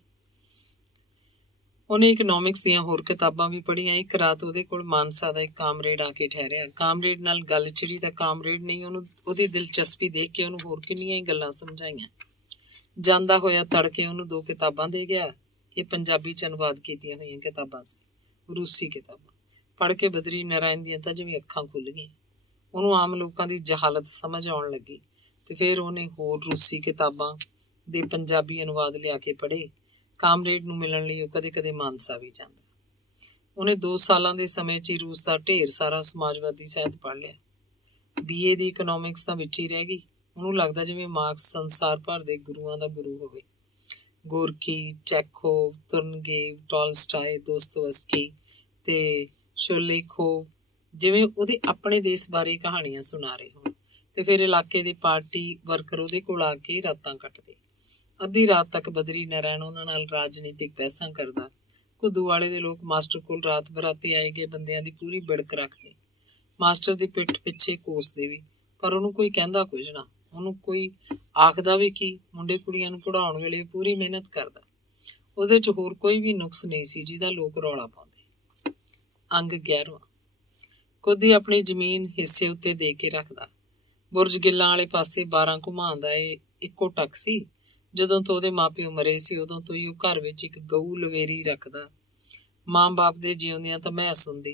ਉਹਨੇ ਇਕਨੋਮਿਕਸ ਦੀਆਂ ਹੋਰ ਕਿਤਾਬਾਂ ਵੀ ਪੜ੍ਹੀਆਂ। ਇੱਕ ਰਾਤ ਉਹਦੇ ਕੋਲ ਮਾਨਸਾ ਦਾ ਇੱਕ ਕਾਮਰੇਡ ਆ ਕੇ ਠਹਿਰਿਆ। ਕਾਮਰੇਡ ਨਾਲ ਗੱਲ ਚਿੜੀ ਤਾਂ ਕਾਮਰੇਡ ਨਹੀਂ, ਉਹਦੀ ਦਿਲਚਸਪੀ ਦੇਖ ਕੇ ਉਹਨੂੰ ਹੋਰ ਕਿੰਨੀਆਂ ਹੀ ਗੱਲਾਂ ਸਮਝਾਈਆਂ। ਜਾਂਦਾ ਹੋਇਆ ਤੜਕੇ ਉਹਨੂੰ 2 ਕਿਤਾਬਾਂ ਦੇ ਗਿਆ। ਇਹ ਪੰਜਾਬੀ 'ਚ ਅਨੁਵਾਦ ਕੀਤੀਆਂ ਹੋਈਆਂ ਕਿਤਾਬਾਂ ਸੀ, ਰੂਸੀ ਕਿਤਾਬਾਂ। ਪੜ੍ਹ ਕੇ ਬਦਰੀ ਨਾਰਾਇਣ ਦੀਆਂ ਤਾਂ ਜਿਵੇਂ ਅੱਖਾਂ ਖੁੱਲ੍ਹ ਗਈਆਂ। ਉਹਨੂੰ ਆਮ ਲੋਕਾਂ ਦੀ ਜਹਾਲਤ ਸਮਝ ਆਉਣ ਲੱਗੀ ਤੇ ਫਿਰ ਉਹਨੇ ਹੋਰ ਰੂਸੀ ਕਿਤਾਬਾਂ ਦੇ ਪੰਜਾਬੀ ਅਨੁਵਾਦ ਲਿਆ ਕੇ ਪੜ੍ਹੇ। ਕਾਮਰੇਡ ਨੂੰ ਮਿਲਣ ਲਈ ਉਹ ਕਦੇ-ਕਦੇ ਮਾਨਸਾ ਵੀ ਜਾਂਦਾ। ਉਹਨੇ 2 ਸਾਲਾਂ ਦੇ ਸਮੇਂ 'ਚ ਹੀ ਰੂਸ ਦਾ ਢੇਰ ਸਾਰਾ ਸਮਾਜਵਾਦੀ ਸਾਹਿਤ ਪੜ੍ਹ ਲਿਆ। BA ਦੀ ਇਕਨੋਮਿਕਸ ਤਾਂ ਵਿੱਚ ਹੀ ਰਹਿ ਗਈ। ਉਹਨੂੰ ਲੱਗਦਾ ਜਿਵੇਂ ਮਾਰਕਸ ਸੰਸਾਰ ਭਰ ਦੇ ਗੁਰੂਆਂ ਦਾ ਗੁਰੂ ਹੋਵੇ। ਗੋਰਕੀ, ਚੈਖੋਵ, ਤੁਰਨਗੇਵ, ਟਾਲਸਟਾਏ, ਦੋਸਤੋਵਸਕੀ ਤੇ ਛੋਲੇ ਖੋਬ, ਜਿਵੇਂ ਉਹਦੇ ਆਪਣੇ ਦੇਸ਼ ਬਾਰੇ ਕਹਾਣੀਆਂ ਸੁਣਾ ਰਹੇ ਹੋਣ। ਤੇ ਫਿਰ ਇਲਾਕੇ ਦੇ ਪਾਰਟੀ ਵਰਕਰ ਉਹਦੇ ਕੋਲ ਆ ਕੇ ਰਾਤਾਂ ਕੱਟਦੇ। ਅੱਧੀ ਰਾਤ ਤੱਕ ਬਦਰੀ ਨਾਰਾਇਣ ਉਹਨਾਂ ਨਾਲ ਰਾਜਨੀਤਿਕ ਬਹਿਸਾਂ ਕਰਦਾ। ਘੁੱਦੂ ਵਾਲੇ ਦੇ ਲੋਕ ਮਾਸਟਰ ਕੋਲ ਰਾਤ ਬਰਾਤੇ ਆਏ ਗਏ ਬੰਦਿਆਂ ਦੀ ਪੂਰੀ ਬਿੜਕ ਰੱਖਦੇ। ਮਾਸਟਰ ਦੀ ਪਿੱਠ ਪਿੱਛੇ ਕੋਸਦੇ ਵੀ, ਪਰ ਉਹਨੂੰ ਕੋਈ ਕਹਿੰਦਾ ਕੁਝ ਨਾ, ਉਹਨੂੰ ਕੋਈ ਆਖਦਾ ਵੀ ਕੀ। ਮੁੰਡੇ ਕੁੜੀਆਂ ਨੂੰ ਪੜ੍ਹਾਉਣ ਵੇਲੇ ਪੂਰੀ ਮਿਹਨਤ ਕਰਦਾ। ਉਹਦੇ 'ਚ ਹੋਰ ਕੋਈ ਵੀ ਨੁਕਸ ਨਹੀਂ ਸੀ ਜਿਹਦਾ ਲੋਕ ਰੌਲਾ ਪਾਉਂਦੇ। ਅੰਗ 11ਵਾਂ। ਕੁੱਦੀ ਆਪਣੀ ਜ਼ਮੀਨ ਹਿੱਸੇ ਉੱਤੇ ਦੇ ਕੇ ਰੱਖਦਾ। ਬੁਰਜ ਗਿੱਲਾਂ ਵਾਲੇ ਪਾਸੇ 12 ਘੁਮਾਉਣ ਦਾ ਇਹ ਇੱਕੋ ਟੱਕ ਸੀ। ਜਦੋਂ ਤੋਂ ਉਹਦੇ ਮਾਪਿਓ ਮਰੇ ਸੀ ਉਦੋਂ ਤੋਂ ਹੀ ਉਹ ਘਰ ਵਿੱਚ ਇੱਕ ਗਊ ਲਵੇਰੀ ਰੱਖਦਾ। ਮਾਂ ਬਾਪ ਦੇ ਜਿਉਂਦਿਆਂ ਤਾਂ ਮਹਿਸ ਹੁੰਦੀ,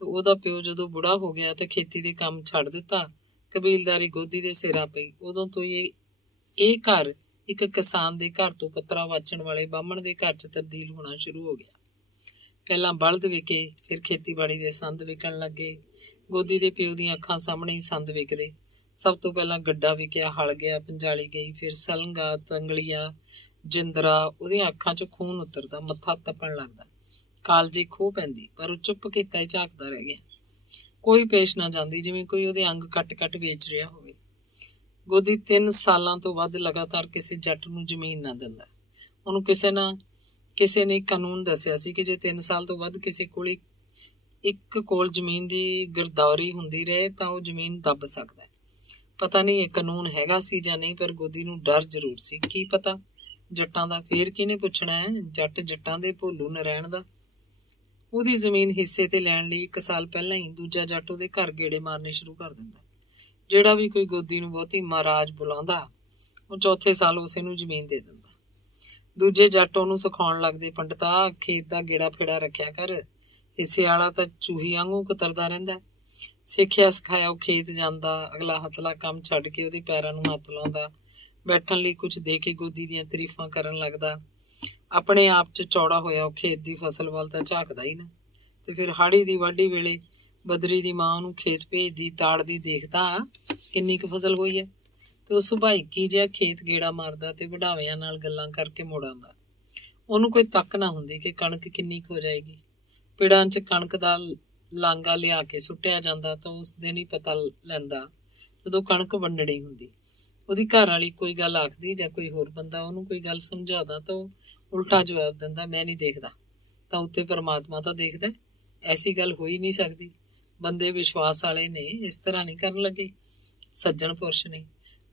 ਤੇ ਉਹਦਾ ਪਿਓ ਜਦੋਂ ਬੁੜਾ ਹੋ ਗਿਆ ਤੇ ਖੇਤੀ ਦੇ ਕੰਮ ਛੱਡ ਦਿੱਤਾ, ਕਬੀਲਦਾਰੀ ਗੋਦੀ ਦੇ ਸਿਰਾਂ ਪਈ, ਉਦੋਂ ਤੋਂ ਹੀ ਇਹ ਘਰ ਇੱਕ ਕਿਸਾਨ ਦੇ ਘਰ ਤੋਂ ਪੱਤਰਾ ਵਾਚਣ ਵਾਲੇ ਬਾਹਮਣ ਦੇ ਘਰ 'ਚ ਤਬਦੀਲ ਹੋਣਾ ਸ਼ੁਰੂ ਹੋ ਗਿਆ। ਪਹਿਲਾਂ ਬਲਦ ਵਿਕੇ, ਫਿਰ ਖੇਤੀਬਾੜੀ ਦੇ ਸੰਦ ਵਿਕਣ ਲੱਗੇ। ਗੋਦੀ ਦੇ ਪਿਓ ਦੀਆਂ ਅੱਖਾਂ ਸਾਹਮਣੇ ਹੀ ਸੰਦ ਵਿਕਦੇ। ਸਭ ਤੋਂ ਪਹਿਲਾਂ ਗੱਡਾ ਵਿਕਿਆ, ਹਲ ਗਿਆ, ਪੰਜਾਲੀ ਗਈ, ਫਿਰ ਸਲੰਗਾ, ਤੰਗਲੀਆ, ਜਿੰਦਰਾ। ਉਹਦੀਆਂ ਅੱਖਾਂ 'ਚ ਖੂਨ ਉਤਰਦਾ, ਮੱਥਾ ਤਪਣ ਲੱਗਦਾ, ਕਾਲਜੀ ਖੋਹ ਪੈਂਦੀ, ਪਰ ਉਹ ਚੁੱਪ ਕੀਤਾ ਹੀ ਝਾਕਦਾ ਰਹਿ ਗਿਆ। ਕੋਈ ਪੇਸ਼ ਨਾ ਜਾਂਦੀ, ਜਿਵੇਂ ਕੋਈ ਉਹਦੇ ਅੰਗ ਕੱਟ-ਕੱਟ ਵੇਚ ਰਿਹਾ ਹੋਵੇ। ਗੋਦੀ 3 ਸਾਲਾਂ ਤੋਂ ਵੱਧ ਲਗਾਤਾਰ ਕਿਸੇ ਜੱਟ ਨੂੰ ਜ਼ਮੀਨ ਨਾ ਦਿੰਦਾ। ਉਹਨੂੰ ਕਿਸੇ ਨੇ ਕਾਨੂੰਨ ਦੱਸਿਆ ਸੀ ਕਿ ਜੇ 3 ਸਾਲ ਤੋਂ ਵੱਧ ਕਿਸੇ ਕੋਲ ਜ਼ਮੀਨ ਦੀ ਗਿਰਦੌਰੀ ਹੁੰਦੀ ਰਹੇ ਤਾਂ ਉਹ ਜ਼ਮੀਨ ਦੱਬ ਸਕਦਾ। ਪਤਾ ਨਹੀਂ ਇਹ ਕਾਨੂੰਨ ਹੈਗਾ ਸੀ ਜਾਂ ਨਹੀਂ, ਪਰ ਗੋਦੀ ਨੂੰ ਡਰ ਜ਼ਰੂਰ ਸੀ। ਕੀ ਪਤਾ ਜੱਟਾਂ ਦਾ, ਫੇਰ ਕਿਹਨੇ ਪੁੱਛਣਾ ਹੈ? ਜੱਟ ਜੱਟਾਂ ਦੇ, ਭੋਲੂ ਨਰੈਣ ਦਾ। ਉਹਦੀ ਜ਼ਮੀਨ ਹਿੱਸੇ ਤੇ ਲੈਣ ਲਈ 1 ਸਾਲ ਪਹਿਲਾਂ ਹੀ ਦੂਜਾ ਜੱਟ ਉਹਦੇ ਘਰ ਗੇੜੇ ਮਾਰਨੇ ਸ਼ੁਰੂ ਕਰ ਦਿੰਦਾ। ਜਿਹੜਾ ਵੀ ਕੋਈ ਗੋਦੀ ਨੂੰ ਬਹੁਤੀ ਮਹਾਰਾਜ ਬੁਲਾਉਂਦਾ, ਉਹ ਚੌਥੇ ਸਾਲ ਉਸੇ ਨੂੰ ਜ਼ਮੀਨ ਦੇ ਦਿੰਦਾ। ਦੂਜੇ ਜੱਟ ਉਹਨੂੰ ਸਿਖਾਉਣ ਲੱਗਦੇ, ਪੰਡਤਾ ਖੇਤ ਦਾ ਗੇੜਾ ਫੇੜਾ ਰੱਖਿਆ ਕਰ, ਹਿੱਸੇ ਵਾਲਾ ਤਾਂ ਚੂਹੀ ਵਾਂਗੂ ਕੁਤਰਦਾ ਰਹਿੰਦਾ। ਸਿੱਖਿਆ ਸਿਖਾਇਆ ਉਹ ਖੇਤ ਜਾਂਦਾ, ਅਗਲਾ ਹੱਥਲਾ ਕੰਮ ਛੱਡ ਕੇ ਉਹਦੇ ਪੈਰਾਂ ਨੂੰ ਹੱਥ ਲਾਉਂਦਾ, ਬੈਠਣ ਲਈ ਕੁਝ ਦੇ ਕੇ ਗੋਦੀ ਦੀਆਂ ਤਾਰੀਫਾਂ ਕਰਨ ਲੱਗਦਾ। ਆਪਣੇ ਆਪ 'ਚ ਚੌੜਾ ਹੋਇਆ ਉਹ ਖੇਤ ਦੀ ਫਸਲ ਵੱਲ ਤਾਂ ਝਾਕਦਾ ਹੀ ਨਾ। ਤੇ ਫਿਰ ਹਾੜੀ ਦੀ ਵਾਢੀ ਵੇਲੇ ਬਦਰੀ ਦੀ ਮਾਂ ਉਹਨੂੰ ਖੇਤ ਭੇਜਦੀ, ਤਾੜਦੀ, ਦੇਖਦਾ ਕਿੰਨੀ ਕੁ ਫਸਲ ਹੋਈ ਹੈ। ਤੇ ਉਹ ਸੁਭਾਈਕੀ ਜਿਹਾ ਖੇਤ ਗੇੜਾ ਮਾਰਦਾ ਤੇ ਵਡਾਵਿਆਂ ਨਾਲ ਗੱਲਾਂ ਕਰਕੇ ਮੁੜ ਆਉਂਦਾ। ਉਹਨੂੰ ਕੋਈ ਤੱਕ ਨਾ ਹੁੰਦੀ ਕਿ ਕਣਕ ਕਿੰਨੀ ਕੁ ਹੋ ਜਾਏਗੀ। ਪਿੜਾਂ 'ਚ ਕਣਕ ਦਾ ਲਾਂਗਾ ਲਿਆ ਕੇ ਸੁੱਟਿਆ ਜਾਂਦਾ ਤਾਂ ਉਸ ਦਿਨ ਹੀ ਪਤਾ ਲੈਂਦਾ ਜਦੋਂ ਕਣਕ ਵੰਡਣੀ ਹੁੰਦੀ। ਉਹਦੀ ਘਰ ਵਾਲੀ ਕੋਈ ਗੱਲ ਆਖਦੀ ਜਾਂ ਕੋਈ ਹੋਰ ਬੰਦਾ ਉਹਨੂੰ ਕੋਈ ਗੱਲ ਸਮਝਾਉਂਦਾ ਤਾਂ ਉਹ ਉਲਟਾ ਜਵਾਬ ਦਿੰਦਾ, ਮੈਂ ਨਹੀਂ ਦੇਖਦਾ। ਤਾਂ ਉੱਤੇ ਪਰਮਾਤਮਾ ਤਾਂ ਦੇਖਦਾ। ਐਸੀ ਗੱਲ ਹੋ ਹੀ ਨਹੀਂ ਸਕਦੀ। ਬੰਦੇ ਵਿਸ਼ਵਾਸ ਵਾਲੇ ਨੇ, ਇਸ ਤਰ੍ਹਾਂ ਨਹੀਂ ਕਰਨ ਲੱਗੇ, ਸੱਜਣ ਪੁਰਸ਼ ਨੇ।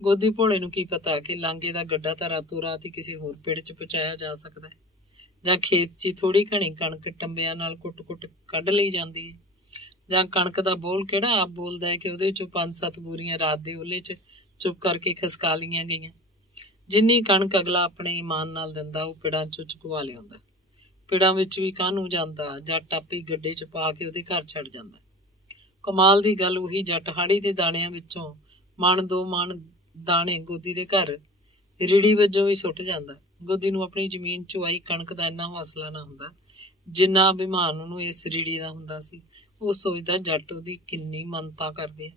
ਗੋਦੀ ਭੋਲੇ ਨੂੰ ਕੀ ਪਤਾ ਕਿ ਲਾਂਗੇ ਦਾ ਗੱਡਾ ਤਾਂ ਰਾਤੋਂ ਰਾਤ ਹੀ ਕਿਸੇ ਹੋਰ ਪਿੰਡ 'ਚ ਪਹੁੰਚਾਇਆ ਜਾ ਸਕਦਾ ਹੈ, ਜਾਂ ਖੇਤ 'ਚ ਥੋੜ੍ਹੀ ਘਣੀ ਕਣਕ ਟੰਬਿਆਂ ਨਾਲ ਕੁੱਟ-ਕੁੱਟ ਕੱਢ ਲਈ ਜਾਂਦੀ ਹੈ, ਜਾਂ ਕਣਕ ਦਾ ਬੋਲ ਕਿਹੜਾ ਆਪ ਬੋਲਦਾ ਹੈ ਕਿ ਉਹਦੇ 'ਚੋਂ 5-7 ਬੋਰੀਆਂ ਰਾਤ ਦੇ ਓਲੇ 'ਚ ਚੁੱਪ ਕਰਕੇ ਖਸਕਾ ਲਈਆਂ ਗਈਆਂ। ਜਿੰਨੀ ਕਣਕ ਅਗਲਾ ਆਪਣੇ ਈਮਾਨ ਨਾਲ ਦਿੰਦਾ ਉਹ ਪਿੜਾਂ 'ਚੋਂ ਚੁਕਵਾ ਲਿਆਉਂਦਾ। ਪਿੜਾਂ ਵਿੱਚ ਵੀ ਕਾਹਨੂੰ ਜਾਂਦਾ, ਜੱਟ ਆਪੇ ਗੱਡੇ 'ਚ ਪਾ ਕੇ ਉਹਦੇ ਘਰ ਛੱਡ ਜਾਂਦਾ। ਕਮਾਲ ਦੀ ਗੱਲ, ਉਹੀ ਜੱਟ ਹਾੜੀ ਦੇ ਦਾਣਿਆਂ ਵਿੱਚੋਂ 1-2 ਮਣ ਦਾਣੇ ਗੋਦੀ ਦੇ ਘਰ ਰਿੜੀ ਵਜੋਂ ਵੀ ਸੁੱਟ ਜਾਂਦਾ। ਗੋਦੀ ਨੂੰ ਆਪਣੀ ਜ਼ਮੀਨ 'ਚੋਂ ਆਈ ਕਣਕ ਦਾ ਇੰਨਾ ਹੌਸਲਾ ਨਾ ਹੁੰਦਾ ਜਿੰਨਾ ਅਭਿਮਾਨ ਉਹਨੂੰ ਇਸ ਰਿੜੀ ਦਾ ਹੁੰਦਾ ਸੀ। ਉਹ ਸੋਚਦਾ ਜੱਟ ਉਹਦੀ ਕਿੰਨੀ ਮੰਨਤਾ ਕਰਦੇ ਆ।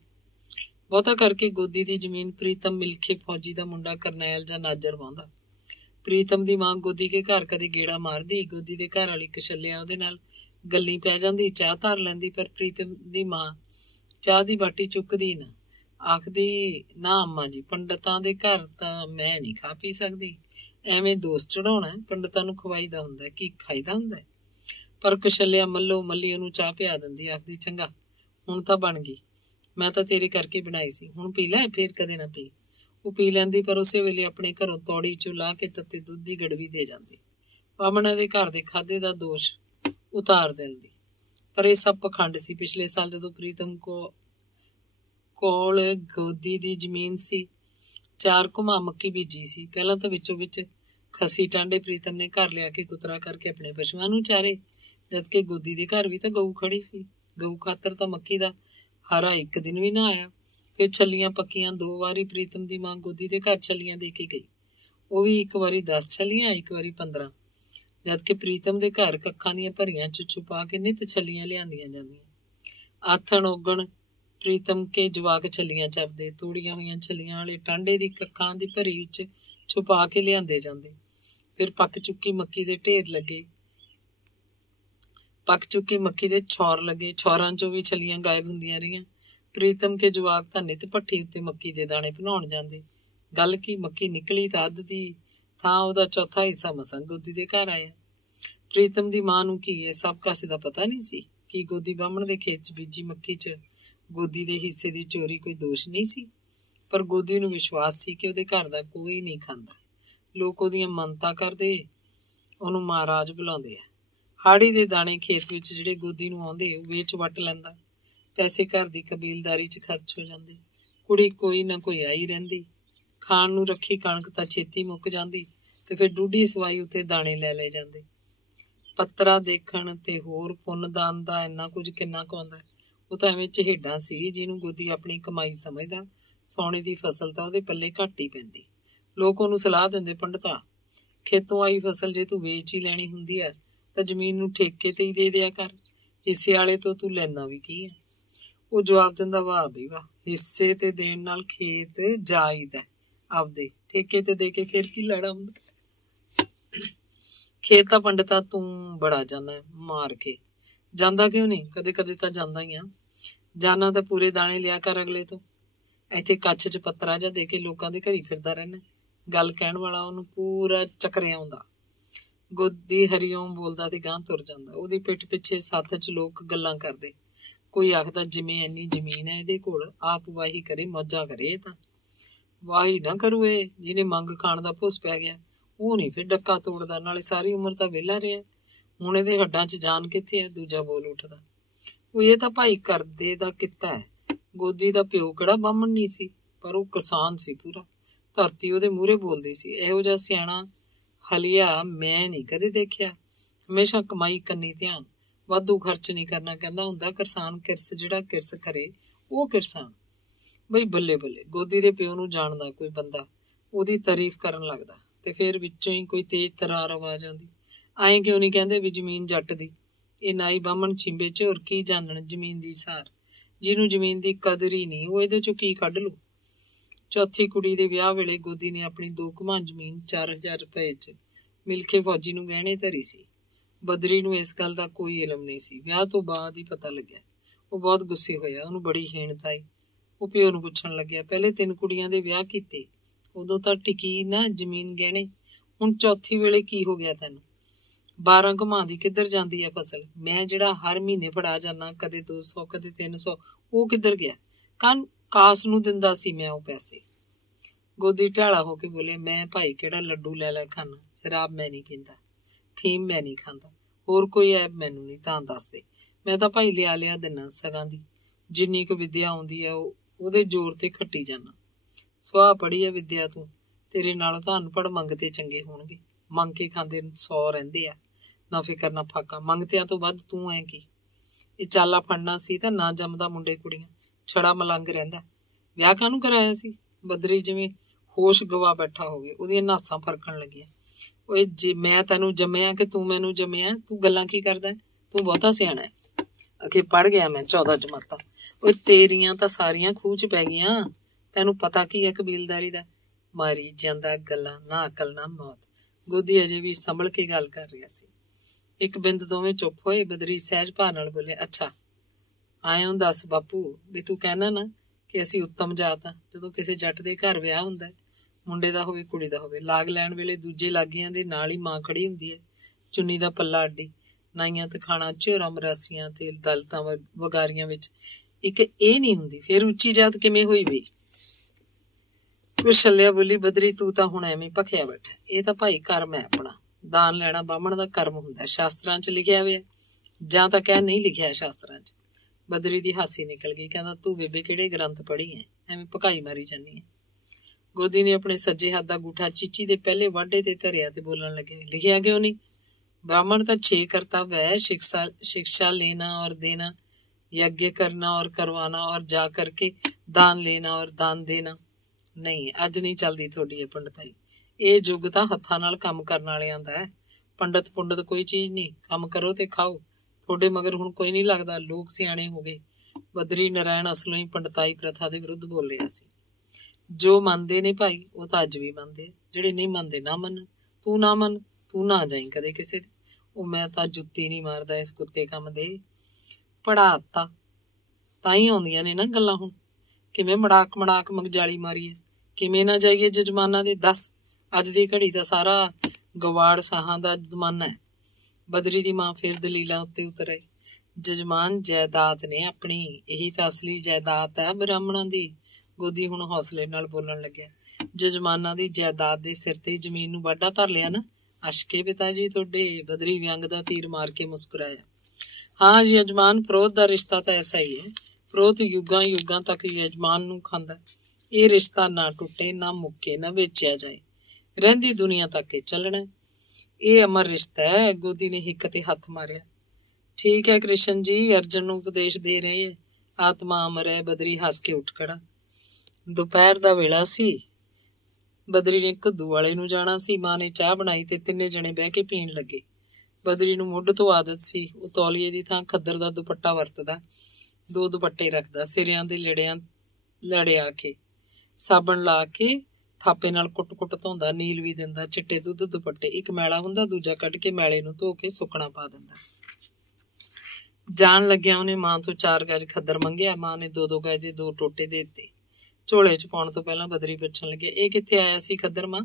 ਬਹੁਤਾ ਕਰਕੇ ਗੋਦੀ ਦੀ ਜ਼ਮੀਨ ਪ੍ਰੀਤਮ ਮਿਲਖੇ ਫੌਜੀ ਦਾ ਮੁੰਡਾ ਕਰਨੈਲ ਜਾਂ ਨਾਜਰ ਵਾਹੁੰਦਾ। ਪ੍ਰੀਤਮ ਦੀ ਮਾਂ ਗੋਦੀ ਕੇ ਘਰ ਕਦੇ ਗੇੜਾ ਮਾਰਦੀ, ਗੋਦੀ ਦੇ ਘਰ ਵਾਲੀ ਕਸ਼ਲਿਆ ਉਹਦੇ ਨਾਲ ਗੱਲੀ ਪੈ ਜਾਂਦੀ, ਚਾਹ ਧਰ ਲੈਂਦੀ, ਪਰ ਪ੍ਰੀਤਮ ਦੀ ਮਾਂ ਚਾਹ ਦੀ ਬਾਟੀ ਚੁੱਕਦੀ ਨਾ, ਆਖਦੀ, ਨਾ ਅੰਮਾ ਜੀ, ਪੰਡਤਾਂ ਦੇ ਘਰ ਤਾਂ ਮੈਂ ਨਹੀਂ ਖਾ ਪੀ ਸਕਦੀ, ਐਵੇਂ ਦੋਸਤ ਚੜਾਉਣਾ, ਪੰਡਤਾਂ ਨੂੰ ਖਵਾਈਦਾ ਹੁੰਦਾ, ਕੀ ਖਾਈਦਾ ਹੁੰਦਾ। ਪਰ ਕਸ਼ਲਿਆ ਮੱਲੋ ਮੱਲੀ ਉਹਨੂੰ ਚਾਹ ਪਿਆ ਦਿੰਦੀ, ਆਖਦੀ, ਚੰਗਾ ਹੁਣ ਤਾਂ ਬਣ ਗਈ, ਮੈਂ ਤਾਂ ਤੇਰੇ ਕਰਕੇ ਬਣਾਈ ਸੀ, ਹੁਣ ਪੀ ਲੈ, ਫੇਰ ਕਦੇ ਨਾ ਪੀ। ਉਹ ਪੀ ਲੈਂਦੀ, ਪਰ ਉਸੇ ਵੇਲੇ ਆਪਣੇ ਘਰੋਂ ਤੌੜੀ 'ਚੋਂ ਲਾਹ ਕੇ ਤੱਤੇ ਦੁੱਧ ਦੀ ਗੜਵੀ ਦੇ ਜਾਂਦੀ। ਬਾਹਮਣਾਂ ਦੇ ਘਰ ਦੇ ਖਾਧੇ ਦਾ ਦੋਸ਼ ਉਤਾਰ ਦਿੰਦੀ। ਪਰ ਇਹ ਸਭ ਪਖੰਡ ਸੀ। ਪਿਛਲੇ ਸਾਲ ਜਦੋਂ ਪ੍ਰੀਤਮ ਕੋਲ ਗੋਦੀ ਦੀ ਜ਼ਮੀਨ ਸੀ, 4 ਘੁਮਾ ਮੱਕੀ ਬੀਜੀ ਸੀ। ਪਹਿਲਾਂ ਤਾਂ ਵਿੱਚੋਂ ਵਿੱਚ ਖੱਸੀ ਟਾਂਡੇ ਪ੍ਰੀਤਮ ਨੇ ਘਰ ਲਿਆ ਕੇ ਕੁਤਰਾ ਕਰਕੇ ਆਪਣੇ ਪਸ਼ੂਆਂ ਨੂੰ ਚਾਰੇ, ਜਦਕਿ ਗੋਦੀ ਦੇ ਘਰ ਵੀ ਤਾਂ ਗਊ ਖੜੀ ਸੀ। ਗਊ ਖਾਤਰ ਤਾਂ ਮੱਕੀ ਦਾ ਹਾਰਾ 1 ਦਿਨ ਵੀ ਨਾ ਆਇਆ। ਫਿਰ ਛੱਲੀਆਂ ਪੱਕੀਆਂ 2 ਵਾਰੀ ਪ੍ਰੀਤਮ ਦੀ ਮਾਂ ਗੋਦੀ ਦੇ ਘਰ ਛੱਲੀਆਂ ਦੇ ਕੇ ਗਈ। ਉਹ ਵੀ 1 ਵਾਰੀ 10 ਛੱਲੀਆਂ, 1 ਵਾਰੀ 15, ਜਦਕਿ ਪ੍ਰੀਤਮ ਦੇ ਘਰ ਕੱਖਾਂ ਦੀਆਂ ਭਰੀਆਂ 'ਚ ਛੁਪਾ ਕੇ ਨਿੱਤ ਛੱਲੀਆਂ ਲਿਆਂਦੀਆਂ ਜਾਂਦੀਆਂ। ਆਥਣ ਉਗਣ ਪ੍ਰੀਤਮ ਕੇ ਜਵਾਕ ਛੱਲੀਆਂ ਚੱਬਦੇ, ਤੋੜੀਆਂ ਹੋਈਆਂ ਛੱਲੀਆਂ ਵਾਲੇ ਟਾਂਡੇ ਦੀ ਕੱਖਾਂ ਦੀ ਭਰੀ ਵਿੱਚ ਛੁਪਾ ਕੇ ਲਿਆਂਦੇ ਜਾਂਦੇ। ਫਿਰ ਪੱਕ ਚੁੱਕੀ ਮੱਕੀ ਦੇ ਢੇਰ ਲੱਗੇ, पक चुकी मक्की दे छौर लगे, छौरां चों भी छलियां गायब हुंदियां रहियां। प्रीतम के जवाक तां नित भट्ठी उत्ते मक्की दे दाणे भुनाउण जांदे। गल की मक्की निकली तां अद्ध दी ਥਾਂ ਉਹਦਾ ਚੌਥਾ ਹਿੱਸਾ ਮਸਾਂ ਗੋਦੀ ਦੇ ਘਰ ਆਇਆ। ਪ੍ਰੀਤਮ ਦੀ ਮਾਂ ਨੂੰ ਕੀ ਇਹ ਸਭ ਕਾਸੇ ਦਾ ਪਤਾ ਨਹੀਂ ਸੀ ਕਿ ਗੋਦੀ ਬਾਹਮਣ ਦੇ ਖੇਤ 'ਚ ਬੀਜੀ ਮੱਕੀ 'ਚ ਗੋਦੀ ਦੇ ਹਿੱਸੇ ਦੀ ਚੋਰੀ ਕੋਈ ਦੋਸ਼ ਨਹੀਂ ਸੀ, ਪਰ ਗੋਦੀ ਨੂੰ ਵਿਸ਼ਵਾਸ ਸੀ ਕਿ ਉਹਦੇ ਘਰ ਦਾ ਕੋਈ ਨਹੀਂ ਖਾਂਦਾ। ਲੋਕ ਉਹਦੀਆਂ ਮੰਨਤਾਂ ਕਰਦੇ, ਉਹਨੂੰ ਮਹਾਰਾਜ ਬੁਲਾਉਂਦੇ ਆ। ਹਾੜੀ ਦੇ ਦਾਣੇ ਖੇਤ ਵਿੱਚ ਜਿਹੜੇ ਗੋਦੀ ਨੂੰ ਆਉਂਦੇ ਉਹ ਵੇਚ ਵੱਟ ਲੈਂਦਾ। ਪੈਸੇ ਘਰ ਦੀ ਕਬੀਲਦਾਰੀ 'ਚ ਖਰਚ ਹੋ ਜਾਂਦੇ। ਕੁੜੀ ਕੋਈ ਨਾ ਕੋਈ ਆਈ ਰਹਿੰਦੀ। ਖਾਣ ਨੂੰ ਰੱਖੀ ਕਣਕ ਤਾਂ ਛੇਤੀ ਮੁੱਕ ਜਾਂਦੀ ਤੇ ਫਿਰ ਡੂਢੀ ਸਵਾਈ ਉੱਤੇ ਦਾਣੇ ਲੈ ਲਏ ਜਾਂਦੇ। ਪੱਤਰਾ ਦੇਖਣ ਤੇ ਹੋਰ ਪੁੰਨਦਾਨ ਦਾ ਇੰਨਾ ਕੁਝ ਕਿੰਨਾ ਕੁ ਆਉਂਦਾ। ਉਹ ਤਾਂ ਐਵੇਂ ਚਹੇਡਾਂ ਸੀ ਜਿਹਨੂੰ ਗੋਦੀ ਆਪਣੀ ਕਮਾਈ ਸਮਝਦਾ। ਸੋਨੇ ਦੀ ਫਸਲ ਤਾਂ ਉਹਦੇ ਪੱਲੇ ਘੱਟ ਹੀ ਪੈਂਦੀ। ਲੋਕ ਉਹਨੂੰ ਸਲਾਹ ਦਿੰਦੇ, ਪੰਡਤਾ ਖੇਤੋਂ ਆਈ ਫਸਲ ਜੇ ਤੂੰ ਵੇਚ ਹੀ ਲੈਣੀ ਹੁੰਦੀ ਆ ਤਾਂ ਜ਼ਮੀਨ ਨੂੰ ਠੇਕੇ ਤੇ ਹੀ ਦੇ ਦਿਆ ਕਰ, ਹਿੱਸੇ ਵਾਲੇ ਤੋਂ ਤੂੰ ਲੈਣਾ ਵੀ ਕੀ ਆ। ਉਹ ਜਵਾਬ ਦਿੰਦਾ, ਵਾਹ ਬਈ ਵਾਹ, ਹਿੱਸੇ ਤੇ ਦੇਣ ਨਾਲ ਖੇਤ ਜਾਇਦਾ, ਆਪਦੇ ਠੇਕੇ ਤੇ ਦੇ ਕੇ ਫਿਰ ਕੀ ਲੈਣਾ ਹੁੰਦਾ। ਖੇਤ ਤਾਂ ਪੰਡਤਾ ਤੂੰ ਬੜਾ ਜਾਂਦਾ ਮਾਰ ਕੇ। ਜਾਂਦਾ ਕਿਉਂ ਨਹੀਂ, ਕਦੇ ਕਦੇ ਤਾਂ ਜਾਂਦਾ ਹੀ ਆ। ਜਾਨਾ ਤਾਂ ਪੂਰੇ ਦਾਣੇ ਲਿਆ ਕਰ ਅਗਲੇ ਤੋਂ। ਇੱਥੇ ਕੱਛ 'ਚ ਪੱਤਰਾ ਜਿਹਾ ਦੇ ਕੇ ਲੋਕਾਂ ਦੇ ਘਰੀ ਫਿਰਦਾ ਰਹਿਣਾ। ਗੱਲ ਕਹਿਣ ਵਾਲਾ ਉਹਨੂੰ ਪੂਰਾ ਚੱਕਰਿਆ ਆਉਂਦਾ। ਗੋਦੀ ਹਰੀਓਮ ਬੋਲਦਾ ਤੇ ਗਾਂਹ ਤੁਰ ਜਾਂਦਾ। ਉਹਦੀ ਪਿੱਠ ਪਿੱਛੇ ਸੱਥ 'ਚ ਲੋਕ ਗੱਲਾਂ ਕਰਦੇ। ਕੋਈ ਆਖਦਾ ਜਿਵੇਂ ਇੰਨੀ ਜ਼ਮੀਨ ਹੈ ਇਹਦੇ ਕੋਲ, ਆਪ ਵਾਹੀ ਕਰੇ, ਮੌਜਾਂ ਕਰੇ। ਇਹ ਤਾਂ ਵਾਹੀ ਨਾ ਕਰੂ, ਇਹ ਜਿਹਨੇ ਮੰਗ ਖਾਣ ਦਾ ਭੁੱਸ ਪੈ ਗਿਆ ਉਹ ਨਹੀਂ ਫਿਰ ਡੱਕਾ ਤੋੜਦਾ, ਨਾਲੇ ਸਾਰੀ ਉਮਰ ਤਾਂ ਵਿਹਲਾ ਰਿਹਾ, ਹੁਣ ਇਹਦੇ ਹੱਡਾਂ 'ਚ ਜਾਨ ਕਿੱਥੇ ਹੈ। ਦੂਜਾ ਬੋਲ ਉੱਠਦਾ, ਉਹ ਇਹ ਤਾਂ ਭਾਈ ਕਰਦੇ ਦਾ ਕਿੱਤਾ ਹੈ। ਗੋਦੀ ਦਾ ਪਿਓ ਕਿਹੜਾ ਬਾਹਮਣ ਨਹੀਂ ਸੀ, ਪਰ ਉਹ ਕਿਸਾਨ ਸੀ ਪੂਰਾ। ਧਰਤੀ ਉਹਦੇ ਮੂਹਰੇ ਬੋਲਦੀ ਸੀ। ਇਹੋ ਜਿਹਾ ਸਿਆਣਾ ਹਲੀਆ ਮੈਂ ਨਹੀਂ ਕਦੇ ਦੇਖਿਆ। ਹਮੇਸ਼ਾ ਕਮਾਈ ਕੰਨੀ ਧਿਆਨ, ਵਾਧੂ ਖਰਚ ਨਹੀਂ ਕਰਨਾ। ਕਹਿੰਦਾ ਹੁੰਦਾ ਕਿਰਸਾਨ ਕਿਰਸ, ਜਿਹੜਾ ਕਿਰਸ ਕਰੇ ਉਹ ਕਿਰਸਾਨ। ਬਈ ਬੱਲੇ ਬੱਲੇ, ਗੋਦੀ ਦੇ ਪਿਓ ਨੂੰ ਜਾਣਦਾ ਕੋਈ ਬੰਦਾ ਉਹਦੀ ਤਾਰੀਫ ਕਰਨ ਲੱਗਦਾ ਤੇ ਫਿਰ ਵਿੱਚੋਂ ਹੀ ਕੋਈ ਤੇਜ਼ ਤਰਾਰ ਆਵਾਜ਼ ਆਉਂਦੀ, ਐਂ ਕਿਉਂ ਨਹੀਂ ਕਹਿੰਦੇ ਵੀ ਜ਼ਮੀਨ ਜੱਟ ਦੀ। ਇਹ ਨਾਈ ਬਾਹਮਣ ਛਿੰਬੇ ਝੋਰ ਕੀ ਜਾਣਨ ਜ਼ਮੀਨ ਦੀ ਸਾਰ। ਜਿਹਨੂੰ ਜ਼ਮੀਨ ਦੀ ਕਦਰ ਹੀ ਨਹੀਂ, ਉਹ ਇਹਦੇ ਚੋਂ ਕੀ ਕੱਢ ਲੂ। ਚੌਥੀ ਕੁੜੀ ਦੇ ਵਿਆਹ ਵੇਲੇ ਗੋਦੀ ਨੇ ਆਪਣੀ 2 ਕਮਾਂ ਜ਼ਮੀਨ 4000 ਰੁਪਏ 'ਚ ਮਿਲਕੇ ਫੌਜੀ ਨੂੰ ਗਹਿਣੇ ਧਰੀ ਸੀ। ਬਦਰੀ ਨੂੰ ਇਸ ਗੱਲ ਦਾ ਕੋਈ ਇਲਮ ਨਹੀਂ ਸੀ। ਵਿਆਹ ਤੋਂ ਬਾਅਦ ਹੀ ਪਤਾ ਲੱਗਿਆ। ਉਹ ਬਹੁਤ ਗੁੱਸੇ ਹੋਇਆ, ਉਹਨੂੰ ਬੜੀ ਹੀਣਤ ਆਈ। ਉਹ ਪਿਓ ਨੂੰ ਪੁੱਛਣ ਲੱਗਿਆ, ਪਹਿਲੇ 3 ਕੁੜੀਆਂ ਦੇ ਵਿਆਹ ਕੀਤੇ, ਉਦੋਂ ਤਾਂ ਟਿਕੀ ਨਾ ਜ਼ਮੀਨ ਗਹਿਣੇ, ਹੁਣ ਚੌਥੀ ਵੇਲੇ ਕੀ ਹੋ ਗਿਆ ਤੈਨੂੰ? 12 ਕਮਾਂ ਦੀ ਕਿੱਧਰ ਜਾਂਦੀ ਆ ਫਸਲ? ਮੈਂ ਜਿਹੜਾ ਹਰ ਮਹੀਨੇ ਫੜਾ ਜਾਣਾ, ਕਦੇ 200 ਕਦੇ 300, ਉਹ ਕਿੱਧਰ ਗਿਆ? ਕਾਸ ਨੂੰ ਦਿੰਦਾ ਸੀ ਮੈਂ ਉਹ ਪੈਸੇ। ਗੋਦੀ ਢਾਲਾ ਹੋ ਕੇ ਬੋਲੇ, ਮੈਂ ਭਾਈ ਕਿਹੜਾ ਲੱਡੂ ਲੈ ਲੈ ਖਾਣਾ, ਸ਼ਰਾਬ ਮੈਂ ਨਹੀਂ ਪੀਂਦਾ, ਫੀਮ ਮੈਂ ਨਹੀਂ ਖਾਂਦਾ, ਹੋਰ ਕੋਈ ਐਬ ਮੈਨੂੰ ਨਹੀਂ ਤਾਂ ਦੱਸ ਦੇ। ਮੈਂ ਤਾਂ ਭਾਈ ਲਿਆ ਦਿੰਨਾ ਸਗਾਂ ਦੀ, ਜਿੰਨੀ ਕੁ ਵਿਦਿਆ ਆਉਂਦੀ ਆ ਉਹਦੇ ਜ਼ੋਰ ਤੇ ਖੱਟੀ ਜਾਣਾ। ਸੁਆਹ ਪੜੀ ਆ ਵਿਦਿਆ ਤੂੰ, ਤੇਰੇ ਨਾਲ ਤਾਂ ਅਨਪੜ੍ਹ ਮੰਗਤੇ ਚੰਗੇ ਹੋਣਗੇ। ਮੰਗ ਕੇ ਖਾਂਦੇ 100 ਰਹਿੰਦੇ ਆ, ਨਾ ਫਿਕਰ ਨਾ ਫਾਕਾ। ਮੰਗਤਿਆਂ ਤੋਂ ਵੱਧ ਤੂੰ ਐ ਕੀ? ਇਹ ਚਾਲਾ ਫੜਨਾ ਸੀ ਤਾਂ ਨਾ ਜੰਮਦਾ ਮੁੰਡੇ ਕੁੜੀਆਂ, ਛੜਾ ਮਲੰਗ ਰਹਿੰਦਾ। ਵਿਆਹ ਕਾਹਨੂੰ ਕਰਾਇਆ ਸੀ? ਬਦਰੀ ਜਿਵੇਂ ਹੋਸ਼ ਗਵਾ ਬੈਠਾ ਹੋਵੇ, ਉਹਦੀਆਂ ਨਾਸਾਂ ਫਰਕਣ ਲੱਗੀਆਂ। ਓਏ ਜੇ ਮੈਂ ਤੈਨੂੰ ਜੰਮਿਆ ਕਿ ਤੂੰ ਮੈਨੂੰ ਜੰਮਿਆ? ਤੂੰ ਗੱਲਾਂ ਕੀ ਕਰਦਾ? ਤੂੰ ਬਹੁਤਾ ਸਿਆਣਾ ਹੈ। ਅਖੇ ਪੜ੍ਹ ਗਿਆ ਮੈਂ 14 ਜਮਾਤਾਂ। ਓਏ ਤੇਰੀਆਂ ਤਾਂ ਸਾਰੀਆਂ ਖੂਹ 'ਚ ਪੈ ਗਈਆਂ, ਤੈਨੂੰ ਪਤਾ ਕੀ ਹੈ ਕਬੀਲਦਾਰੀ ਦਾ? ਮਾਰੀ ਜਾਂਦਾ ਗੱਲਾਂ, ਨਾ ਅਕਲ ਨਾ ਮੌਤ। ਗੋਦੀ ਅਜੇ ਵੀ ਸੰਭਲ ਕੇ ਗੱਲ ਕਰ ਰਿਹਾ ਸੀ। ਇੱਕ ਬਿੰਦ ਦੋਵੇਂ ਚੁੱਪ ਹੋਏ। ਬਦਰੀ ਸਹਿਜ ਭਾਅ ਨਾਲ ਬੋਲੇ, ਅੱਛਾ ਆਇਓ ਦੱਸ ਬਾਪੂ, ਵੀ ਤੂੰ ਕਹਿਣਾ ਨਾ ਕਿ ਅਸੀਂ ਉੱਤਮ ਜਾਤ ਆ। ਜਦੋਂ ਕਿਸੇ ਜੱਟ ਦੇ ਘਰ ਵਿਆਹ ਹੁੰਦਾ, ਮੁੰਡੇ ਦਾ ਹੋਵੇ ਕੁੜੀ ਦਾ ਹੋਵੇ, ਲਾਗ ਲੈਣ ਵੇਲੇ ਦੂਜੇ ਲਾਗੀਆਂ ਦੇ ਨਾਲ ਹੀ ਮਾਂ ਖੜੀ ਹੁੰਦੀ ਹੈ, ਚੁੰਨੀ ਦਾ ਪੱਲਾ ਅੱਡੀ, ਨਾਈਆਂ ਤਖਾਣਾ ਝੋਰਾ ਮਰਾਸੀਆਂ ਤੇ ਦਲਤਾਂ ਵਗਾਰੀਆਂ ਵਿੱਚ ਇੱਕ ਇਹ ਨਹੀਂ ਹੁੰਦੀ। ਫਿਰ ਉੱਚੀ ਜਾਤ ਕਿਵੇਂ ਹੋਈ ਵੀ? ਛੱਲਿਆ ਬੋਲੀ, ਬਦਰੀ ਤੂੰ ਤਾਂ ਹੁਣ ਐਵੇਂ ਭਖਿਆ ਬੈਠਾ। ਇਹ ਤਾਂ ਭਾਈ ਕਰਮ ਹੈ ਆਪਣਾ, ਦਾਨ ਲੈਣਾ ਬਾਹਮਣ ਦਾ ਕਰਮ ਹੁੰਦਾ, ਸ਼ਾਸਤਰਾਂ 'ਚ ਲਿਖਿਆ ਹੋਇਆ, ਜਾਂ ਤਾਂ ਕਹਿ ਨਹੀਂ ਲਿਖਿਆ ਸ਼ਾਸਤਰਾਂ 'ਚ। ਬਦਰੀ ਦੀ ਹਾਸੀ ਨਿਕਲ ਗਈ। ਕਹਿੰਦਾ, ਤੂੰ ਬੇਬੇ ਕਿਹੜੇ ਗ੍ਰੰਥ ਪੜ੍ਹੀ ਐ, ਐਵੇਂ ਭਕਾਈ ਮਾਰੀ ਜਾਂਦੀ ਹੈ। ਗੋਦੀ ਨੇ ਆਪਣੇ ਸੱਜੇ ਹੱਥ ਦਾ ਅੰਗੂਠਾ ਚੀਚੀ ਦੇ ਪਹਿਲੇ ਵਾਢੇ ਤੇ ਧਰਿਆ ਤੇ ਬੋਲਣ ਲੱਗੇ, ਲਿਖਿਆ ਕਿਉਂ ਨਹੀਂ? ब्राह्मण का 6 कर्तव्य है, शिक्षा लेना और देना, यज्ञ करना और करवाना, और जा करके दान लेना और दान देना। नहीं, अज नहीं चलती थोड़ी ये पंडिताई। ये युग तां हत्थां नाल काम करन वालियां दा है। पंडित पुंडित कोई चीज नहीं, काम करो ते खाओ। थोड़े मगर हुण कोई नहीं लगदा, लोग सियाणे हो गए। बदरी नारायण असलों ही पंडिताई प्रथा दे विरुद्ध बोल रहा सी। जो मनदे ने भाई वो तां अज भी मनदे, जिहड़े नहीं मनदे ना मन। तू ना मन, तू ना जाई कदे किसे दे। ਉਹ ਮੈਂ ਤਾਂ ਜੁੱਤੀ ਨਹੀਂ ਮਾਰਦਾ ਇਸ ਕੁੱਤੇ ਕੰਮ ਦੇ। ਪੜ੍ਹਾਤਾ ਤਾਂ ਹੀ ਆਉਂਦੀਆਂ ਨੇ ਨਾ ਗੱਲਾਂ। ਹੁਣ ਕਿਵੇਂ ਮੜਾਕ ਮਗਜਾਲੀ ਮਾਰੀ ਹੈ, ਕਿਵੇਂ ਨਾ ਜਾਈਏ ਜਜਮਾਨਾਂ ਦੇ। ਦੱਸ, ਅੱਜ ਦੀ ਘੜੀ ਤਾਂ ਸਾਰਾ ਗਵਾੜ ਸਾਹਾਂ ਦਾ ਜ਼ਮਾਨਾ ਹੈ। ਬਦਰੀ ਦੀ ਮਾਂ ਫਿਰ ਦਲੀਲਾਂ ਉੱਤੇ ਉਤਰ ਆਈ। ਜਜਮਾਨ ਜਾਇਦਾਦ ਨੇ ਆਪਣੀ, ਇਹੀ ਤਾਂ ਅਸਲੀ ਜਾਇਦਾਦ ਹੈ ਬ੍ਰਾਹਮਣਾਂ ਦੀ। ਗੋਦੀ ਹੁਣ ਹੌਸਲੇ ਨਾਲ ਬੋਲਣ ਲੱਗਿਆ। ਜਜਮਾਨਾਂ ਦੀ ਜਾਇਦਾਦ ਦੇ ਸਿਰ ਤੇ ਜ਼ਮੀਨ ਨੂੰ ਵਾਢਾ ਧਰ ਲਿਆ ਨਾ। ਅਸ਼ਕੇ ਪਿਤਾ ਜੀ ਤੁਹਾਡੇ। ਬਦਰੀ ਵਿਅੰਗ ਦਾ ਤੀਰ ਮਾਰ ਕੇ ਮੁਸਕਰਾਇਆ। ਹਾਂ ਯਜਮਾਨ, ਪ੍ਰੋਤ ਦਾ ਰਿਸ਼ਤਾ ਤਾਂ ਐਸਾ ਹੀ ਹੈ। ਪ੍ਰੋਤ ਯੁੱਗਾਂ ਤੱਕ ਯਜਮਾਨ ਨੂੰ ਖਾਂਦਾ। ਇਹ ਰਿਸ਼ਤਾ ਨਾ ਟੁੱਟੇ, ਨਾ ਮੁੱਕੇ, ਨਾ ਵੇਚਿਆ ਜਾਏ, ਰਹਿੰਦੀ ਦੁਨੀਆ ਤੱਕ ਇਹ ਚੱਲਣਾ। ਇਹ ਅਮਰ ਰਿਸ਼ਤਾ ਹੈ। ਗੋਦੀ ਨੇ ਹਿੱਕ ਤੇ ਹੱਥ ਮਾਰਿਆ। ਠੀਕ ਹੈ ਕ੍ਰਿਸ਼ਨ ਜੀ, ਅਰਜਨ ਨੂੰ ਉਪਦੇਸ਼ ਦੇ ਰਹੇ ਹੈ। ਆਤਮਾ ਅਮਰ ਹੈ। ਬਦਰੀ ਹੱਸ ਕੇ ਉੱਠ ਖੜਾ। ਦੁਪਹਿਰ ਦਾ ਵੇਲਾ ਸੀ। ਬਦਰੀ ਨੇ ਘੱਦੂ ਵਾਲੇ ਨੂੰ ਜਾਣਾ ਸੀ। ਮਾਂ ਨੇ ਚਾਹ ਬਣਾਈ ਤੇ ਤਿੰਨੇ ਜਣੇ ਬਹਿ ਕੇ ਪੀਣ ਲੱਗੇ। ਬਦਰੀ ਨੂੰ ਮੁੱਢ ਤੋਂ ਆਦਤ ਸੀ। ਉਹ ਤੌਲੀਏ ਦੀ ਥਾਂ ਖੱਦਰ ਦਾ ਦੁਪੱਟਾ ਵਰਤਦਾ। 2 ਦੁਪੱਟੇ ਰੱਖਦਾ। ਸਿਰਿਆਂ ਦੇ ਲੜਿਆ ਕੇ ਸਾਬਣ ਲਾ ਕੇ ਥਾਪੇ ਨਾਲ ਕੁੱਟ ਧੋਂਦਾ। ਨੀਲ ਵੀ ਦਿੰਦਾ। ਚਿੱਟੇ ਦੁੱਧ ਦੁਪੱਟੇ, ਇੱਕ ਮੈਲਾ ਹੁੰਦਾ, ਦੂਜਾ ਕੱਢ ਕੇ ਮੈਲੇ ਨੂੰ ਧੋ ਕੇ ਸੁੱਕਣਾ ਪਾ ਦਿੰਦਾ। ਜਾਣ ਲੱਗਿਆ ਉਹਨੇ ਮਾਂ ਤੋਂ 4 ਗਜ ਖੱਦਰ ਮੰਗਿਆ। ਮਾਂ ਨੇ 2-2 ਗਜ ਦੇ 2 ਟੋਟੇ ਦੇ ਦਿੱਤੇ। ਝੋਲੇ 'ਚ ਪਾਉਣ ਤੋਂ ਪਹਿਲਾਂ ਬਦਰੀ ਪੁੱਛਣ ਲੱਗਿਆ, ਇਹ ਕਿੱਥੇ ਆਇਆ ਸੀ ਖੱਦਰ ਮਾਂ?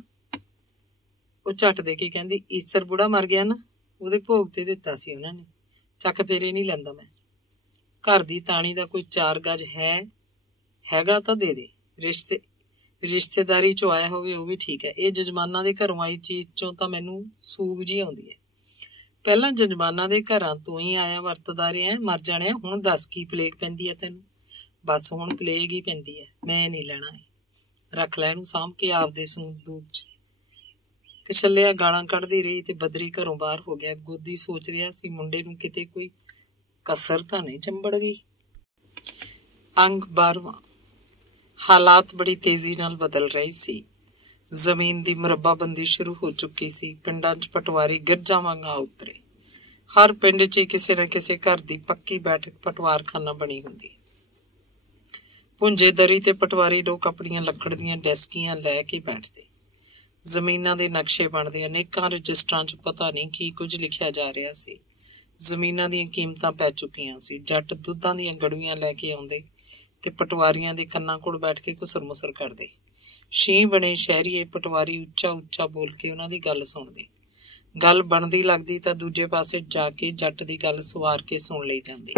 ਉਹ ਝੱਟ ਦੇ ਕੇ ਕਹਿੰਦੀ, ਈਸਰ ਬੁੜਾ ਮਰ ਗਿਆ ਨਾ, ਉਹਦੇ ਭੋਗ ਤੇ ਦਿੱਤਾ ਸੀ ਉਹਨਾਂ ਨੇ। ਚੱਕ ਫੇਰੇ ਨਹੀਂ ਲੈਂਦਾ ਮੈਂ। ਘਰ ਦੀ ਤਾਣੀ ਦਾ ਕੋਈ 4 ਗਜ ਹੈਗਾ ਤਾਂ ਦੇ ਦੇ। ਰਿਸ਼ਤੇਦਾਰੀ ਚੋਂ ਆਇਆ ਹੋਵੇ ਉਹ ਵੀ ਠੀਕ ਹੈ। ਇਹ ਜਜਮਾਨਾਂ ਦੇ ਘਰੋਂ ਆਈ ਚੀਜ਼ ਚੋਂ ਤਾਂ ਮੈਨੂੰ ਸੂਗ ਜੀ ਆਉਂਦੀ ਹੈ। ਪਹਿਲਾਂ ਜਜਮਾਨਾਂ ਦੇ ਘਰਾਂ ਤੋਂ ਹੀ ਆਇਆ ਵਰਤਦਾ ਰਿਹਾ। ਮਰ ਜਾਣਿਆ, ਹੁਣ ਦੱਸ ਕੀ ਪਲੇਗ ਪੈਂਦੀ ਹੈ ਤੈਨੂੰ? ਬਸ ਹੁਣ ਪਲੇਗ ਹੀ ਪੈਂਦੀ ਹੈ। ਮੈਂ ਨਹੀਂ ਲੈਣਾ। ਰੱਖ ਲੈ ਇਹਨੂੰ ਸਾਂਭ ਕੇ ਆਪਦੇ ਸੰਦੂਕ 'ਚ। ਕਛਲਿਆ ਗਾਲਾਂ ਕੱਢਦੀ ਰਹੀ ਤੇ ਬਦਰੀ ਘਰੋਂ ਬਾਹਰ ਹੋ ਗਿਆ। ਗੋਦੀ ਸੋਚ ਰਿਹਾ ਸੀ ਮੁੰਡੇ ਨੂੰ ਕਿਤੇ ਕੋਈ ਕਸਰ ਤਾਂ ਨਹੀਂ ਚੰਬੜ ਗਈ। ਅੰਗ 12ਵਾਂ। ਹਾਲਾਤ ਬੜੀ ਤੇਜ਼ੀ ਨਾਲ ਬਦਲ ਰਹੇ ਸੀ। ਜ਼ਮੀਨ ਦੀ ਮੁਰੱਬਾਬੰਦੀ ਸ਼ੁਰੂ ਹੋ ਚੁੱਕੀ ਸੀ। ਪਿੰਡਾਂ 'ਚ ਪਟਵਾਰੀ ਗਿਰਜਾਂ ਵਾਂਗ ਆ ਉਤਰੇ। ਹਰ ਪਿੰਡ 'ਚ ਕਿਸੇ ਨਾ ਕਿਸੇ ਘਰ ਦੀ ਪੱਕੀ ਬੈਠਕ ਪਟਵਾਰਖਾਨਾ ਬਣੀ ਹੁੰਦੀ। ਪੁੰਜੇ ਦਰੀ ਤੇ ਪਟਵਾਰੀ ਲੋਕ ਆਪਣੀਆਂ ਲੱਕੜ ਦੀਆਂ ਡੈਸਕੀਆਂ ਲੈ ਕੇ ਬੈਠਦੇ। ਜ਼ਮੀਨਾਂ ਦੇ ਨਕਸ਼ੇ ਬਣਦੇ। ਅਨੇਕਾਂ ਰਜਿਸਟਰਾਂ 'ਚ ਪਤਾ ਨਹੀਂ ਕੀ ਕੁਝ ਲਿਖਿਆ ਜਾ ਰਿਹਾ ਸੀ। ਜ਼ਮੀਨਾਂ ਦੀਆਂ ਕੀਮਤਾਂ ਪੈ ਚੁੱਕੀਆਂ ਸੀ। ਜੱਟ ਦੁੱਧਾਂ ਦੀਆਂ ਗੜਵੀਆਂ ਲੈ ਕੇ ਆਉਂਦੇ ਤੇ ਪਟਵਾਰੀਆਂ ਦੇ ਕੰਨਾਂ ਕੋਲ ਬੈਠ ਕੇ ਘੁਸਰ ਮੁਸਰ ਕਰਦੇ। ਸ਼ੀਂਹ ਬਣੇ ਸ਼ਹਿਰੀਏ ਪਟਵਾਰੀ ਉੱਚਾ ਬੋਲ ਕੇ ਉਹਨਾਂ ਦੀ ਗੱਲ ਸੁਣਦੇ। ਗੱਲ ਬਣਦੀ ਲੱਗਦੀ ਤਾਂ ਦੂਜੇ ਪਾਸੇ ਜਾ ਕੇ ਜੱਟ ਦੀ ਗੱਲ ਸਵਾਰ ਕੇ ਸੁਣ ਲਈ ਜਾਂਦੀ।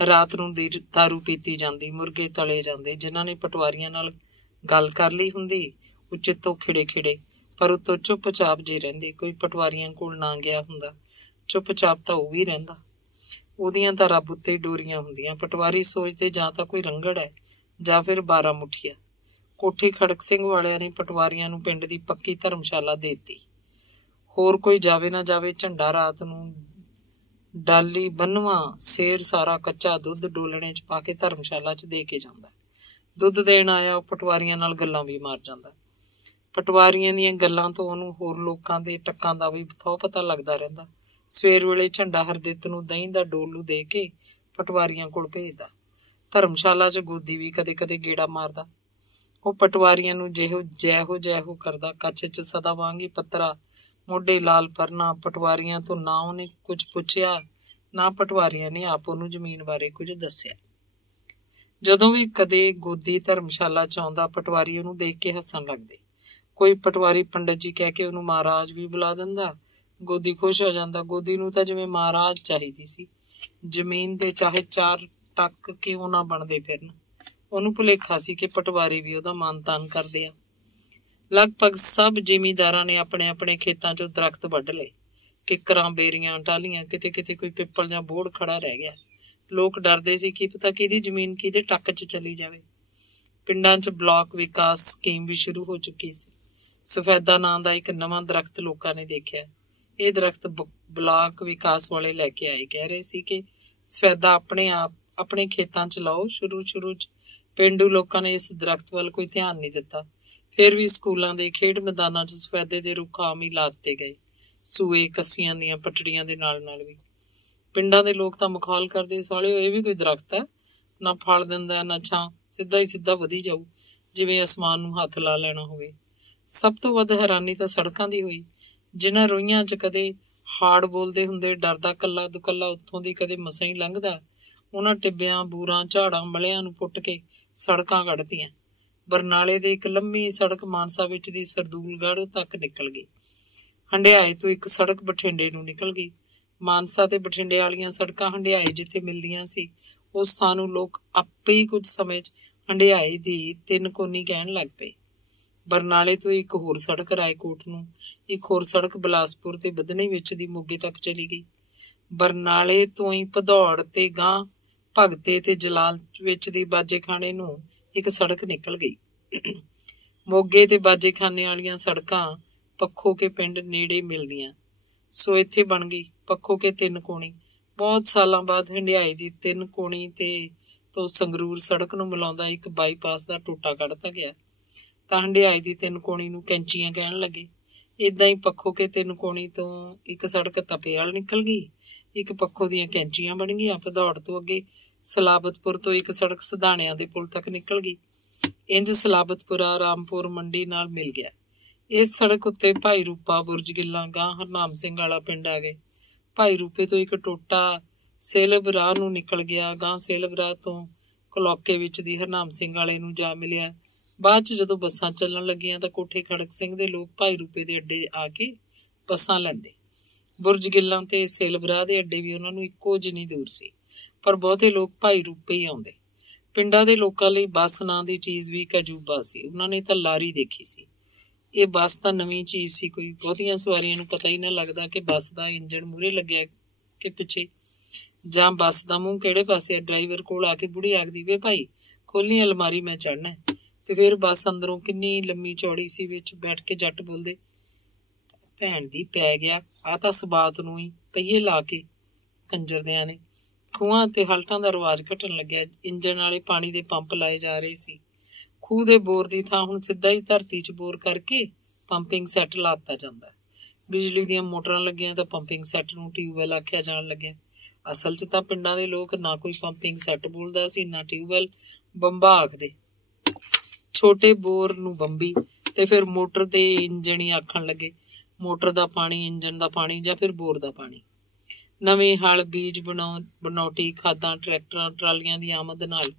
ਰਾਤ ਨੂੰ ਦਾਰੂ ਪੀਤੀ ਜਾਂਦੀ। ਮੁਰਗੇ ਤਲੇ ਜਾਂਦੇ। ਜਿਨ੍ਹਾਂ ਨੇ ਪਟਵਾਰੀਆਂ ਨਾਲ ਗੱਲ ਕਰ ਲਈ ਹੁੰਦੀ ਉਹ ਚਿੱਤੋਂ ਖਿੜੇ ਪਰ ਉੱਤੋਂ ਚੁੱਪਚਾਪ ਜੇ ਰਹਿੰਦੇ। ਕੋਈ ਪਟਵਾਰੀਆਂ ਕੋਲ ਨਾ ਗਿਆ ਹੁੰਦਾ, ਚੁੱਪਚਾਪ ਤਾਂ ਉਹ ਵੀ ਰਹਿੰਦਾ। ਉਹਦੀਆਂ ਤਾਂ ਰੱਬ ਉੱਤੇ ਡੋਰੀਆਂ ਹੁੰਦੀਆਂ। ਪਟਵਾਰੀ ਸੋਚਦੇ ਜਾਂ ਤਾਂ ਕੋਈ ਰੰਗੜ ਹੈ ਜਾਂ ਫਿਰ 12 ਮੁੱਠੀਆ। ਕੋਠੀ ਖੜਕ ਸਿੰਘ ਵਾਲਿਆਂ ਨੇ ਪਟਵਾਰੀਆਂ ਨੂੰ ਪਿੰਡ ਦੀ ਪੱਕੀ ਧਰਮਸ਼ਾਲਾ ਦੇ ਦਿੱਤੀ। ਹੋਰ ਕੋਈ ਜਾਵੇ ਨਾ ਜਾਵੇ, ਝੰਡਾ ਰਾਤ ਨੂੰ ਡਾਲੀ ਬੰਨ੍ਹਵਾਂ ਸੇਰ ਸਾਰਾ ਕੱਚਾ ਦੁੱਧ ਡੋਲਣੇ 'ਚ ਪਾ ਕੇ ਧਰਮਸ਼ਾਲਾ 'ਚ ਦੇ ਕੇ ਜਾਂਦਾ। ਦੁੱਧ ਦੇਣ ਆਇਆ ਉਹ ਪਟਵਾਰੀਆਂ ਨਾਲ ਗੱਲਾਂ ਵੀ ਮਾਰ ਜਾਂਦਾ। ਪਟਵਾਰੀਆਂ ਦੀਆਂ ਗੱਲਾਂ ਤੋਂ ਉਹਨੂੰ ਹੋਰ ਲੋਕਾਂ ਦੇ ਟੱਕਾਂ ਦਾ ਵੀ ਥਹੁ ਪਤਾ ਲੱਗਦਾ ਰਹਿੰਦਾ। ਸਵੇਰ ਵੇਲੇ ਝੰਡਾ ਹਰਦਿੱਤ ਨੂੰ ਦਹੀਂ ਦਾ ਡੋਲੂ ਦੇ ਕੇ ਪਟਵਾਰੀਆਂ ਕੋਲ ਭੇਜਦਾ। ਧਰਮਸ਼ਾਲਾ 'ਚ ਗੋਦੀ ਵੀ ਕਦੇ ਗੇੜਾ ਮਾਰਦਾ। ਉਹ ਪਟਵਾਰੀਆਂ ਨੂੰ ਜੈਹੋ ਕਰਦਾ। ਕੱਚ 'ਚ ਸਦਾ ਵਾਂਗ ਹੀ ਪੱਤਰਾ, ਮੋਢੇ ਲਾਲ ਪਰਨਾ। ਪਟਵਾਰੀਆਂ ਤੋਂ ਨਾ ਉਹਨੇ ਕੁਝ ਪੁੱਛਿਆ, ਨਾ ਪਟਵਾਰੀਆਂ ਨੇ ਆਪ ਉਹਨੂੰ ਜ਼ਮੀਨ ਬਾਰੇ ਕੁਝ ਦੱਸਿਆ। ਜਦੋਂ ਵੀ ਕਦੇ ਗੋਦੀ ਧਰਮਸ਼ਾਲਾ 'ਚ ਆਉਂਦਾ, ਪਟਵਾਰੀ ਉਹਨੂੰ ਦੇਖ ਕੇ ਹੱਸਣ ਲੱਗਦੇ। ਕੋਈ ਪਟਵਾਰੀ ਪੰਡਤ ਜੀ ਕਹਿ ਕੇ ਉਹਨੂੰ ਮਹਾਰਾਜ ਵੀ ਬੁਲਾ ਦਿੰਦਾ। ਗੋਦੀ ਖੁਸ਼ ਹੋ ਜਾਂਦਾ। ਗੋਦੀ ਨੂੰ ਤਾਂ ਜਿਵੇਂ ਮਹਾਰਾਜ ਚਾਹੀਦੀ ਸੀ। ਜ਼ਮੀਨ ਦੇ ਚਾਹੇ 4 ਟੱਕ ਕਿਉਂ ਨਾ ਬਣਦੇ ਫਿਰਨ, ਉਹਨੂੰ ਭੁਲੇਖਾ ਸੀ ਕਿ ਪਟਵਾਰੀ ਵੀ ਉਹਦਾ ਮਾਨ ਤਾਨ ਕਰਦੇ ਆ। ਲਗਭਗ ਸਭ ਜ਼ਿਮੀਂਦਾਰਾਂ ਨੇ ਆਪਣੇ ਆਪਣੇ ਖੇਤਾਂ 'ਚੋਂ ਦਰਖਤ ਵੱਢ ਲਏ। ਕਿੱਕਰਾਂ, ਬੇਰੀਆਂ, ਟਾਹਲੀਆਂ, ਕਿਤੇ ਕੋਈ ਪਿੱਪਲ ਜਾਂ ਬੋਹੜ ਖੜਾ ਰਹਿ ਗਿਆ। ਲੋਕ ਡਰਦੇ ਸੀ ਕਿ ਪਤਾ ਕਿਹਦੀ ਜ਼ਮੀਨ ਕਿਹਦੇ ਟੱਕ 'ਚ ਚਲੀ ਜਾਵੇ। ਪਿੰਡਾਂ 'ਚ ਬਲਾਕ ਵਿਕਾਸ ਸਕੀਮ ਵੀ ਸ਼ੁਰੂ ਹੋ ਚੁੱਕੀ ਸੀ। ਸਫੈਦਾ ਨਾਂ ਦਾ ਇੱਕ ਨਵਾਂ ਦਰਖਤ ਲੋਕਾਂ ਨੇ ਦੇਖਿਆ। ਇਹ ਦਰਖਤ ਬਲਾਕ ਵਿਕਾਸ ਵਾਲੇ ਲੈ ਕੇ ਆਏ। ਕਹਿ ਰਹੇ ਸੀ ਕਿ ਸਫੈਦਾ ਆਪਣੇ ਖੇਤਾਂ 'ਚ ਲਾਓ। ਸ਼ੁਰੂ 'ਚ ਪੇਂਡੂ ਲੋਕਾਂ ਨੇ ਇਸ ਦਰਖਤ ਵੱਲ ਕੋਈ ਧਿਆਨ ਨਹੀਂ ਦਿੱਤਾ। ਫਿਰ ਵੀ ਸਕੂਲਾਂ ਦੇ ਖੇਡ ਮੈਦਾਨਾਂ 'ਚ ਸਫੈਦੇ ਦੇ ਰੁੱਖ ਆਮ ਹੀ ਲਾ ਦਿੱਤੇ ਗਏ। ਸੂਏ, ਕੱਸੀਆਂ ਦੀਆਂ ਪਟੜੀਆਂ ਦੇ ਨਾਲ ਵੀ। ਪਿੰਡਾਂ ਦੇ ਲੋਕ ਤਾਂ ਮਖੌਲ ਕਰਦੇ, ਸਾਲਿਓ ਇਹ ਵੀ ਕੋਈ ਦਰਖਤ ਹੈ? ਨਾ ਫਲ ਦਿੰਦਾ ਨਾ ਛਾਂ, ਸਿੱਧਾ ਵਧੀ ਜਾਊ, ਜਿਵੇਂ ਅਸਮਾਨ ਨੂੰ ਹੱਥ ਲਾ ਲੈਣਾ ਹੋਵੇ। ਸਭ ਤੋਂ ਵੱਧ ਹੈਰਾਨੀ ਤਾਂ ਸੜਕਾਂ ਦੀ ਹੋਈ। ਜਿਨ੍ਹਾਂ ਰੋਈਆਂ 'ਚ ਕਦੇ ਹਾੜ ਬੋਲਦੇ ਹੁੰਦੇ, ਡਰਦਾ ਕੱਲਾ ਦੁਕੱਲਾ ਉੱਥੋਂ ਦੀ ਕਦੇ ਮਸਾਂ ਹੀ ਲੰਘਦਾ। ਉਹਨਾਂ ਟਿੱਬਿਆਂ, ਬੂਰਾਂ, ਝਾੜਾਂ, ਮਲਿਆਂ ਨੂੰ ਪੁੱਟ ਕੇ ਸੜਕਾਂ ਕੱਢਤੀਆਂ। ਬਰਨਾਲੇ ਦੇ ਇੱਕ ਲੰਮੀ ਸੜਕ ਮਾਨਸਾ ਵਿੱਚ ਦੀ ਸਰਦੂਲਗੜ੍ਹ ਤੱਕ ਨਿਕਲ ਗਈ। ਹੰਡਿਆਏ ਤੋਂ ਇੱਕ ਸੜਕ ਬਠਿੰਡੇ ਨੂੰ ਨਿਕਲ ਗਈ। ਮਾਨਸਾ ਤੇ ਬਠਿੰਡੇ ਵਾਲੀਆਂ ਸੜਕਾਂ ਹੰਡਿਆਏ ਜਿੱਥੇ ਮਿਲਦੀਆਂ ਸੀ, ਉਸ ਥਾਂ ਨੂੰ ਲੋਕ ਆਪੇ ਹੀ ਕੁਝ ਸਮੇਂ 'ਚ ਹੰਡਿਆਏ ਦੀ ਤਿੰਨ ਕੋਨੀ ਕਹਿਣ ਲੱਗ ਪਏ। ਬਰਨਾਲੇ ਤੋਂ ਇੱਕ ਹੋਰ ਸੜਕ ਰਾਏਕੋਟ ਨੂੰ, ਇੱਕ ਹੋਰ ਸੜਕ ਬਿਲਾਸਪੁਰ ਤੇ ਬਦਨੀ ਵਿੱਚ ਦੀ ਮੋਗੇ ਤੱਕ ਚਲੀ ਗਈ। ਬਰਨਾਲੇ ਤੋਂ ਹੀ ਭਦੌੜ ਤੇ ਗਾਂ ਭਗਤੇ ਤੇ ਜਲਾਲ ਵਿੱਚ ਦੀ ਬਾਜੇਖਾਨੇ ਨੂੰ ਇੱਕ ਸੜਕ ਨਿਕਲ ਗਈ। ਮੋਗੇ ਤੇ ਬਾਜੇਖਾਨੇ ਵਾਲੀਆਂ ਸੜਕਾਂ ਪੱਖੋ ਕੇ ਪਿੰਡ ਨੇੜੇ ਮਿਲਦੀਆਂ, ਸੋ ਇੱਥੇ ਬਣ ਗਈ ਪੱਖੋ ਕੇ ਤਿੰਨ ਕੋਣੀ। ਬਹੁਤ ਸਾਲਾਂ ਬਾਅਦ ਹੰਡਿਆਏ ਦੀ ਤਿੰਨ ਕੋਣੀ ਤੇ ਤੋਂ ਸੰਗਰੂਰ ਸੜਕ ਨੂੰ ਮਿਲਾਉਂਦਾ ਇੱਕ ਬਾਈਪਾਸ ਦਾ ਟੋਟਾ ਕੱਢਤਾ ਗਿਆ, ਤਾਂ ਹੰਡਿਆਏ ਦੀ ਤਿੰਨ ਕੋਣੀ ਨੂੰ ਕੈਂਚੀਆਂ ਕਹਿਣ ਲੱਗੇ। ਏਦਾਂ ਹੀ ਪੱਖੋ ਕੇ ਤਿੰਨ ਕੋਣੀ ਤੋਂ ਇੱਕ ਸੜਕ ਤਪੇਵਾਲ ਨਿਕਲ ਗਈ, ਇੱਕ ਪੱਖੋ ਦੀਆਂ ਕੈਂਚੀਆਂ ਬਣ ਗਈਆਂ। ਭਦੌੜ ਤੋਂ ਅੱਗੇ ਸਲਾਬਤਪੁਰ ਤੋਂ ਇੱਕ ਸੜਕ ਸਿਧਾਣਿਆਂ ਦੇ ਪੁਲ ਤੱਕ ਨਿਕਲ ਗਈ। ਇੰਜ ਸਲਾਬਤਪੁਰਾ ਰਾਮਪੁਰ ਮੰਡੀ ਨਾਲ ਮਿਲ ਗਿਆ। ਇਸ ਸੜਕ ਉੱਤੇ ਭਾਈ ਰੂਪਾ, ਬੁਰਜ ਗਿੱਲਾਂ, ਗਾਂ ਹਰਨਾਮ ਸਿੰਘ ਵਾਲਾ ਪਿੰਡ ਆ ਗਏ। ਭਾਈ ਰੂਪੇ ਤੋਂ ਇੱਕ ਟੋਟਾ ਸੇਲਬ ਰਾਹ ਨੂੰ ਨਿਕਲ ਗਿਆ, ਗਾਂ ਸੇਲਬ ਰਾਹ ਤੋਂ ਕਲੌਕੇ ਵਿੱਚ ਦੀ ਹਰਨਾਮ ਸਿੰਘ ਵਾਲੇ ਨੂੰ ਜਾ ਮਿਲਿਆ। ਬਾਅਦ 'ਚ ਜਦੋਂ ਬੱਸਾਂ ਚੱਲਣ ਲੱਗੀਆਂ ਤਾਂ ਕੋਠੇ ਖੜਕ ਸਿੰਘ ਦੇ ਲੋਕ ਭਾਈ ਰੂਪੇ ਦੇ ਅੱਡੇ ਆ ਕੇ ਬੱਸਾਂ ਲੈਂਦੇ। ਬੁਰਜ ਗਿੱਲਾਂ ਤੇ ਸੇਲਬ ਰਾਹ ਦੇ ਅੱਡੇ ਵੀ ਉਹਨਾਂ ਨੂੰ ਇੱਕੋ ਜਿੰਨੀ ਦੂਰ ਸੀ, ਪਰ ਬਹੁਤੇ ਲੋਕ ਭਾਈ ਰੂਪੇ ਹੀ ਆਉਂਦੇ। ਪਿੰਡਾਂ ਦੇ ਲੋਕਾਂ ਲਈ ਬੱਸ ਨਾਂ ਦੀ ਚੀਜ਼ ਵੀ ਇੱਕ ਅਜੂਬਾ ਸੀ। ਉਹਨਾਂ ਨੇ ਤਾਂ ਲਾਰੀ ਦੇਖੀ ਸੀ। ਇਹ ਬੱਸ ਤਾਂ ਨਵੀਂ ਚੀਜ਼ ਸੀ ਕੋਈ। ਬਹੁਤੀਆਂ ਸਵਾਰੀਆਂ ਨੂੰ ਪਤਾ ਹੀ ਨਾ ਲੱਗਦਾ ਕਿ ਬੱਸ ਦਾ ਇੰਜਣ ਮੂਹਰੇ ਲੱਗਿਆ ਕਿ ਪਿੱਛੇ, ਜਾਂ ਬੱਸ ਦਾ ਮੂੰਹ ਕਿਹੜੇ ਪਾਸੇ। ਡਰਾਈਵਰ ਕੋਲ ਆ ਕੇ ਬੁੜੀ ਆਖਦੀ, ਵੇ ਭਾਈ ਖੋਲ੍ਹੀ ਅਲਮਾਰੀ, ਮੈਂ ਚੜ੍ਹਨਾ। ਤੇ ਫਿਰ ਬੱਸ ਅੰਦਰੋਂ ਕਿੰਨੀ ਲੰਮੀ ਚੌੜੀ ਸੀ। ਵਿੱਚ ਬੈਠ ਕੇ ਜੱਟ ਬੋਲਦੇ, ਭੈਣ ਦੀ ਪੈ ਗਿਆ, ਆਹ ਤਾਂ ਸਬਾਤ ਨੂੰ ਹੀ ਪਹੀਏ ਲਾ ਕੇ ਕੰਜਰਦਿਆਂ ਨੇ। ਖੂਹਾਂ ਤੇ ਹਲਟਾਂ ਦਾ ਰਿਵਾਜ ਘਟਣ ਲੱਗਿਆ। ਇੰਜਣ ਵਾਲੇ ਪਾਣੀ ਦੇ ਪੰਪ ਲਾਏ ਜਾ ਰਹੇ ਸੀ। ਖੂਹ ਦੇ ਬੋਰ ਦੀ ਥਾਂ ਹੁਣ ਸਿੱਧਾ ਹੀ ਧਰਤੀ 'ਚ ਬੋਰ ਕਰਕੇ ਪੰਪਿੰਗ ਸੈੱਟ ਲਾ ਦਿੱਤਾ ਜਾਂਦਾ। ਬਿਜਲੀ ਦੀਆਂ ਮੋਟਰਾਂ ਲੱਗੀਆਂ ਤਾਂ ਪੰਪਿੰਗ ਸੈੱਟ ਨੂੰ ਟਿਊਬਵੈੱਲ ਆਖਿਆ ਜਾਣ ਲੱਗਿਆ। ਅਸਲ 'ਚ ਤਾਂ ਪਿੰਡਾਂ ਦੇ ਲੋਕ ਨਾ ਕੋਈ ਪੰਪਿੰਗ ਸੈੱਟ ਬੋਲਦਾ ਸੀ, ਨਾ ਟਿਊਬਵੈੱਲ। ਬੰਬਾ ਆਖਦੇ, ਛੋਟੇ ਬੋਰ ਨੂੰ ਬੰਬੀ, ਤੇ ਫਿਰ ਮੋਟਰ ਦੇ ਇੰਜਣ ਹੀ ਆਖਣ ਲੱਗੇ। ਮੋਟਰ ਦਾ ਪਾਣੀ, ਇੰਜਣ ਦਾ ਪਾਣੀ, ਜਾਂ ਫਿਰ ਬੋਰ ਦਾ ਪਾਣੀ। ਨਵੇਂ ਹਲ, ਬੀਜ ਬਣਾਉਟੀ, ਖਾਦਾਂ, ਟਰੈਕਟਰਾਂ, ਟਰਾਲੀਆਂ ਦੀ ਆਮਦ ਨਾਲ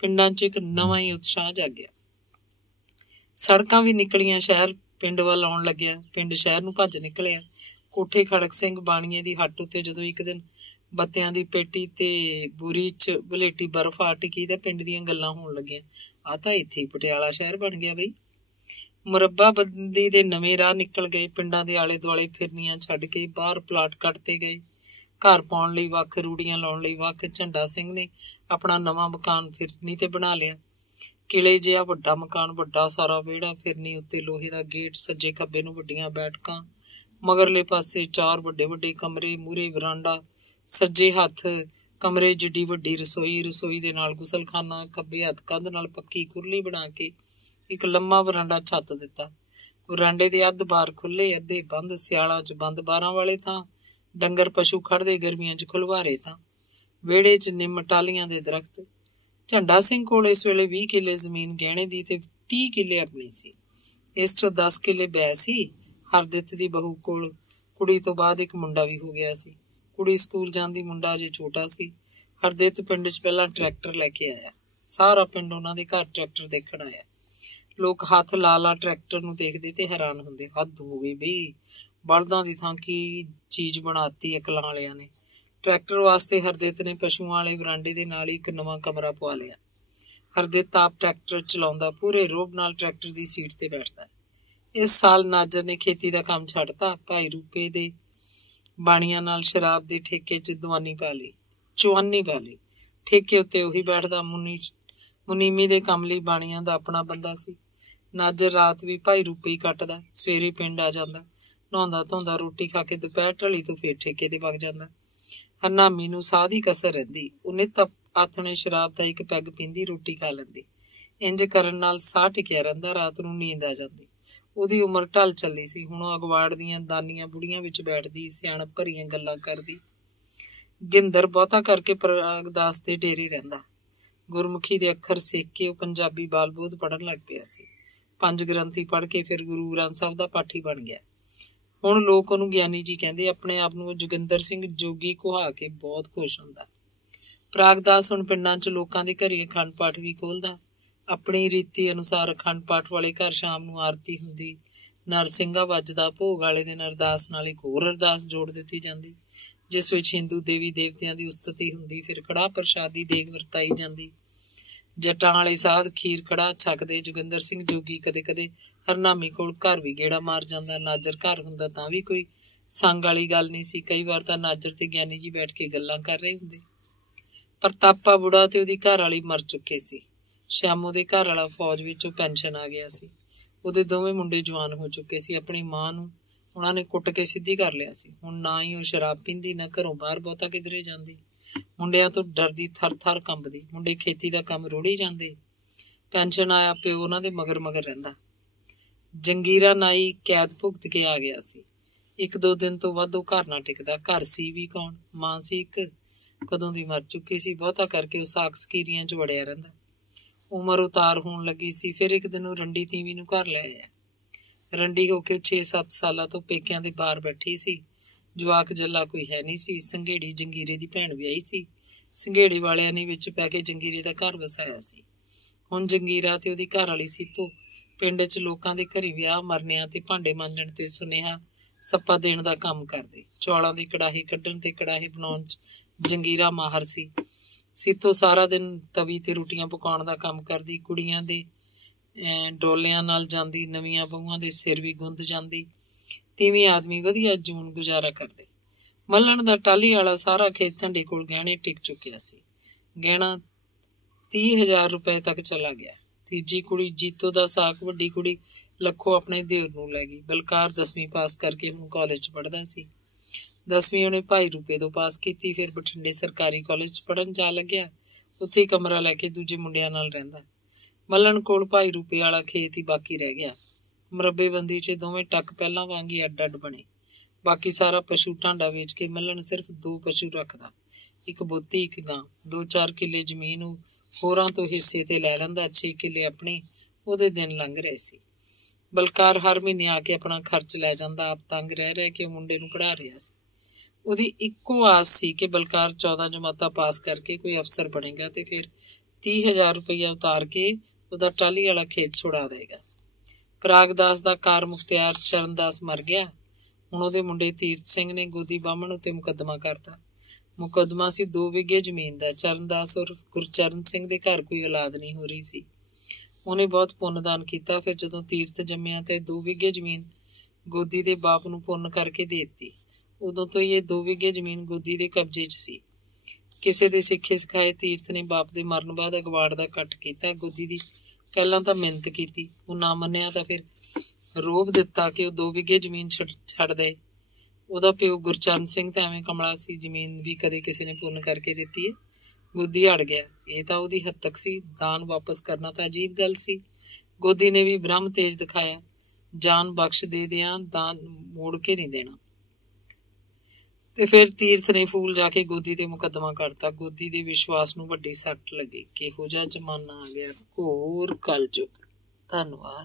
ਪਿੰਡਾਂ 'ਚ ਇੱਕ ਨਵਾਂ ਹੀ ਉਤਸ਼ਾਹ ਜਾਗਿਆ। ਸੜਕਾਂ ਵੀ ਨਿਕਲੀਆਂ, ਸ਼ਹਿਰ ਪਿੰਡ ਵੱਲ ਆਉਣ ਲੱਗਿਆ, ਪਿੰਡ ਸ਼ਹਿਰ ਨੂੰ ਭੱਜ ਨਿਕਲਿਆ। ਕੋਠੇ ਖੜਕ ਸਿੰਘ ਬਾਣੀਏ ਦੀ ਹੱਟ ਉੱਤੇ ਜਦੋਂ ਇੱਕ ਦਿਨ ਬੱਤਿਆਂ ਦੀ ਪੇਟੀ ਤੇ ਬੁਰੀ 'ਚ ਬਲੇਟੀ ਬਰਫ਼ ਆ ਟਿਕੀ ਤਾਂ ਪਿੰਡ ਦੀਆਂ ਗੱਲਾਂ ਹੋਣ ਲੱਗੀਆਂ, ਆਹ ਤਾਂ ਇੱਥੇ ਹੀ ਪਟਿਆਲਾ ਸ਼ਹਿਰ ਬਣ ਗਿਆ ਬਈ। ਮੁਰੱਬਾਬੰਦੀ ਦੇ ਨਵੇਂ ਰਾਹ ਨਿਕਲ ਗਏ। ਪਿੰਡਾਂ ਦੇ ਆਲੇ ਦੁਆਲੇ ਫਿਰਨੀਆਂ ਛੱਡ ਕੇ ਬਾਹਰ ਪਲਾਟ ਕੱਟਤੇ ਗਏ। ਘਰ ਪਾਉਣ ਲਈ ਵੱਖ, ਰੂੜੀਆਂ ਲਾਉਣ ਲਈ ਵੱਖ। ਝੰਡਾ ਸਿੰਘ ਨੇ ਆਪਣਾ ਨਵਾਂ ਮਕਾਨ ਫਿਰਨੀ ਤੇ ਬਣਾ ਲਿਆ। ਕਿਲੇ ਜਿਹਾ ਵੱਡਾ ਮਕਾਨ, ਵੱਡਾ ਸਾਰਾ ਵਿਹੜਾ, ਫਿਰਨੀ ਉੱਤੇ ਲੋਹੇ ਦਾ ਗੇਟ, ਸੱਜੇ ਖੱਬੇ ਨੂੰ ਵੱਡੀਆਂ ਬੈਠਕਾਂ, ਮਗਰਲੇ ਪਾਸੇ 4 ਵੱਡੇ ਵੱਡੇ ਕਮਰੇ, ਮੂਹਰੇ ਵਰਾਂਡਾ, ਸੱਜੇ ਹੱਥ ਕਮਰੇ ਜਿੱਡੀ ਵੱਡੀ ਰਸੋਈ, ਰਸੋਈ ਦੇ ਨਾਲ ਗੁਸਲਖਾਨਾ, ਖੱਬੇ ਹੱਥ ਕੰਧ ਨਾਲ ਪੱਕੀ ਕੁਰਲੀ ਬਣਾ ਕੇ ਇੱਕ ਲੰਮਾ ਵਰਾਂਡਾ ਛੱਤ ਦਿੱਤਾ। ਵਰਾਂਡੇ ਦੇ ਅੱਧ ਬਾਰ ਖੁੱਲੇ, ਅੱਧੇ ਬੰਦ। ਸਿਆਲਾਂ 'ਚ ਬੰਦ ਬਾਰਾਂ ਵਾਲੇ ਥਾਂ ਡੰਗਰ ਪਸ਼ੂ ਖੜਦੇ, ਗਰਮੀਆਂ 'ਚ ਖੁਲਵਾਰੇ ਥਾਂ। ਵਿਹੜੇ 'ਚ ਨਿੰਮ ਟਾਹਲੀਆਂ ਦੇ ਦਰਖਤ। ਝੰਡਾ ਸਿੰਘ ਕੋਲ ਇਸ ਵੇਲੇ 20 ਕਿੱਲੇ ਜ਼ਮੀਨ ਗਹਿਣੇ ਦੀ ਤੇ 30 ਕਿੱਲੇ ਆਪਣੀ ਸੀ। ਇਸ 'ਚੋਂ 10 ਕਿੱਲੇ ਬੈ ਸੀ। ਹਰਦਿੱਤ ਦੀ ਬਹੂ ਕੋਲ ਕੁੜੀ ਤੋਂ ਬਾਅਦ ਇੱਕ ਮੁੰਡਾ ਵੀ ਹੋ ਗਿਆ ਸੀ। ਕੁੜੀ ਸਕੂਲ ਜਾਂਦੀ, ਮੁੰਡਾ ਅਜੇ ਛੋਟਾ ਸੀ। ਹਰਦਿੱਤ ਪਿੰਡ 'ਚ ਪਹਿਲਾਂ ਟਰੈਕਟਰ ਲੈ ਕੇ ਆਇਆ। ਸਾਰਾ ਪਿੰਡ ਉਹਨਾਂ ਦੇ ਘਰ ਟਰੈਕਟਰ ਦੇਖਣ ਆਇਆ। ਲੋਕ ਹੱਥ ਲਾ ਲਾ ਟਰੈਕਟਰ ਨੂੰ ਦੇਖਦੇ ਤੇ ਹੈਰਾਨ ਹੁੰਦੇ, ਹੱਦ ਹੋ ਗਈ ਬਈ, ਬਲਦਾਂ ਦੀ ਥਾਂ ਕੀ ਚੀਜ਼ ਬਣਾਤੀ ਅਕਲਾਂ ਵਾਲਿਆਂ ਨੇ। ਟਰੈਕਟਰ ਵਾਸਤੇ ਹਰਦਿੱਤ ਨੇ ਪਸ਼ੂਆਂ ਵਾਲੇ ਵਰਾਂਡੇ ਦੇ ਨਾਲ ਹੀ ਇੱਕ ਨਵਾਂ ਕਮਰਾ ਪਵਾ ਲਿਆ। ਹਰਦਿੱਤ ਆਪ ਟਰੈਕਟਰ ਚਲਾਉਂਦਾ, ਪੂਰੇ ਰੋਹਬ ਨਾਲ ਟਰੈਕਟਰ ਦੀ ਸੀਟ ਤੇ ਬੈਠਦਾ। ਇਸ ਸਾਲ ਨਾਜਰ ਨੇ ਖੇਤੀ ਦਾ ਕੰਮ ਛੱਡਤਾ। ਭਾਈ ਰੂਪੇ ਦੇ ਬਾਣੀਆਂ ਨਾਲ ਸ਼ਰਾਬ ਦੇ ਠੇਕੇ 'ਚ ਚੁਆਨੀ ਪਾ ਲਈ। ਠੇਕੇ ਉੱਤੇ ਉਹੀ ਬੈਠਦਾ। ਮੁਨੀਮੀ ਦੇ ਕੰਮ ਲਈ ਬਾਣੀਆਂ ਦਾ ਆਪਣਾ ਬੰਦਾ ਸੀ। ਨਾਜਰ ਰਾਤ ਵੀ ਭਾਈ ਰੂਪੇ ਹੀ ਕੱਟਦਾ। ਸਵੇਰੇ ਪਿੰਡ ਆ ਜਾਂਦਾ, ਨਹਾਉਂਦਾ ਧੋਂਦਾ, ਰੋਟੀ ਖਾ ਕੇ ਦੁਪਹਿਰ ਢਲੀ ਤੋਂ ਫੇਰ ਠੇਕੇ ਤੇ ਵਗ ਜਾਂਦਾ। ਹਰਨਾਮੀ ਨੂੰ ਸਾਹ ਦੀ ਕਸਰ ਰਹਿੰਦੀ। ਉਹਨੇ ਤਾਂ ਆਥਣੇ ਸ਼ਰਾਬ ਦਾ ਇੱਕ ਪੈਗ ਪੀਂਦੀ, ਰੋਟੀ ਖਾ ਲੈਂਦੀ। ਇੰਜ ਕਰਨ ਨਾਲ ਸਾਹ ਟਿਕਿਆ ਰਹਿੰਦਾ, ਰਾਤ ਨੂੰ ਨੀਂਦ ਆ ਜਾਂਦੀ। ਉਹਦੀ ਉਮਰ ਢਲ ਚੱਲੀ ਸੀ। ਹੁਣ ਉਹ ਅਗਵਾੜ ਦੀਆਂ ਦਾਨੀਆਂ ਬੁੜੀਆਂ ਵਿੱਚ ਬੈਠਦੀ, ਸਿਆਣਪ ਭਰੀਆਂ ਗੱਲਾਂ ਕਰਦੀ। ਗਿੰਦਰ ਬਹੁਤਾ ਕਰਕੇ ਪ੍ਰਗਦਾਸ ਦੇ ਡੇਰੇ ਰਹਿੰਦਾ। ਗੁਰਮੁਖੀ ਦੇ ਅੱਖਰ ਸਿੱਖ ਕੇ ਉਹ ਪੰਜਾਬੀ ਬਾਲ-ਬੋਧ ਪੜ੍ਹਨ ਲੱਗ ਪਿਆ ਸੀ। 5 ਗ੍ਰੰਥੀ ਪੜ੍ਹ ਕੇ ਫਿਰ ਗੁਰੂ ਗ੍ਰੰਥ ਸਾਹਿਬ ਦਾ ਪਾਠੀ ਬਣ ਗਿਆ। ਹੁਣ ਲੋਕ ਉਹਨੂੰ ਗਿਆਨੀ ਜੀ ਕਹਿੰਦੇ। ਆਪਣੇ ਆਪ ਨੂੰ ਉਹ ਜੋਗਿੰਦਰ ਸਿੰਘ ਜੋਗੀ ਕੁਹਾ ਕੇ ਬਹੁਤ ਖੁਸ਼ ਹੁੰਦਾ। ਪ੍ਰਾਗਦਾਸ ਹੁਣ ਪਿੰਡਾਂ 'ਚ ਲੋਕਾਂ ਦੇ ਘਰੇ ਅਖੰਡ ਪਾਠ ਵੀ ਖੋਲ੍ਹਦਾ। ਆਪਣੀ ਰੀਤੀ ਅਨੁਸਾਰ ਅਖੰਡ ਪਾਠ ਵਾਲੇ ਘਰ ਸ਼ਾਮ ਨੂੰ ਆਰਤੀ ਹੁੰਦੀ, ਨਰਸਿੰਘਾ ਵੱਜਦਾ। ਭੋਗ ਵਾਲੇ ਦਿਨ ਅਰਦਾਸ ਨਾਲ ਇੱਕ ਹੋਰ ਅਰਦਾਸ ਜੋੜ ਦਿੱਤੀ ਜਾਂਦੀ, ਜਿਸ ਵਿੱਚ ਹਿੰਦੂ ਦੇਵੀ ਦੇਵਤਿਆਂ ਦੀ ਉਸਤਤੀ ਹੁੰਦੀ। ਫਿਰ ਕੜਾਹ ਪ੍ਰਸ਼ਾਦੀ ਦੇਗ ਵਰਤਾਈ ਜਾਂਦੀ। ਜੱਟਾਂ ਵਾਲੇ ਸਾਧ ਖੀਰ ਕੜਾਹ ਛਕਦੇ। ਜੋਗਿੰਦਰ ਸਿੰਘ ਜੋਗੀ ਕਦੇ ਕਦੇ ਹਰਨਾਮੀ ਕੋਲ ਘਰ ਵੀ ਗੇੜਾ ਮਾਰ ਜਾਂਦਾ। ਨਾਜਰ ਘਰ ਹੁੰਦਾ ਤਾਂ ਵੀ ਕੋਈ ਸੰਗ ਵਾਲੀ ਗੱਲ ਨਹੀਂ ਸੀ। ਕਈ ਵਾਰ ਤਾਂ ਨਾਜਰ ਤੇ ਗਿਆਨੀ ਜੀ ਬੈਠ ਕੇ ਗੱਲਾਂ ਕਰ ਰਹੇ ਹੁੰਦੇ। ਪ੍ਰਤਾਪਾ ਬੁੜਾ ਤੇ ਉਹਦੀ ਘਰ ਵਾਲੀ ਮਰ ਚੁੱਕੇ ਸੀ। ਸ਼ਿਆਮੋ ਦੇ ਘਰ ਵਾਲਾ ਫੌਜ ਵਿੱਚੋਂ ਪੈਨਸ਼ਨ ਆ ਗਿਆ ਸੀ। ਉਹਦੇ ਦੋਵੇਂ ਮੁੰਡੇ ਜਵਾਨ ਹੋ ਚੁੱਕੇ ਸੀ। ਆਪਣੀ ਮਾਂ ਨੂੰ ਉਹਨਾਂ ਨੇ ਕੁੱਟ ਕੇ ਸਿੱਧੀ ਕਰ ਲਿਆ ਸੀ। ਹੁਣ ਨਾ ਹੀ ਉਹ ਸ਼ਰਾਬ ਪੀਂਦੀ, ਨਾ ਘਰੋਂ ਬਾਹਰ ਬਹੁਤਾ ਕਿਧਰੇ ਜਾਂਦੀ। ਮੁੰਡਿਆਂ ਤੋਂ ਡਰਦੀ ਥਰ ਥਰ ਕੰਬਦੀ। ਮੁੰਡੇ ਖੇਤੀ ਦਾ ਕੰਮ ਰੋੜੀ ਜਾਂਦੇ। ਪੈਨਸ਼ਨ ਆਇਆ, ਪਿਓ ਉਹਨਾਂ ਦੇ ਮਗਰ ਮਗਰ ਰਹਿੰਦਾ। ਜੰਗੀਰਾ ਨਾਈ ਕੈਦ ਭੁਗਤ ਕੇ ਆ ਗਿਆ ਸੀ। 1-2 ਦਿਨ ਤੋਂ ਵੱਧ ਉਹ ਘਰ ਨਾ ਟਿਕਦਾ। ਘਰ ਸੀ ਵੀ ਕੌਣ? ਮਾਂ ਸੀ ਇੱਕ, ਕਦੋਂ ਦੀ ਮਰ ਚੁੱਕੀ ਸੀ। ਬਹੁਤਾ ਕਰਕੇ ਉਹ ਸਾਕ ਸਕੀਰੀਆਂ 'ਚ ਵੜਿਆ ਰਹਿੰਦਾ। ਉਮਰ ਉਤਾਰ ਹੋਣ ਲੱਗੀ ਸੀ। ਫਿਰ ਇੱਕ ਦਿਨ ਉਹ ਰੰਡੀ ਤੀਵੀਂ ਨੂੰ ਘਰ ਲੈ ਆਇਆ। ਰੰਡੀ ਹੋ ਕੇ 6-7 ਸਾਲਾਂ ਤੋਂ ਪੇਕਿਆਂ ਦੇ ਬਾਹਰ ਬੈਠੀ ਸੀ। ਜਵਾਕ ਜੱਲਾ ਕੋਈ ਹੈ ਨਹੀਂ ਸੀ। ਸੰਘੇੜੀ ਜੰਗੀਰੇ ਦੀ ਭੈਣ ਵਿਆਹੀ ਸੀ। ਸੰਘੇੜੇ ਵਾਲਿਆਂ ਨੇ ਵਿੱਚ ਪੈ ਕੇ ਜੰਗੀਰੇ ਦਾ ਘਰ ਵਸਾਇਆ ਸੀ। ਹੁਣ ਜੰਗੀਰਾ ਤੇ ਉਹਦੀ ਘਰ ਵਾਲੀ ਸੀਤੋ ਪਿੰਡ 'ਚ ਲੋਕਾਂ ਦੇ ਘਰੇ ਵਿਆਹ ਮਰਨਿਆਂ ਤੇ ਭਾਂਡੇ ਮਾਂਜਣ ਤੇ ਸੁਨੇਹਾ ਸੱਪਾ ਦੇਣ ਦਾ ਕੰਮ ਕਰਦੇ। ਚੌਲਾਂ ਦੇ ਕੜਾਹੇ ਕੱਢਣ ਤੇ ਕੜਾਹੇ ਬਣਾਉਣ 'ਚ ਜੰਗੀਰਾ ਮਾਹਰ ਸੀ। ਸੀਤੋ ਸਾਰਾ ਦਿਨ ਤਵੀ ਤੇ ਰੋਟੀਆਂ ਪਕਾਉਣ ਦਾ ਕੰਮ ਕਰਦੀ। ਕੁੜੀਆਂ ਦੇ ਡੋਲਿਆਂ ਨਾਲ ਜਾਂਦੀ, ਨਵੀਆਂ ਬਹੂਆਂ ਦੇ ਸਿਰ ਵੀ ਗੁੰਦ ਜਾਂਦੀ। ਤੀਵੀਂ ਆਦਮੀ ਵਧੀਆ ਜੂਨ ਗੁਜ਼ਾਰਾ ਕਰਦੇ। ਮੱਲਣ ਦਾ ਟਾਹਲੀ ਵਾਲਾ ਸਾਰਾ ਖੇਤ ਝੰਡੇ ਕੋਲ ਗਹਿਣੇ ਟਿਕ ਚੁੱਕਿਆ ਸੀ। ਗਹਿਣਾ 30,000 ਰੁਪਏ ਤੱਕ ਚਲਾ ਗਿਆ। ਤੀਜੀ ਕੁੜੀ ਜੀਤੋ ਦਾ ਸਾਕ ਵੱਡੀ ਕੁੜੀ ਲੱਖੋ ਆਪਣੇ ਦਿਓਰ ਨੂੰ ਲੈ ਗਈ। ਬਲਕਾਰ 10ਵੀਂ ਪਾਸ ਕਰਕੇ ਹੁਣ ਕਾਲਜ 'ਚ ਪੜ੍ਹਦਾ ਸੀ। 10ਵੀਂ ਉਹਨੇ ਭਾਈ ਰੂਪੇ ਤੋਂ ਪਾਸ ਕੀਤੀ। ਫਿਰ ਬਠਿੰਡੇ ਸਰਕਾਰੀ ਕਾਲਜ 'ਚ ਪੜ੍ਹਨ ਜਾ ਲੱਗਿਆ। ਉੱਥੇ ਹੀ ਕਮਰਾ ਲੈ ਕੇ ਦੂਜੇ ਮੁੰਡਿਆਂ ਨਾਲ ਰਹਿੰਦਾ। ਮੱਲਣ ਕੋਲ ਭਾਈ ਰੂਪੇ ਵਾਲਾ ਖੇਤ ਹੀ ਬਾਕੀ ਰਹਿ ਗਿਆ। ਮਰੱਬੇਬੰਦੀ 'ਚ ਦੋਵੇਂ ਟੱਕ ਪਹਿਲਾਂ ਵਾਂਗ ਹੀ ਅੱਡ ਅੱਡ ਬਣੇ। ਬਾਕੀ ਸਾਰਾ ਪਸ਼ੂ ਢਾਂਡਾ ਵੇਚ ਕੇ ਮੱਲਣ ਸਿਰਫ 2 ਪਸ਼ੂ ਰੱਖਦਾ, ਇੱਕ ਬੋਤੀ, ਇੱਕ ਗਾਂ। 2-4 ਕਿੱਲੇ ਜ਼ਮੀਨ ਉਹ ਹੋਰਾਂ ਤੋਂ ਹਿੱਸੇ ਤੇ ਲੈ ਲੈਂਦਾ। 6 ਕਿੱਲੇ ਆਪਣੇ। ਉਹਦੇ ਦਿਨ ਲੰਘ ਰਹੇ ਸੀ। ਬਲਕਾਰ ਹਰ ਮਹੀਨੇ ਆ ਕੇ ਆਪਣਾ ਖਰਚ ਲੈ ਜਾਂਦਾ। ਆਪ ਤੰਗ ਰਹਿ ਰਹਿ ਕੇ ਮੁੰਡੇ ਨੂੰ ਪੜ੍ਹਾ ਰਿਹਾ ਸੀ। ਉਹਦੀ ਇੱਕੋ ਆਸ ਸੀ ਕਿ ਬਲਕਾਰ 14 ਜਮਾਤਾਂ ਪਾਸ ਕਰਕੇ ਕੋਈ ਅਫਸਰ ਬਣੇਗਾ ਤੇ ਫਿਰ 30,000 ਰੁਪਈਆ ਉਤਾਰ ਕੇ ਉਹਦਾ ਟਾਹਲੀ ਵਾਲਾ ਖੇਤ ਛੁਡਾ ਦੇਗਾ। ਪ੍ਰਾਗਦਾਸ ਦਾ ਕਾਰ ਮੁਖਤਿਆਰ ਚਰਨਦਾਸ ਮਰ ਗਿਆ। ਹੁਣ ਉਹਦੇ ਮੁੰਡੇ ਤੀਰਥ ਸਿੰਘ ਨੇ ਗੋਦੀ ਬਾਹਮਣ ਉੱਤੇ ਮੁਕੱਦਮਾ ਕਰਤਾ। ਮੁਕੱਦਮਾ ਸੀ 2 ਵਿਗੇ ਜ਼ਮੀਨ ਦਾ। ਚਰਨਦਾਸ ਔਰ ਗੁਰਚਰਨ ਸਿੰਘ ਦੇ ਘਰ ਕੋਈ ਔਲਾਦ ਨਹੀਂ ਹੋ ਰਹੀ ਸੀ। ਉਹਨੇ ਬਹੁਤ ਪੁੰਨਦਾਨ ਕੀਤਾ। ਫਿਰ ਜਦੋਂ ਤੀਰਥ ਜੰਮਿਆ ਤੇ 2 ਵਿਗੇ ਜ਼ਮੀਨ ਗੋਦੀ ਦੇ ਬਾਪ ਨੂੰ ਪੁੰਨ ਕਰਕੇ ਦੇ ਦਿੱਤੀ। ਉਦੋਂ ਤੋਂ ਹੀ ਇਹ 2 ਵਿਗੇ ਜ਼ਮੀਨ ਗੋਦੀ ਦੇ ਕਬਜ਼ੇ 'ਚ ਸੀ। ਕਿਸੇ ਦੇ ਸਿੱਖੇ ਸਿਖਾਏ ਤੀਰਥ ਨੇ ਬਾਪ ਦੇ ਮਰਨ ਬਾਅਦ ਅਗਵਾੜ ਦਾ ਕੱਟ ਕੀਤਾ। ਗੋਦੀ ਦੀ ਪਹਿਲਾਂ ਤਾਂ ਮਿਹਨਤ ਕੀਤੀ, ਉਹ ਨਾ ਮੰਨਿਆ ਤਾਂ ਫਿਰ ਰੋਬ ਦਿੱਤਾ ਕਿ ਉਹ 2 ਵਿਗੇ ਜ਼ਮੀਨ ਛੱਡ ਦੇ। ਉਹਦਾ ਪਿਓ ਗੁਰਚਰਨ ਸਿੰਘ ਤਾਂ ਐਵੇਂ ਕਮਲਾ ਸੀ, ਜ਼ਮੀਨ ਵੀ ਕਦੇ ਕਿਸੇ ਨੇ ਪੁੰਨ ਕਰਕੇ ਦਿੱਤੀ ਹੈ। ਗੋਦੀ ਅੜ ਗਿਆ। ਇਹ ਤਾਂ ਉਹਦੀ ਹੱਦ ਤੱਕ ਸੀ। ਦਾਨ ਵਾਪਸ ਕਰਨਾ ਤਾਂ ਅਜੀਬ ਗੱਲ ਸੀ। ਗੋਦੀ ਨੇ ਵੀ ਬ੍ਰਹਮ ਤੇਜ ਦਿਖਾਇਆ। ਜਾਨ ਬਖਸ਼ ਦੇ ਦਿਆਂ, ਦਾਨ ਮੋੜ ਕੇ ਨਹੀਂ ਦੇਣਾ। ਤੇ ਫਿਰ ਤੀਰਥ ਨੇ ਫੂਲ ਜਾ ਕੇ ਗੋਦੀ ਤੇ ਮੁਕੱਦਮਾ ਕਰਤਾ। ਗੋਦੀ ਦੇ ਵਿਸ਼ਵਾਸ ਨੂੰ ਵੱਡੀ ਸੱਟ ਲੱਗੀ। ਕਿਹੋ ਜਿਹਾ ਜ਼ਮਾਨਾ ਆ ਗਿਆ, ਘੋਰ ਕਲਯੁਗ। ਧੰਨਵਾਦ।